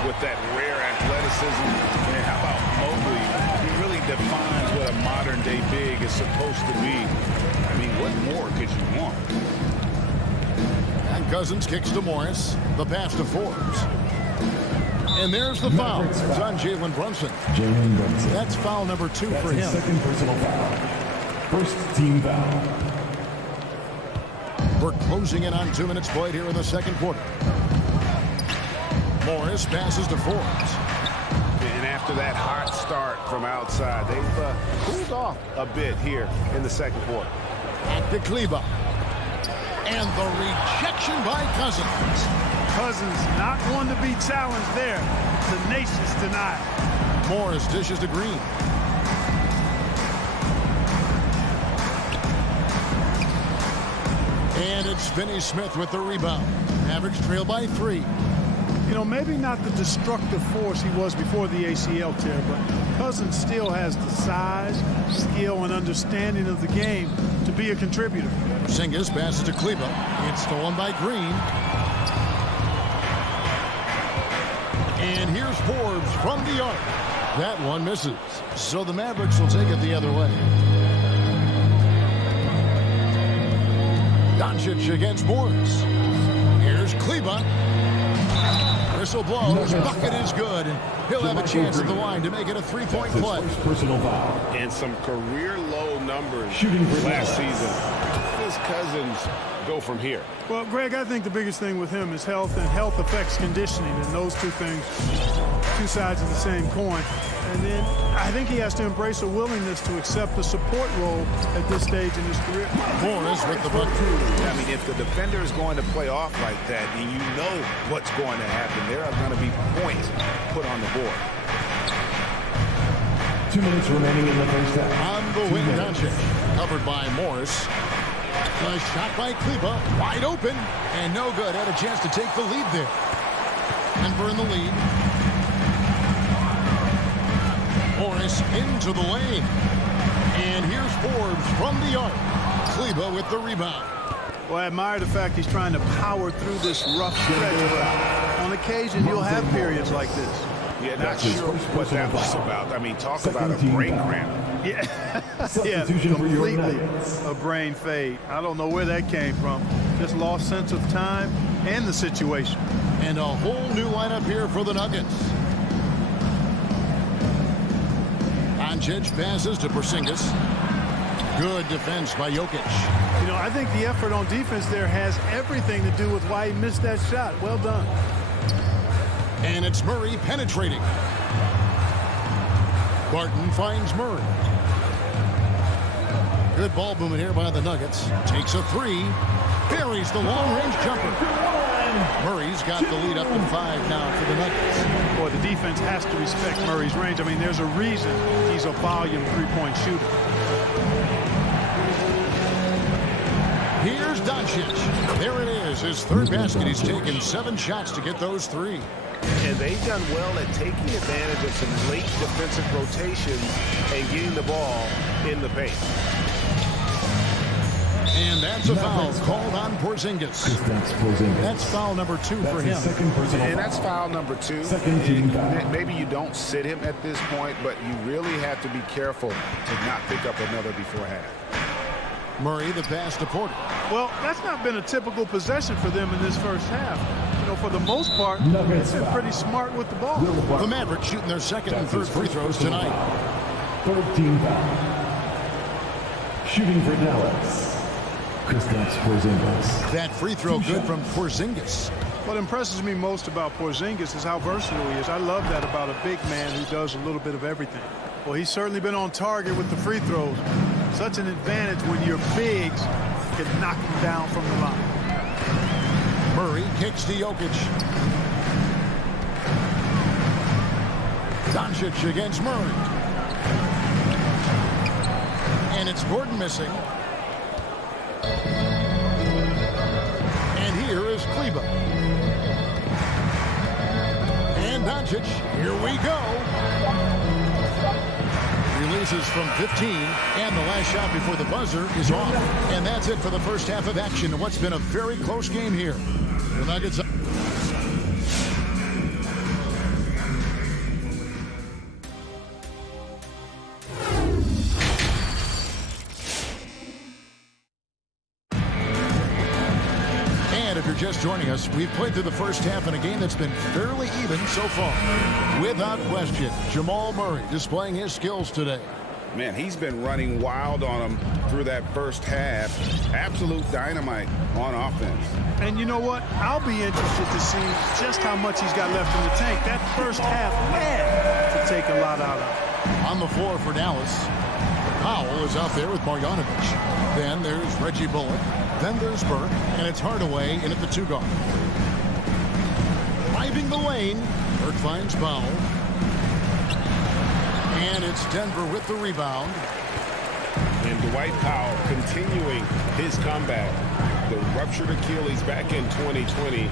with that rare athleticism. And how about Mobley? He really defines what a modern-day big is supposed to be. I mean, what more could you want? And Cousins kicks to Morris. The pass to Forbes. And there's the foul. It's on Jalen Brunson. That's foul number 2 for him. Second personal foul. First team foul. We're closing in on 2 minutes played here in the second quarter. Morris passes to Forbes. And after that hot start from outside, they've cooled off a bit here in the second quarter. At the Kleber. And the rejection by Cousins. Cousins not one to be challenged there. Tenacious denial. Morris dishes to Green. And it's Finney-Smith with the rebound. Mavericks trail by 3. You know, maybe not the destructive force he was before the ACL tear, but Cousins still has the size, skill, and understanding of the game to be a contributor. Porzingis passes to Kleber. It's stolen by Green. And here's Forbes from the arc. That one misses. So the Mavericks will take it the other way. Doncic against Morris. Here's Kleber. Whistle blows. Bucket is good. And he'll have a chance at the line to make it a 3-point play. Personal foul. And some career low numbers Shooting for last season. Does Cousins go from here? Well, Greg, I think the biggest thing with him is health, and health affects conditioning, and those two things, 2 sides of the same coin. And then I think he has to embrace a willingness to accept the support role at this stage in his career. Morris with the bucket. I mean, if the defender is going to play off like that, and you know what's going to happen, there are going to be points put on the board. 2 minutes remaining in the first half. On the wing, Doncic. Covered by Morris. A shot by Kleber. Wide open. And no good. Had a chance to take the lead there. Denver in the lead. Morris into the lane. And here's Forbes from the arc. Kleber with the rebound. Well, I admire the fact he's trying to power through this rough stretch. But on occasion, you'll have periods like this. Yeah, not sure what that was about. I mean, talk about a brain cramp. Yeah, yeah, completely a brain fade. I don't know where that came from. Just lost sense of time and the situation. And a whole new lineup here for the Nuggets. Doncic passes to Porzingis. Good defense by Jokic. You know, I think the effort on defense there has everything to do with why he missed that shot. Well done. And it's Murray penetrating. Barton finds Murray. Good ball movement here by the Nuggets. Takes a three. Buries the long-range jumper. Murray's got the lead up to 5 now for the Nuggets. Boy, the defense has to respect Murray's range. I mean, there's a reason he's a volume three-point shooter. Here's Doncic. There it is, his third basket. He's taken 7 shots to get those 3. And they've done well at taking advantage of some late defensive rotations and getting the ball in the paint. And that's a foul called on Porzingis. That's foul number 2 for him. And that's foul number 2. Maybe you don't sit him at this point, but you really have to be careful to not pick up another before half. Murray, the pass to Porter. Well, that's not been a typical possession for them in this first half. You know, for the most part, they've been pretty smart with the ball. The Mavericks shooting their second and third free throws tonight. Third team foul. Shooting for Dallas. Kristaps Porzingis. That free throw good from Porzingis. What impresses me most about Porzingis is how versatile he is. I love that about a big man who does a little bit of everything. Well, he's certainly been on target with the free throws. Such an advantage when your bigs can knock him down from the line. Murray kicks to Jokic. Doncic against Murray. And it's Gordon missing. And here is Kleber. And Doncic, here we go. Releases from 15, and the last shot before the buzzer is off. And that's it for the first half of action in what's been a very close game here. The Nuggets. Just joining us, we've played through the first half in a game that's been fairly even so far. Without question, Jamal Murray displaying his skills today. Man, he's been running wild on him through that first half. Absolute dynamite on offense. And you know what? I'll be interested to see just how much he's got left in the tank. That first half had to take a lot out of. On the floor for Dallas, Powell is out there with Marjanovic. Then there's Reggie Bullock. Then there's Burke, and it's Hardaway in at the 2 guard. Driving the lane, Burke finds Powell. And it's Denver with the rebound. And Dwight Powell continuing his comeback. The ruptured Achilles back in 2020.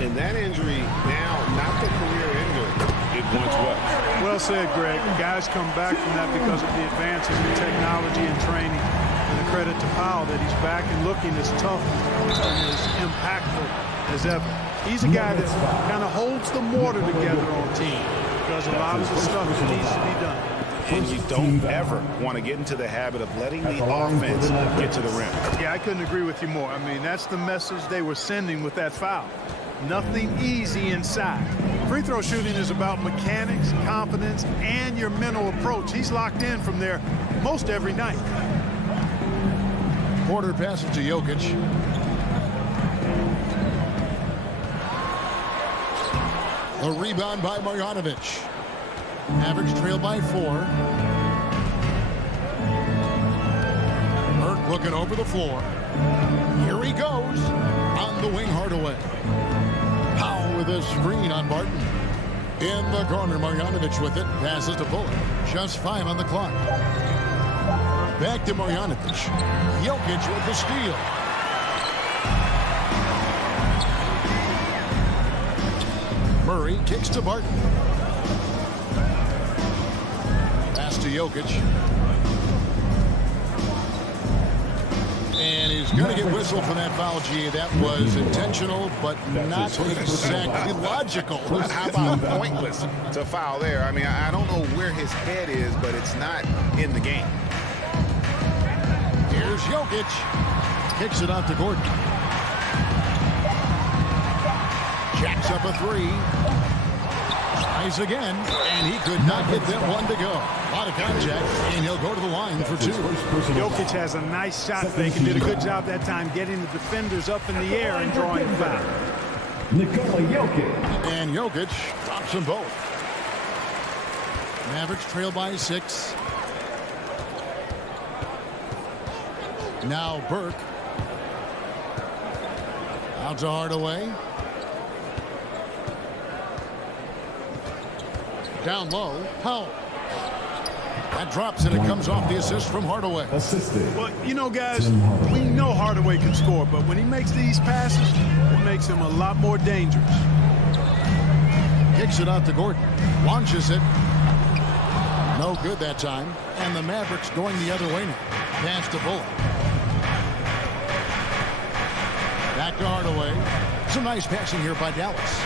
And that injury now not the career ender it once was. Well said, Greg. Guys come back from that because of the advances in technology and training. And a credit to Powell that he's back and looking as tough and as impactful as ever. He's a guy that kind of holds the mortar together on team. Does a lot of the stuff that needs to be done. And you don't ever want to get into the habit of letting the offense get to the rim. Yeah, I couldn't agree with you more. I mean, that's the message they were sending with that foul. Nothing easy inside. Free throw shooting is about mechanics, confidence, and your mental approach. He's locked in from there most every night. Porter passes to Jokic. A rebound by Marjanovic. Mavericks trail by 4. Burke looking over the floor. Here he goes. On the wing, Hardaway. Powell with a screen on Barton. In the corner, Marjanovic with it. Passes to Bullock. Just 5 on the clock. Back to Marjanovic. Jokic with the steal. Murray kicks to Barton. Pass to Jokic. And he's going to get whistled for that foul, G. That was intentional, but not exactly logical. How about pointless to foul there? I mean, I don't know where his head is, but it's not in the game. Here's Jokic. Kicks it out to Gordon. Jacks up a three. Tries again, and he could not get that one to go. A lot of contact, and he'll go to the line for 2. Jokic has a nice shot fake and did a good job that time getting the defenders up in the air and drawing the foul. Nikola Jokic. And Jokic drops them both. Mavericks trail by 6. Now Burke. Out to Hardaway. Down low, Powell. That drops and it comes off the assist from Hardaway. Assisted. Well, you know, guys, we know Hardaway can score, but when he makes these passes, it makes him a lot more dangerous. Kicks it out to Gordon. Launches it. No good that time. And the Mavericks going the other way now. Pass to Bullock. Back to Hardaway. Some nice passing here by Dallas.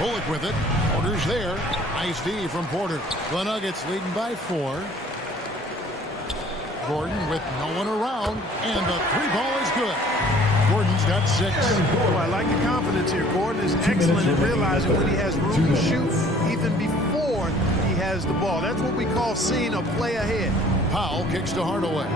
Bullock with it. Porter's there. Nice D from Porter. The Nuggets leading by 4. Gordon with no one around. And the 3-ball is good. Gordon's got 6. Oh, I like the confidence here. Gordon is excellent at realizing when he has room to shoot even before he has the ball. That's what we call seeing a play ahead. Powell kicks to Hardaway.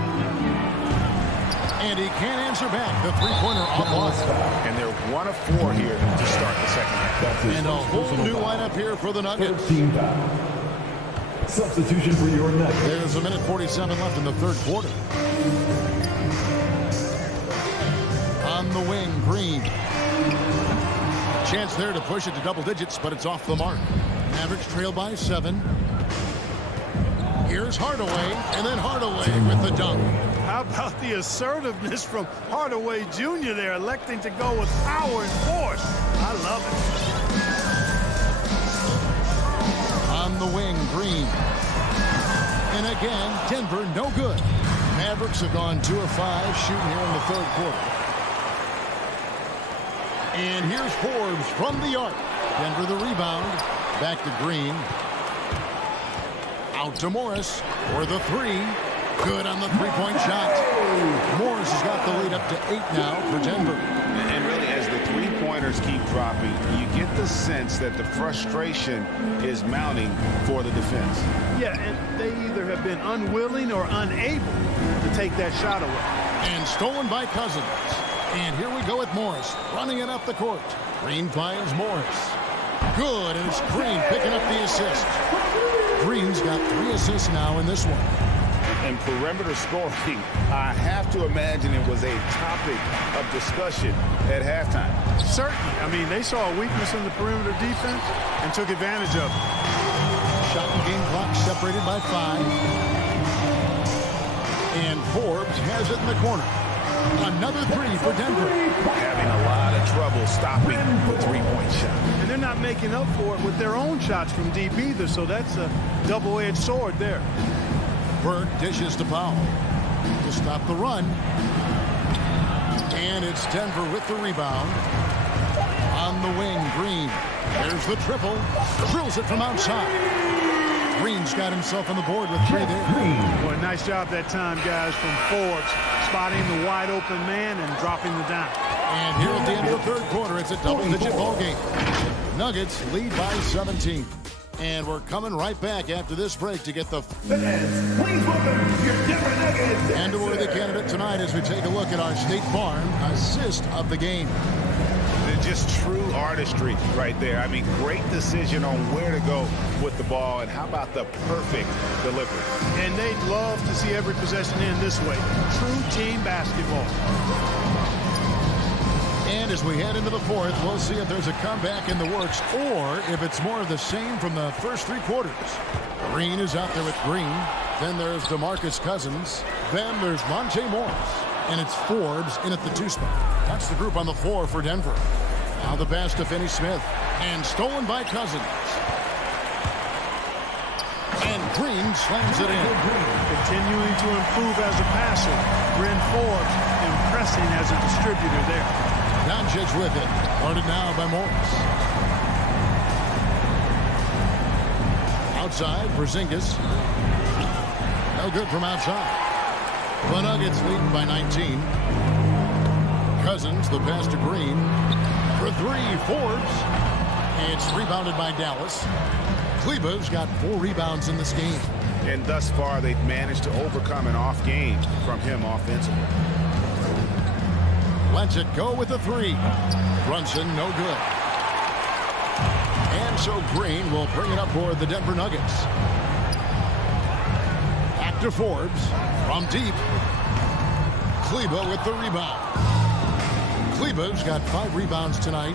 And he can't answer back. The three-pointer off. And they're 1 of 4 here to start the second half. And a whole new lineup here for the Nuggets. 13 foul. Substitution for your Nuggets. There's a minute 47 left in the third quarter. On the wing, Green. Chance there to push it to double digits, but it's off the mark. Mavericks trail by 7. Here's Hardaway, and then Hardaway with the dunk. How about the assertiveness from Hardaway Jr. there, electing to go with power and force. I love it. On the wing, Green. And again, Denver no good. Mavericks have gone 2 of 5 shooting here in the third quarter. And here's Forbes from the arc. Denver the rebound. Back to Green. Out to Morris for the 3. Good on the 3-point shot. Morris has got the lead up to 8 now for Denver. And really, as the 3-pointers keep dropping, you get the sense that the frustration is mounting for the defense. Yeah, and they either have been unwilling or unable to take that shot away. And stolen by Cousins. And here we go with Morris running it up the court. Green finds Morris. Good, and it's Green picking up the assist. Green's got 3 assists now in this one. And perimeter scoring, I have to imagine it was a topic of discussion at halftime. Certainly. I mean, they saw a weakness in the perimeter defense and took advantage of it. Shot and game clock separated by 5. And Forbes has it in the corner. Another 3 for Denver. Having a lot of trouble stopping the 3-point shot. And they're not making up for it with their own shots from deep either, so that's a double-edged sword there. Burke dishes to Powell to stop the run. And it's Denver with the rebound. On the wing, Green. There's the triple. Drills it from outside. Green's got himself on the board with 3 there. Boy, nice job that time, guys, from Forbes, spotting the wide-open man and dropping the dime. And here at the end of the third quarter, it's a double-digit ball game. Nuggets lead by 17. And we're coming right back after this break to get the Fans, please welcome your Denver Nuggets. and a worthy candidate tonight as we take a look at our State Farm assist of the game. They're just true artistry right there. I mean, great decision on where to go with the ball, and how about the perfect delivery. And they'd love to see every possession end this way. True team basketball. And as we head into the fourth, we'll see if there's a comeback in the works or if it's more of the same from the first 3 quarters. Green is out there with Green. Then there's DeMarcus Cousins. Then there's Monte Morris. And it's Forbes in at the 2 spot. That's the group on the floor for Denver. Now the pass to Finney-Smith. And stolen by Cousins. And Green slams it in. Continuing to improve as a passer. Bryn Forbes impressing as a distributor there. Doncic with it. Guarded now by Morris. Outside, Porzingis. No good from outside. The Nuggets leading by 19. Cousins, the pass to Green. For three, Forbes. It's rebounded by Dallas. Kleba's got 4 rebounds in this game. And thus far, they've managed to overcome an off game from him offensively. Lets it go with a 3. Brunson, no good. And so Green will bring it up for the Denver Nuggets. Back to Forbes from deep. Kleber with the rebound. Kleber's got 5 rebounds tonight.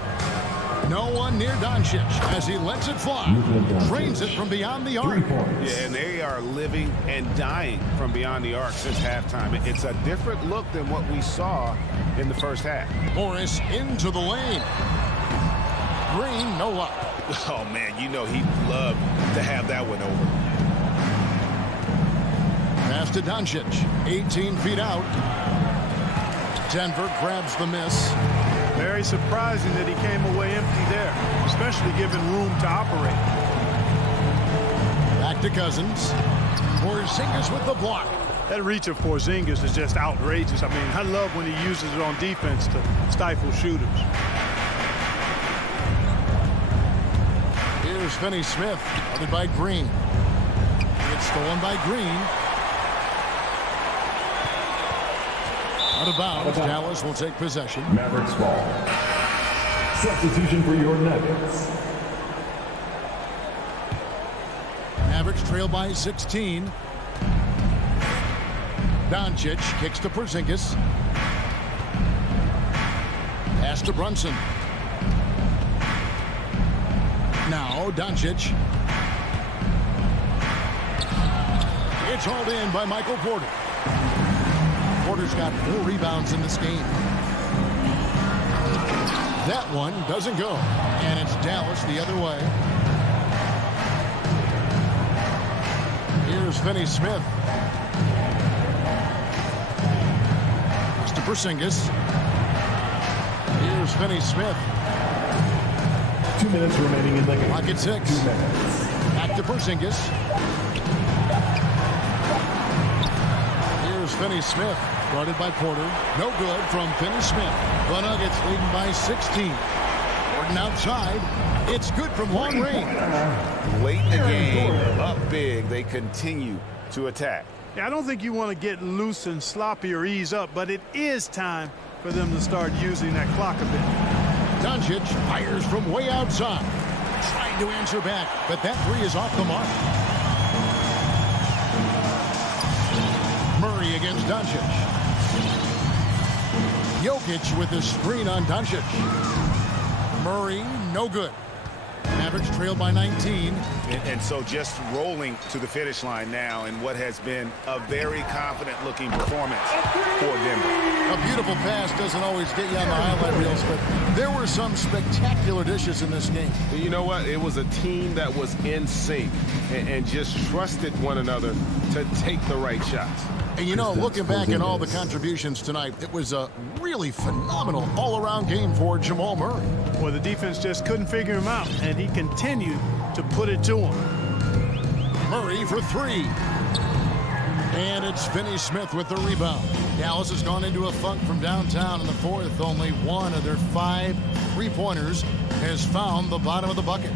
No one near Doncic as he lets it fly. Trains it from beyond the arc. Yeah, and they are living and dying from beyond the arc since halftime. It's a different look than what we saw in the first half. Morris into the lane. Green, no luck. Oh, man, you know he'd love to have that one over. Pass to Doncic. 18 feet out. Denver grabs the miss. Very surprising that he came away empty there, especially given room to operate. Back to Cousins. Porzingis with the block. That reach of Porzingis is just outrageous. I mean, I love when he uses it on defense to stifle shooters. Here's Finney-Smith, guarded by Green. It's stolen by Green. Out of bounds, Dallas will take possession. Mavericks ball. Substitution for your Nuggets. Mavericks trail by 16. Doncic kicks to Porzingis. Pass to Brunson. Now Doncic. It's hauled in by Michael Porter. Porter's got 4 rebounds in this game. That one doesn't go. And it's Dallas the other way. Here's Finney-Smith. It's to Porzingis. Here's Finney-Smith. 2 minutes remaining in the game. Clock at 6. 2 minutes. Back to Porzingis. Here's Finney-Smith. Guarded by Porter. No good from Finney-Smith. The Nuggets leading by 16. Gordon outside. It's good from long range. Late in the game, up big, they continue to attack. Yeah, I don't think you want to get loose and sloppy or ease up, but it is time for them to start using that clock a bit. Doncic fires from way outside. Trying to answer back, but that 3 is off the mark. Murray against Doncic. Jokic with the screen on Doncic. Murray, no good. Mavericks trail by 19. And so just rolling to the finish line now in what has been a very confident-looking performance for Denver. A beautiful pass doesn't always get you on the highlight reels, but there were some spectacular dishes in this game. You know what? It was a team that was in sync and just trusted one another to take the right shots. And you know, looking back at all the contributions tonight, it was a really phenomenal all-around game for Jamal Murray. Well, the defense just couldn't figure him out, and he continued to put it to him. Murray for 3. And it's Finney-Smith with the rebound. Dallas has gone into a funk from downtown in the 4th. Only 1 of their 5 three-pointers has found the bottom of the bucket.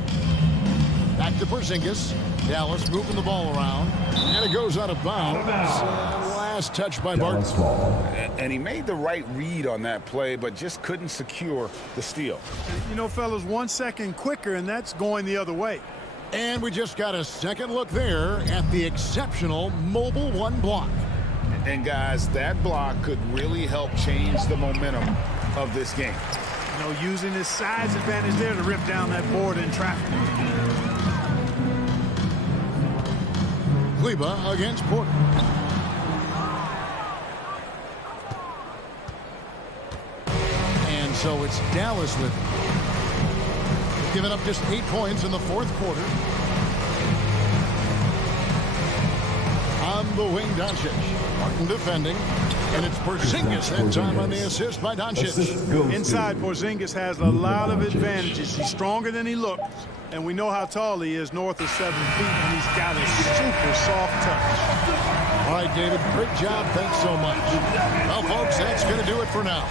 Back to Porzingis. Dallas moving the ball around. And it goes out of bounds. Last touch by Barton. And he made the right read on that play, but just couldn't secure the steal. You know, fellas, 1 second quicker, and that's going the other way. And we just got a second look there at the exceptional Mobile 1 block. And, guys, that block could really help change the momentum of this game. You know, using his size advantage there to rip down that board in traffic. Kleber against Porter. And so it's Dallas with it. Giving up just 8 points in the 4th quarter. On the wing, Doncic. Martin defending. And it's Porzingis that time on the assist by Doncic. Inside, Porzingis has a lot of advantages. He's stronger than he looks. And we know how tall he is, north of 7 feet, and he's got a super soft touch. All right, David, great job. Thanks so much. Well, folks, that's going to do it for now.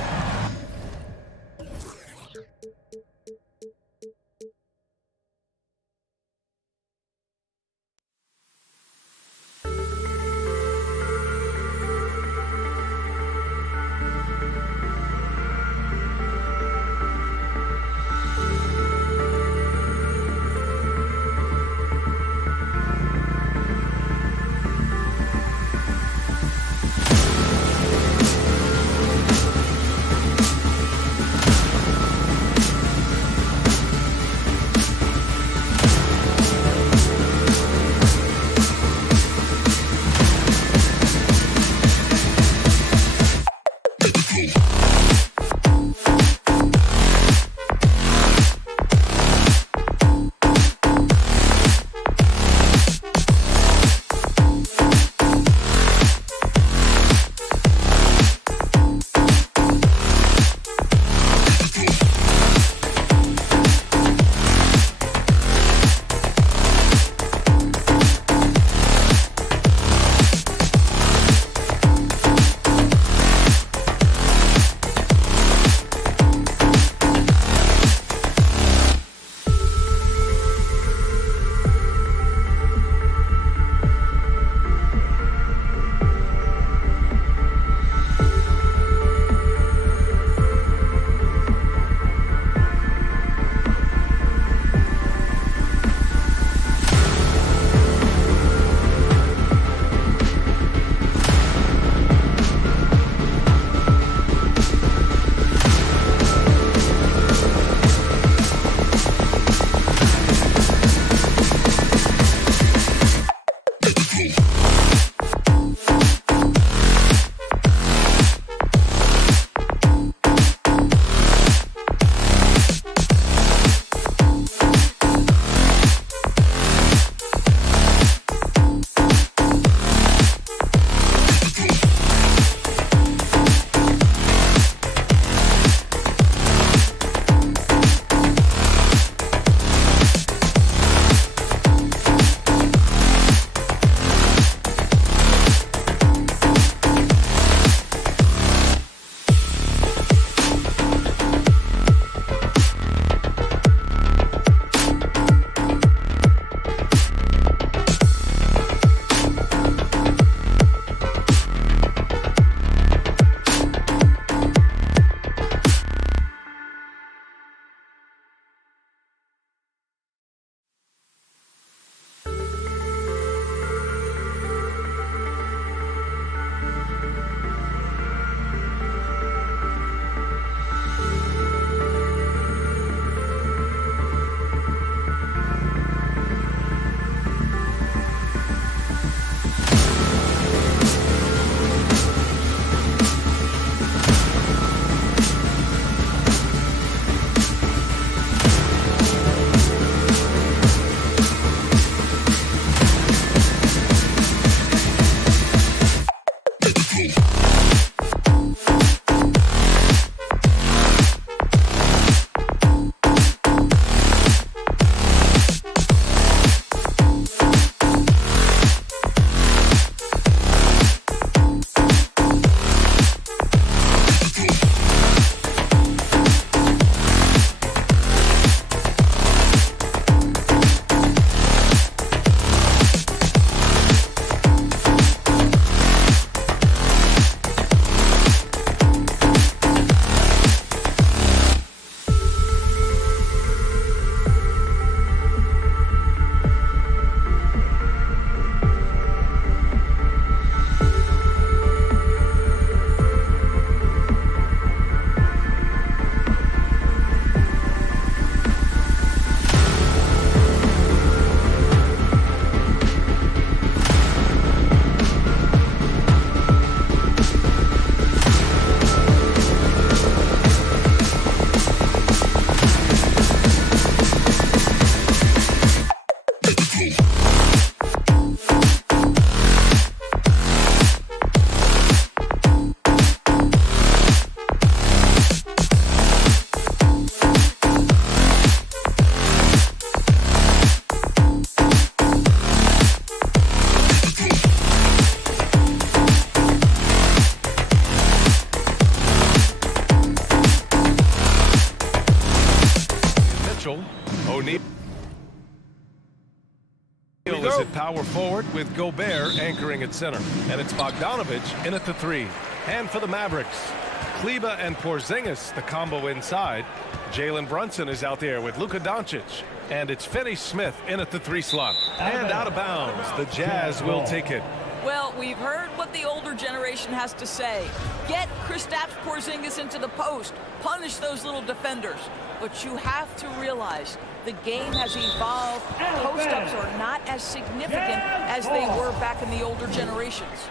power forward with Gobert anchoring at center. And it's Bogdanovich in at the 3. And for the Mavericks, Kleber and Porzingis, the combo inside. Jalen Brunson is out there with Luka Doncic. And it's Finney Smith in at the 3 slot. And out of bounds, the Jazz will take it. Well, we've heard what the older generation has to say. Get Kristaps Porzingis into the post. Punish those little defenders. But you have to realize the game has evolved. Post-ups are not as significant as they were back in the older generations.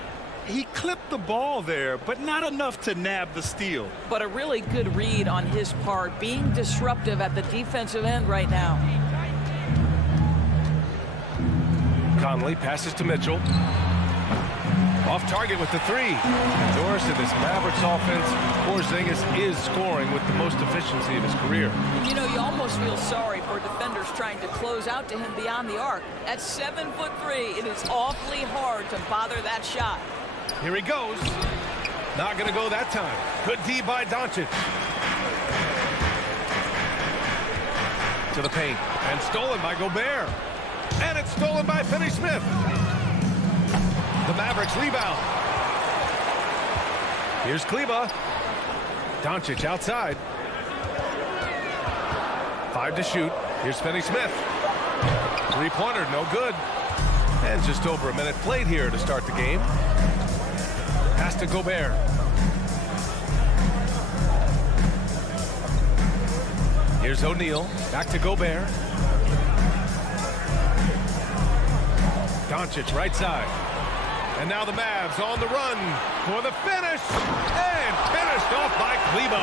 He clipped the ball there, but not enough to nab the steal. But a really good read on his part, being disruptive at the defensive end right now. Conley passes to Mitchell. Off target with the 3. Doris in this Mavericks offense, Porzingis is scoring with the most efficiency of his career. You know, you almost feel sorry for defenders trying to close out to him beyond the arc. At 7'3", it is awfully hard to bother that shot. Here he goes. Not going to go that time. Good D by Doncic. To the paint. And stolen by Gobert. And it's stolen by Finney Smith. The Mavericks rebound. Here's Kleber. Doncic outside. 5 to shoot. Here's Finney Smith. 3-pointer, no good. And just over a minute played here to start the game. Pass to Gobert. Here's O'Neal. Back to Gobert. Doncic right side. And now the Mavs on the run for the finish. And finished off by Kleber.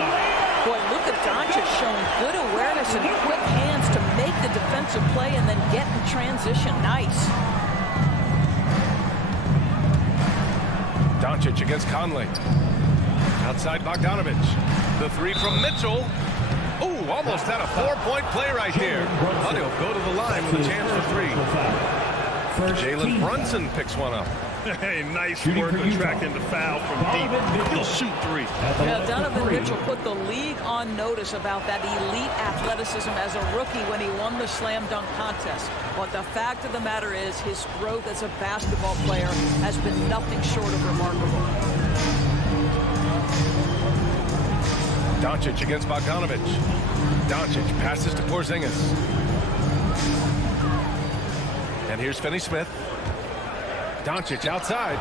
Boy, Luka Doncic showing good awareness and quick hands to make the defensive play and then get in transition. Nice. Doncic against Conley. Outside Bogdanovich. The 3 from Mitchell. Ooh, almost had a 4-point play right there. But he'll go to the line with a chance for 3. Jalen Brunson picks one up. Hey, nice work attracting the foul from deep. He'll shoot 3. Now, Donovan Mitchell put the league on notice about that elite athleticism as a rookie when he won the slam dunk contest. But the fact of the matter is his growth as a basketball player has been nothing short of remarkable. Doncic against Bogdanovich. Doncic passes to Porzingis. And here's Finney Smith. Doncic outside.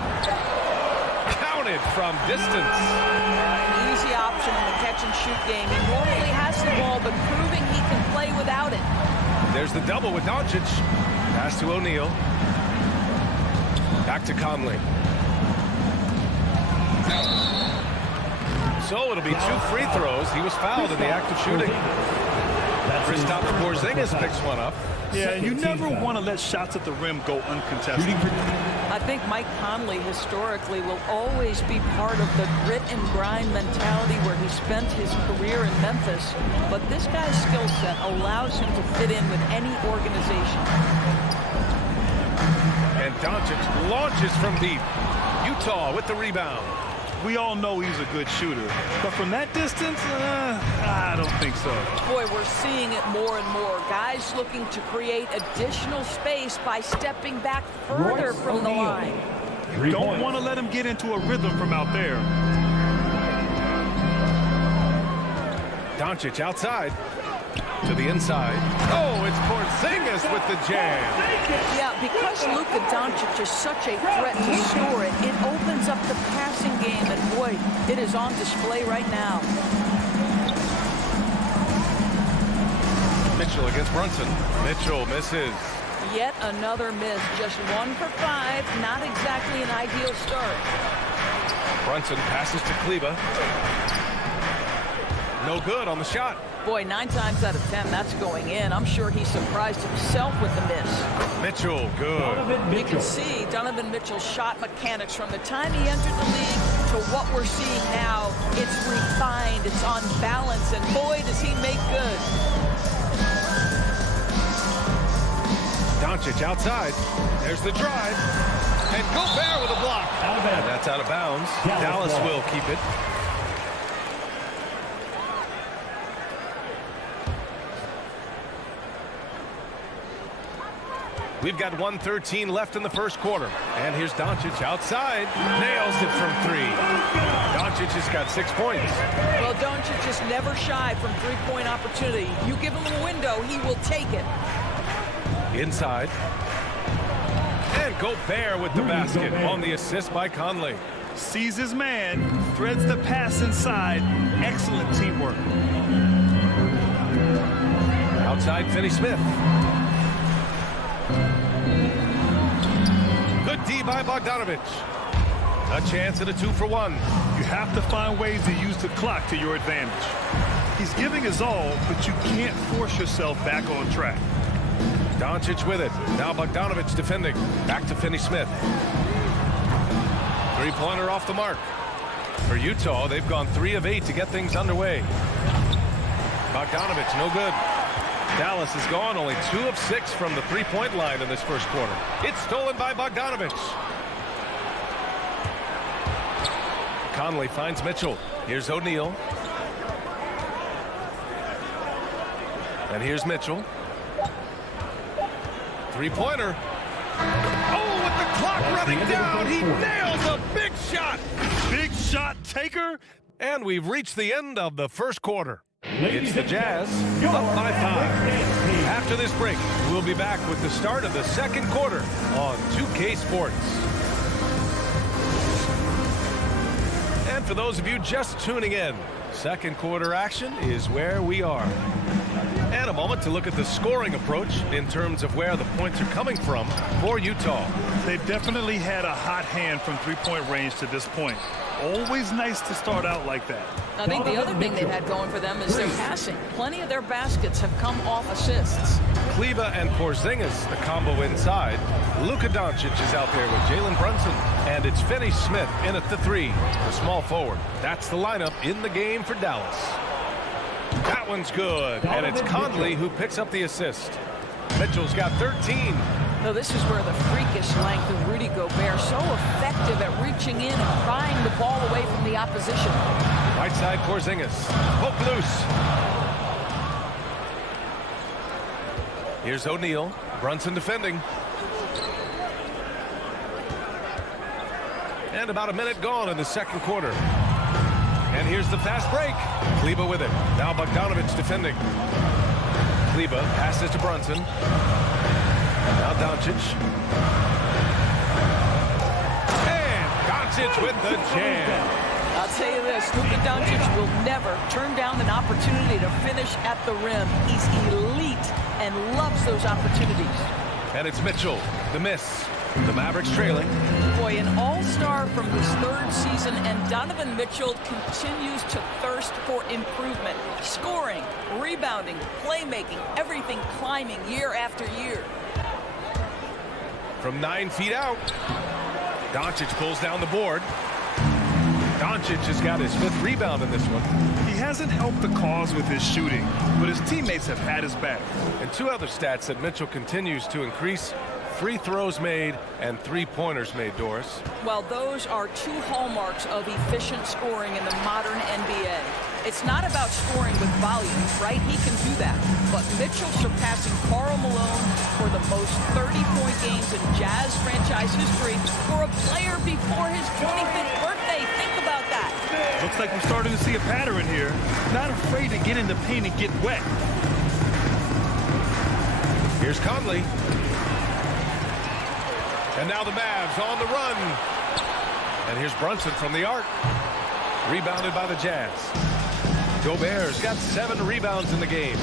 Counted from distance. An easy option in the catch-and-shoot game. He normally has the ball, but proving he can play without it. There's the double with Doncic. Pass to O'Neal. Back to Conley. So it'll be 2 free throws. He was fouled in the act of shooting. Kristaps Porzingis picks one up. Yeah, you never want to let shots at the rim go uncontested. I think Mike Conley historically will always be part of the grit and grind mentality where he spent his career in Memphis. But this guy's skill set allows him to fit in with any organization. And Doncic launches from deep. Utah with the rebound. We all know he's a good shooter, but from that distance, I don't think so. Boy, we're seeing it more and more. Guys looking to create additional space by stepping back further from the line. Don't want to let him get into a rhythm from out there. Doncic outside to the inside. Oh, it's Porzingis with the jam. Yeah, because Luka Doncic is such a threat to score it, it opens up the passing game, and boy, it is on display right now. Mitchell against Brunson. Mitchell misses. Yet another miss, just 1 for 5, not exactly an ideal start. Brunson passes to Kleber. No good on the shot. Boy, 9 times out of 10, that's going in. I'm sure he surprised himself with the miss. Mitchell, good. You can see Donovan Mitchell's shot mechanics from the time he entered the league to what we're seeing now. It's refined, it's on balance, and boy, does he make good. Doncic outside. There's the drive. And Gobert with a block. And that's out of bounds. Dallas will keep it. We've got 1:13 left in the first quarter. And here's Doncic outside. Nails it from three. Doncic has got 6 points. Well, Doncic is never shy from three-point opportunity. You give him a window, he will take it. Inside. And Gobert with the basket on the assist by Conley. Sees his man, threads the pass inside. Excellent teamwork. Outside, Finney-Smith. Good D by Bogdanovic. A chance at a 2-for-1. You have to find ways to use the clock to your advantage. He's giving his all, but you can't force yourself back on track. Doncic with it. Now Bogdanovic defending. Back to Finney-Smith. Three-pointer off the mark. For Utah, they've gone 3 of 8 to get things underway. Bogdanovic, no good. Dallas has gone only 2 of 6 from the three-point line in this first quarter. It's stolen by Bogdanovic. Conley finds Mitchell. Here's O'Neal. And here's Mitchell. Three-pointer. Oh, with the clock running down, he nails a big shot. Big shot taker. And we've reached the end of the first quarter. It's the Jazz up by 5. After this break, we'll be back with the start of the second quarter on 2K Sports. And for those of you just tuning in, second quarter action is where we are. And a moment to look at the scoring approach in terms of where the points are coming from for Utah. They've definitely had a hot hand from three-point range to this point. Always nice to start out like that. I think the other thing they've had going for them is their passing. Plenty of their baskets have come off assists. Kleba and Porzingis, the combo inside. Luka Doncic is out there with Jalen Brunson. And it's Finney-Smith in at the 3, the small forward. That's the lineup in the game for Dallas. That one's good. And it's Conley who picks up the assist. Mitchell's got 13. No, this is where the freakish length of Rudy Gobert, so effective at reaching in and prying the ball away from the opposition. Right side, Porzingis. Poke loose. Here's O'Neal. Brunson defending. And about a minute gone in the second quarter. And here's the fast break. Kleba with it. Now Bogdanovic defending. Kleba passes to Brunson. Now Doncic. And Doncic with the jam. I'll tell you this, Luka Doncic will never turn down an opportunity to finish at the rim. He's elite and loves those opportunities. And it's Mitchell, the miss. The Mavericks trailing. Boy, an all-star from his third season, and Donovan Mitchell continues to thirst for improvement. Scoring, rebounding, playmaking, everything climbing year after year. From 9 feet out, Doncic pulls down the board. Doncic has got his 5th rebound in this one. He hasn't helped the cause with his shooting, but his teammates have had his back. And 2 other stats that Mitchell continues to increase: free throws made and 3-pointers made, Doris. Well, those are 2 hallmarks of efficient scoring in the modern NBA. It's not about scoring with volume, right? He can do that. But Mitchell surpassing Karl Malone for the most 30-point games in Jazz franchise history for a player before his 25th birthday. Think about that. Looks like we're starting to see a pattern here. Not afraid to get in the paint and get wet. Here's Conley. And now the Mavs on the run. And here's Brunson from the arc. Rebounded by the Jazz. Gobert's got 7 rebounds in the game.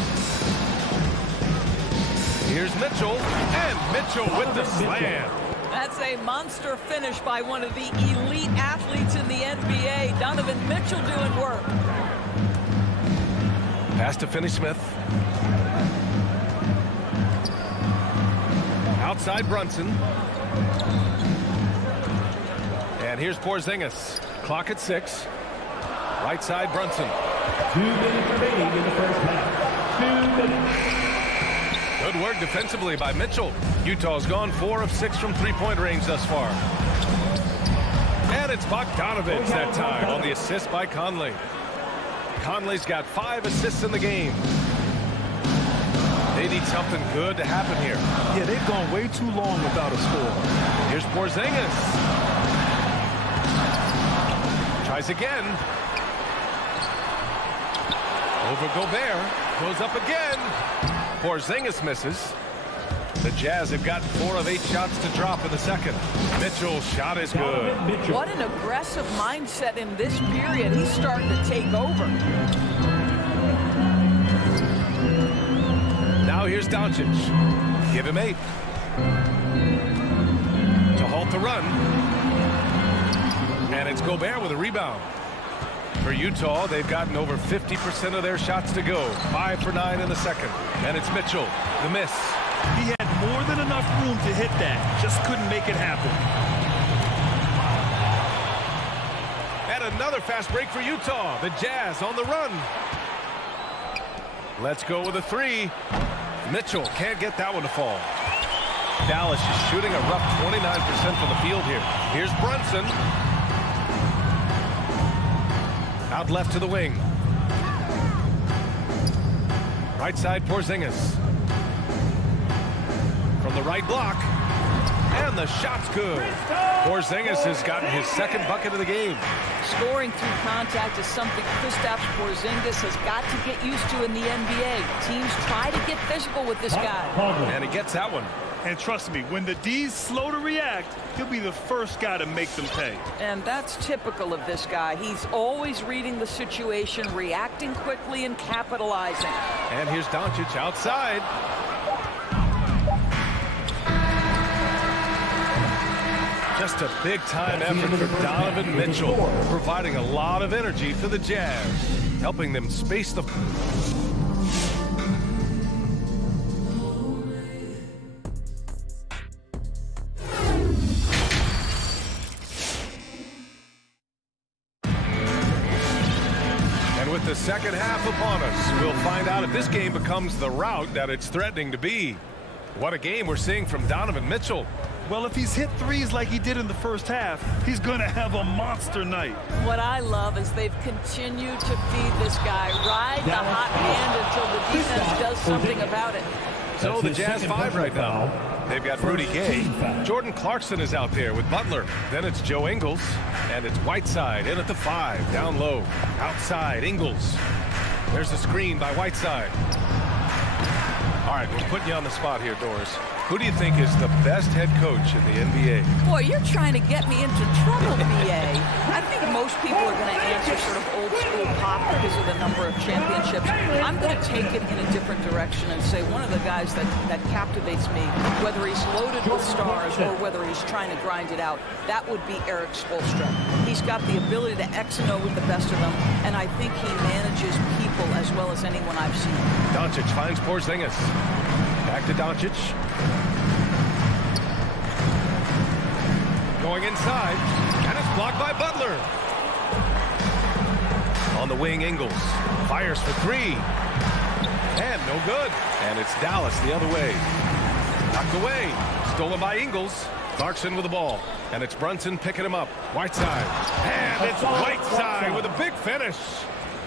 Here's Mitchell. And Mitchell with the slam. That's a monster finish by one of the elite athletes in the NBA. Donovan Mitchell doing work. Pass to Finney-Smith. Outside Brunson. And here's Porzingis. Clock at 6. Right side Brunson. 2 minutes remaining in the first half. 2 minutes. Good work defensively by Mitchell. Utah's gone 4 of 6 from three-point range thus far. And it's Bogdanovic that time on the assist by Conley. Conley's got 5 assists in the game. They need something good to happen here. Yeah, they've gone way too long without a score. Here's Porzingis. Tries again. Over Gobert. Goes up again. Porzingis misses. The Jazz have gotten 4 of 8 shots to drop in the second. Mitchell's shot is good. What an aggressive mindset in this period. He's starting to take over. Now here's Doncic. Give him 8. To halt the run. And it's Gobert with a rebound. For Utah, they've gotten over 50% of their shots to go. 5 for 9 in the second. And it's Mitchell. The miss. He had more than enough room to hit that. Just couldn't make it happen. And another fast break for Utah. The Jazz on the run. Let's go with a 3. Mitchell can't get that one to fall. Dallas is shooting a rough 29% from the field here. Here's Brunson. Out left to the wing. Right side, Porzingis. From the right block. And the shot's good. Porzingis has gotten his second bucket of the game. Scoring through contact is something Kristaps Porzingis has got to get used to in the NBA. Teams try to get physical with this guy. And he gets that one. And trust me, when the D's slow to react, he'll be the first guy to make them pay. And that's typical of this guy. He's always reading the situation, reacting quickly, and capitalizing. And here's Doncic outside. Just a big-time effort for Donovan Mitchell, providing a lot of energy for the Jazz, helping them space the... And with the second half upon us, we'll find out if this game becomes the rout that it's threatening to be. What a game we're seeing from Donovan Mitchell. Well, if he's hit threes like he did in the first half, he's going to have a monster night. What I love is they've continued to feed this guy, ride the hot hand until the defense does something about it. So the Jazz 5 right now. They've got Rudy Gay. Jordan Clarkson is out there with Butler. Then it's Joe Ingles. And it's Whiteside in at the 5, down low. Outside, Ingles. There's the screen by Whiteside. All right, we're putting you on the spot here, Doris. Who do you think is the best head coach in the NBA? Boy, you're trying to get me into trouble, BA. I think most people are going to answer sort of old school pop because of the number of championships. I'm going to take it in a different direction and say one of the guys that captivates me, whether he's loaded with stars or whether he's trying to grind it out, that would be Erik Spoelstra. He's got the ability to X and O with the best of them, and I think he manages people as well as anyone I've seen. Doncic finds Porzingis. Back to Doncic. Going inside, and it's blocked by Butler. On the wing, Ingles fires for 3. And no good. And it's Dallas the other way. Knocked away. Stolen by Ingles. Clarkson with the ball. And it's Brunson picking him up. Whiteside. And it's Whiteside with a big finish.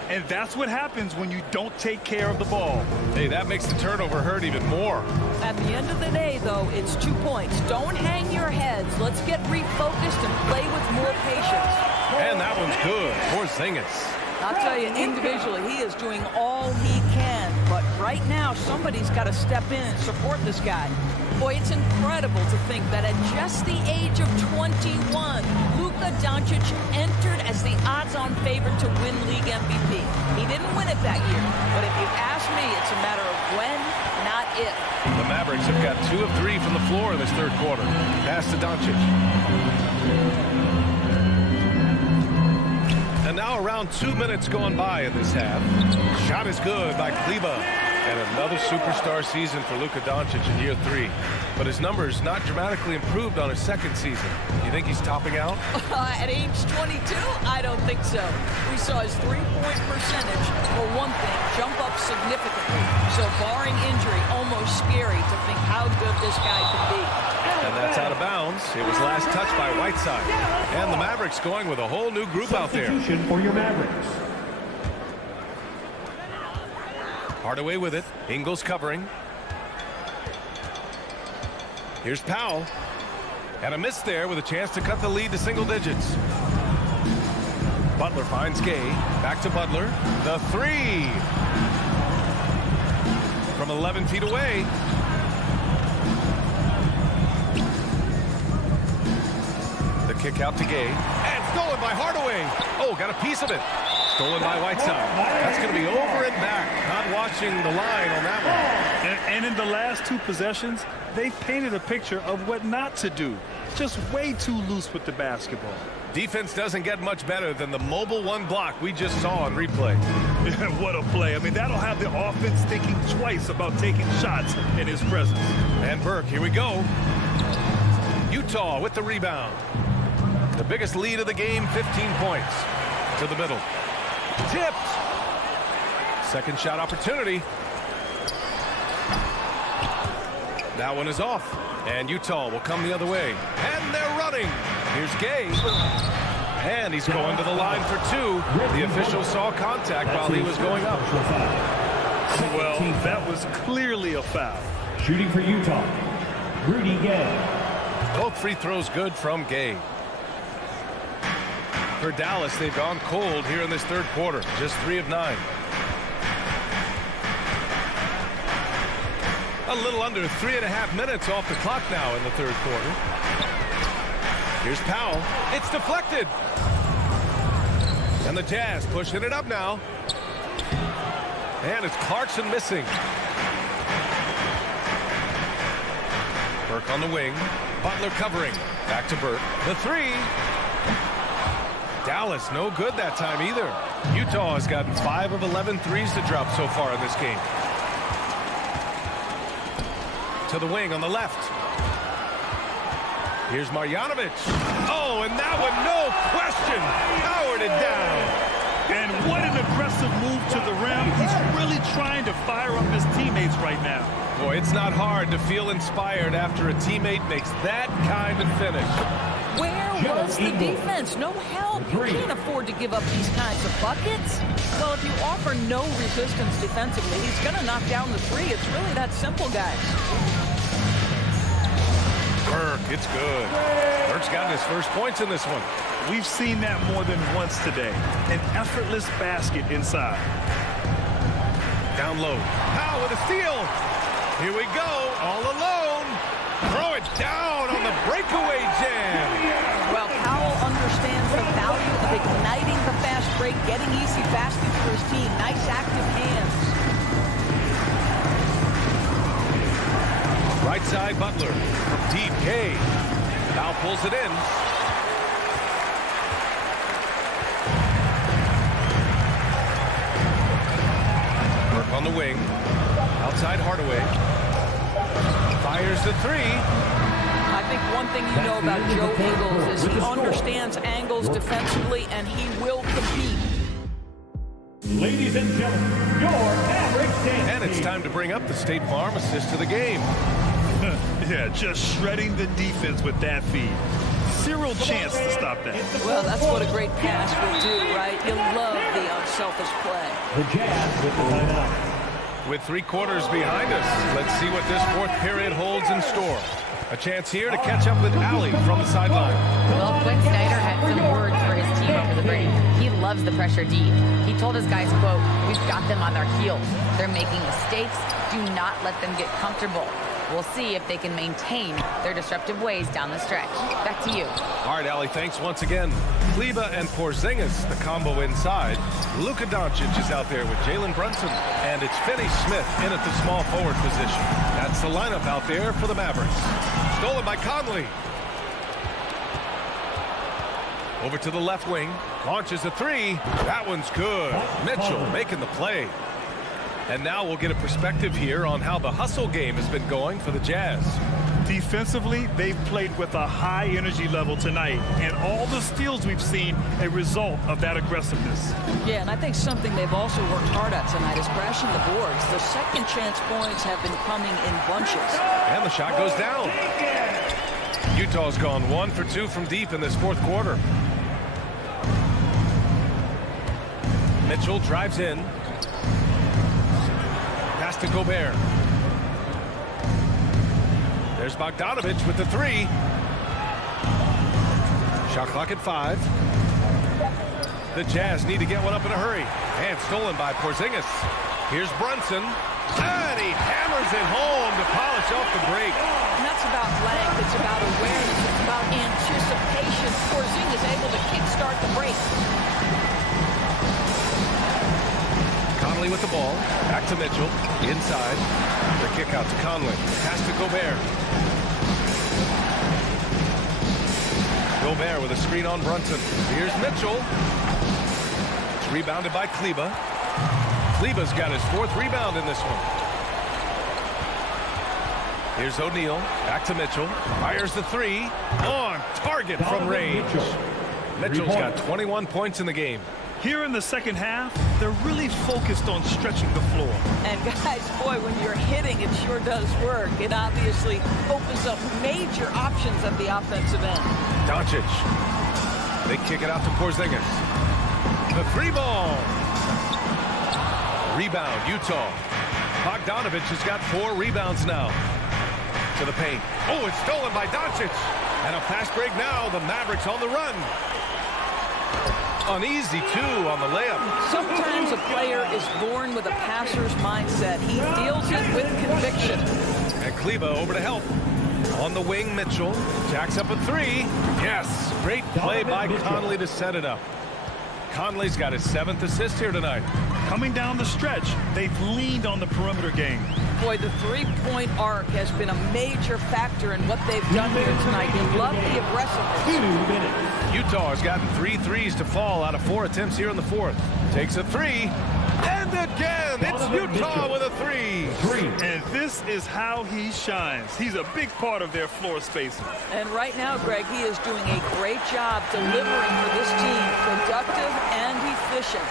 And that's what happens when you don't take care of the ball. Hey, that makes the turnover hurt even more. At the end of the day, though, it's 2 points. Don't hang your heads. Let's get refocused and play with more patience. And that one's good. Porzingis. I'll tell you, individually, he is doing all he can. But right now, somebody's got to step in and support this guy. Boy, it's incredible to think that at just the age of 21, Luka Doncic entered as the odds-on favorite to win league MVP. He didn't win it that year, but if you ask me, it's a matter of when, not if. The Mavericks have got 2 of 3 from the floor in this third quarter. Pass to Doncic. And now around 2 minutes gone by in this half. Shot is good by Kleber. And another superstar season for Luka Doncic in year 3. But his numbers not dramatically improved on his second season. You think he's topping out? At age 22? I don't think so. We saw his three-point percentage, for one thing, jump up significantly. So barring injury, almost scary to think how good this guy could be. And that's out of bounds. It was last touched by Whiteside. And the Mavericks going with a whole new group out there. Substitution for your Mavericks. Hardaway with it. Ingles covering. Here's Powell. And a miss there with a chance to cut the lead to single digits. Butler finds Gay. Back to Butler. The three. From 11 feet away. The kick out to Gay. And stolen by Hardaway. Oh, got a piece of it. Stolen by Whiteside. That's going to be over and back. Not watching the line on that one. And in the last two possessions, they've painted a picture of what not to do. Just way too loose with the basketball. Defense doesn't get much better than the mobile one block we just saw on replay. What a play. I mean, that'll have the offense thinking twice about taking shots in his presence. And Burke, here we go. Utah with the rebound. The biggest lead of the game, 15 points. To the middle. Tipped. Second shot opportunity. That one is off. And Utah will come the other way. And they're running. Here's Gay. And he's going to the line for two. The official saw contact while he was going up. Well, that was clearly a foul. Shooting for Utah, Rudy Gay. Both free throws good from Gay. For Dallas, they've gone cold here in this third quarter. Just 3 of 9. A little under 3.5 minutes off the clock now in the third quarter. Here's Powell. It's deflected. And the Jazz pushing it up now. And it's Clarkson missing. Burke on the wing. Butler covering. Back to Burke. The three. Dallas no good that time either. Utah has gotten 5 of 11 threes to drop so far in this game. To the wing on the left. Here's Marjanovic. Oh, and that one, no question, powered it down. And what an aggressive move to the rim. He's really trying to fire up his teammates right now. Boy, it's not hard to feel inspired after a teammate makes that kind of finish. Where was the defense? No help. You can't afford to give up these kinds of buckets. Well, if you offer no resistance defensively, he's going to knock down the three. It's really that simple, guys. Burke, it's good. Burke's gotten his first points in this one. We've seen that more than once today. An effortless basket inside. Down low. Powell with a steal. Here we go, all alone. Throw it down on the breakaway jam. Well, Powell understands the value of igniting the fast break, getting easy baskets for his team. Nice active hands. Right side, Butler. Deep, Gay. Now pulls it in. Burke on the wing. Outside Hardaway. Fires the three. I think one thing you know about Joe Ingles is he understands angles defensively, and he will compete. Ladies and gentlemen, your average dance. And it's time to bring up the State Farm assist to the game. Yeah, just shredding the defense with that feed. Zero chance to stop that. Well, that's what a great pass will do, right? You'll love the unselfish play. The Jazz with the timeout. With 3 quarters behind us, let's see what this fourth period holds in store. A chance here to catch up with Allie from the sideline. Well, Quinn Snyder had some words for his team over the break. He loves the pressure deep. He told his guys, quote, "We've got them on their heels. They're making mistakes. Do not let them get comfortable." We'll see if they can maintain their disruptive ways down the stretch. Back to you. All right, Allie, thanks once again. Kleber and Porzingis, the combo inside. Luka Doncic is out there with Jalen Brunson. And it's Finney Smith in at the small forward position. That's the lineup out there for the Mavericks. Stolen by Conley. Over to the left wing. Launches a three. That one's good. Mitchell making the play. And now we'll get a perspective here on how the hustle game has been going for the Jazz. Defensively, they've played with a high energy level tonight, and all the steals we've seen a result of that aggressiveness. Yeah, and I think something they've also worked hard at tonight is crashing the boards. The second chance points have been coming in bunches. And the shot goes down. Utah's gone 1 for 2 from deep in this fourth quarter. Mitchell drives in. Pass to Gobert. There's Bogdanovich with the three. Shot clock at 5. The Jazz need to get one up in a hurry. And stolen by Porzingis. Here's Brunson. And he hammers it home to polish off the break. And that's about length. It's about awareness. It's about anticipation. Porzingis able to kickstart the break. Conley with the ball. Back to Mitchell. Inside. The kick out to Conley. Pass to Gobert. Gobert with a screen on Brunson. Here's Mitchell. It's rebounded by Kleber. Kleber's got his 4th rebound in this one. Here's O'Neal. Back to Mitchell. Fires the 3. On target from range. Mitchell's got 21 points in the game. Here in the second half, they're really focused on stretching the floor. And guys, boy, when you're hitting, it sure does work. It obviously opens up major options at the offensive end. Doncic. They kick it out to Porzingis. The 3 ball. Rebound, Utah. Bogdanovich has got 4 rebounds now. To the paint. Oh, it's stolen by Doncic. And a fast break now. The Mavericks on the run. Uneasy, too, on the layup. Sometimes a player is born with a passer's mindset. He feels it with conviction. And Kleber over to help. On the wing, Mitchell. Jacks up a 3. Yes. Great play by Conley to set it up. Conley's got his 7th assist here tonight. Coming down the stretch, they've leaned on the perimeter game. Boy, the three-point arc has been a major factor in what they've done here tonight. You love the aggressiveness. 2 minutes. Utah has gotten 3 threes to fall out of 4 attempts here in the 4th. Takes a 3. And again, it's Utah with a 3. And this is how he shines. He's a big part of their floor spacing. And right now, Greg, he is doing a great job delivering for this team. Productive and efficient.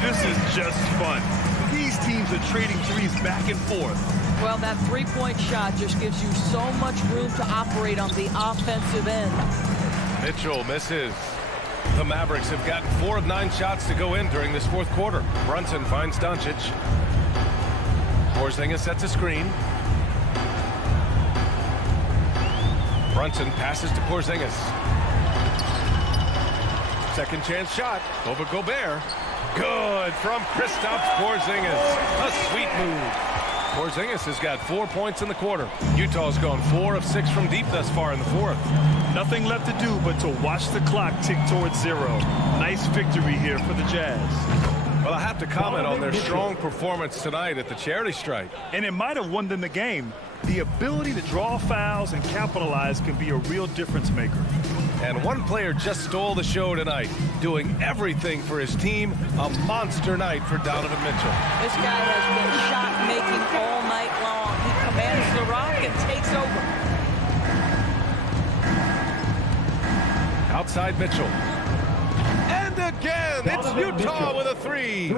This is just fun. These teams are trading threes back and forth. Well, that three-point shot just gives you so much room to operate on the offensive end. Mitchell misses. The Mavericks have gotten 4 of 9 shots to go in during this 4th quarter. Brunson finds Doncic. Porzingis sets a screen. Brunson passes to Porzingis. Second chance shot over Gobert. Good from Kristaps Porzingis. A sweet move. Porzingis has got 4 points in the quarter. Utah's gone 4 of 6 from deep thus far in the 4th. Nothing left to do but to watch the clock tick towards 0. Nice victory here for the Jazz. Well, I have to comment on their strong performance tonight at the charity stripe. And it might have won them the game. The ability to draw fouls and capitalize can be a real difference maker. And one player just stole the show tonight, doing everything for his team. A monster night for Donovan Mitchell. This guy has been shot-making all night long. He commands the rock and takes over. Outside Mitchell. And again, it's Utah with a 3.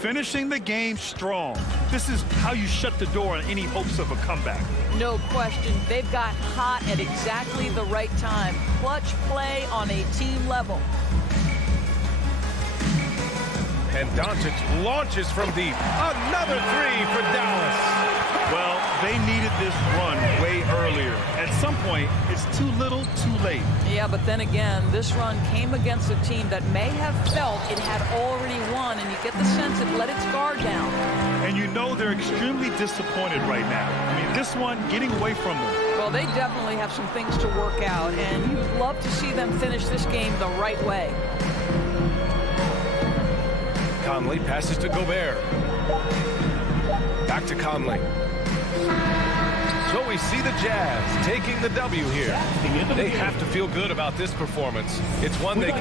Finishing the game strong. This is how you shut the door on any hopes of a comeback. No question. They've got hot at exactly the right time. Clutch play on a team level. And Doncic launches from deep. Another 3 for Dallas. Well, they needed this run way earlier. At some point, it's too little, too late. Yeah, but then again, this run came against a team that may have felt it had already won, and you get the sense it let its guard down. And you know they're extremely disappointed right now. I mean, this one getting away from them. Well, they definitely have some things to work out, and you'd love to see them finish this game the right way. Conley passes to Gobert. Back to Conley. So we see the Jazz taking the W here. They have to feel good about this performance. It's one they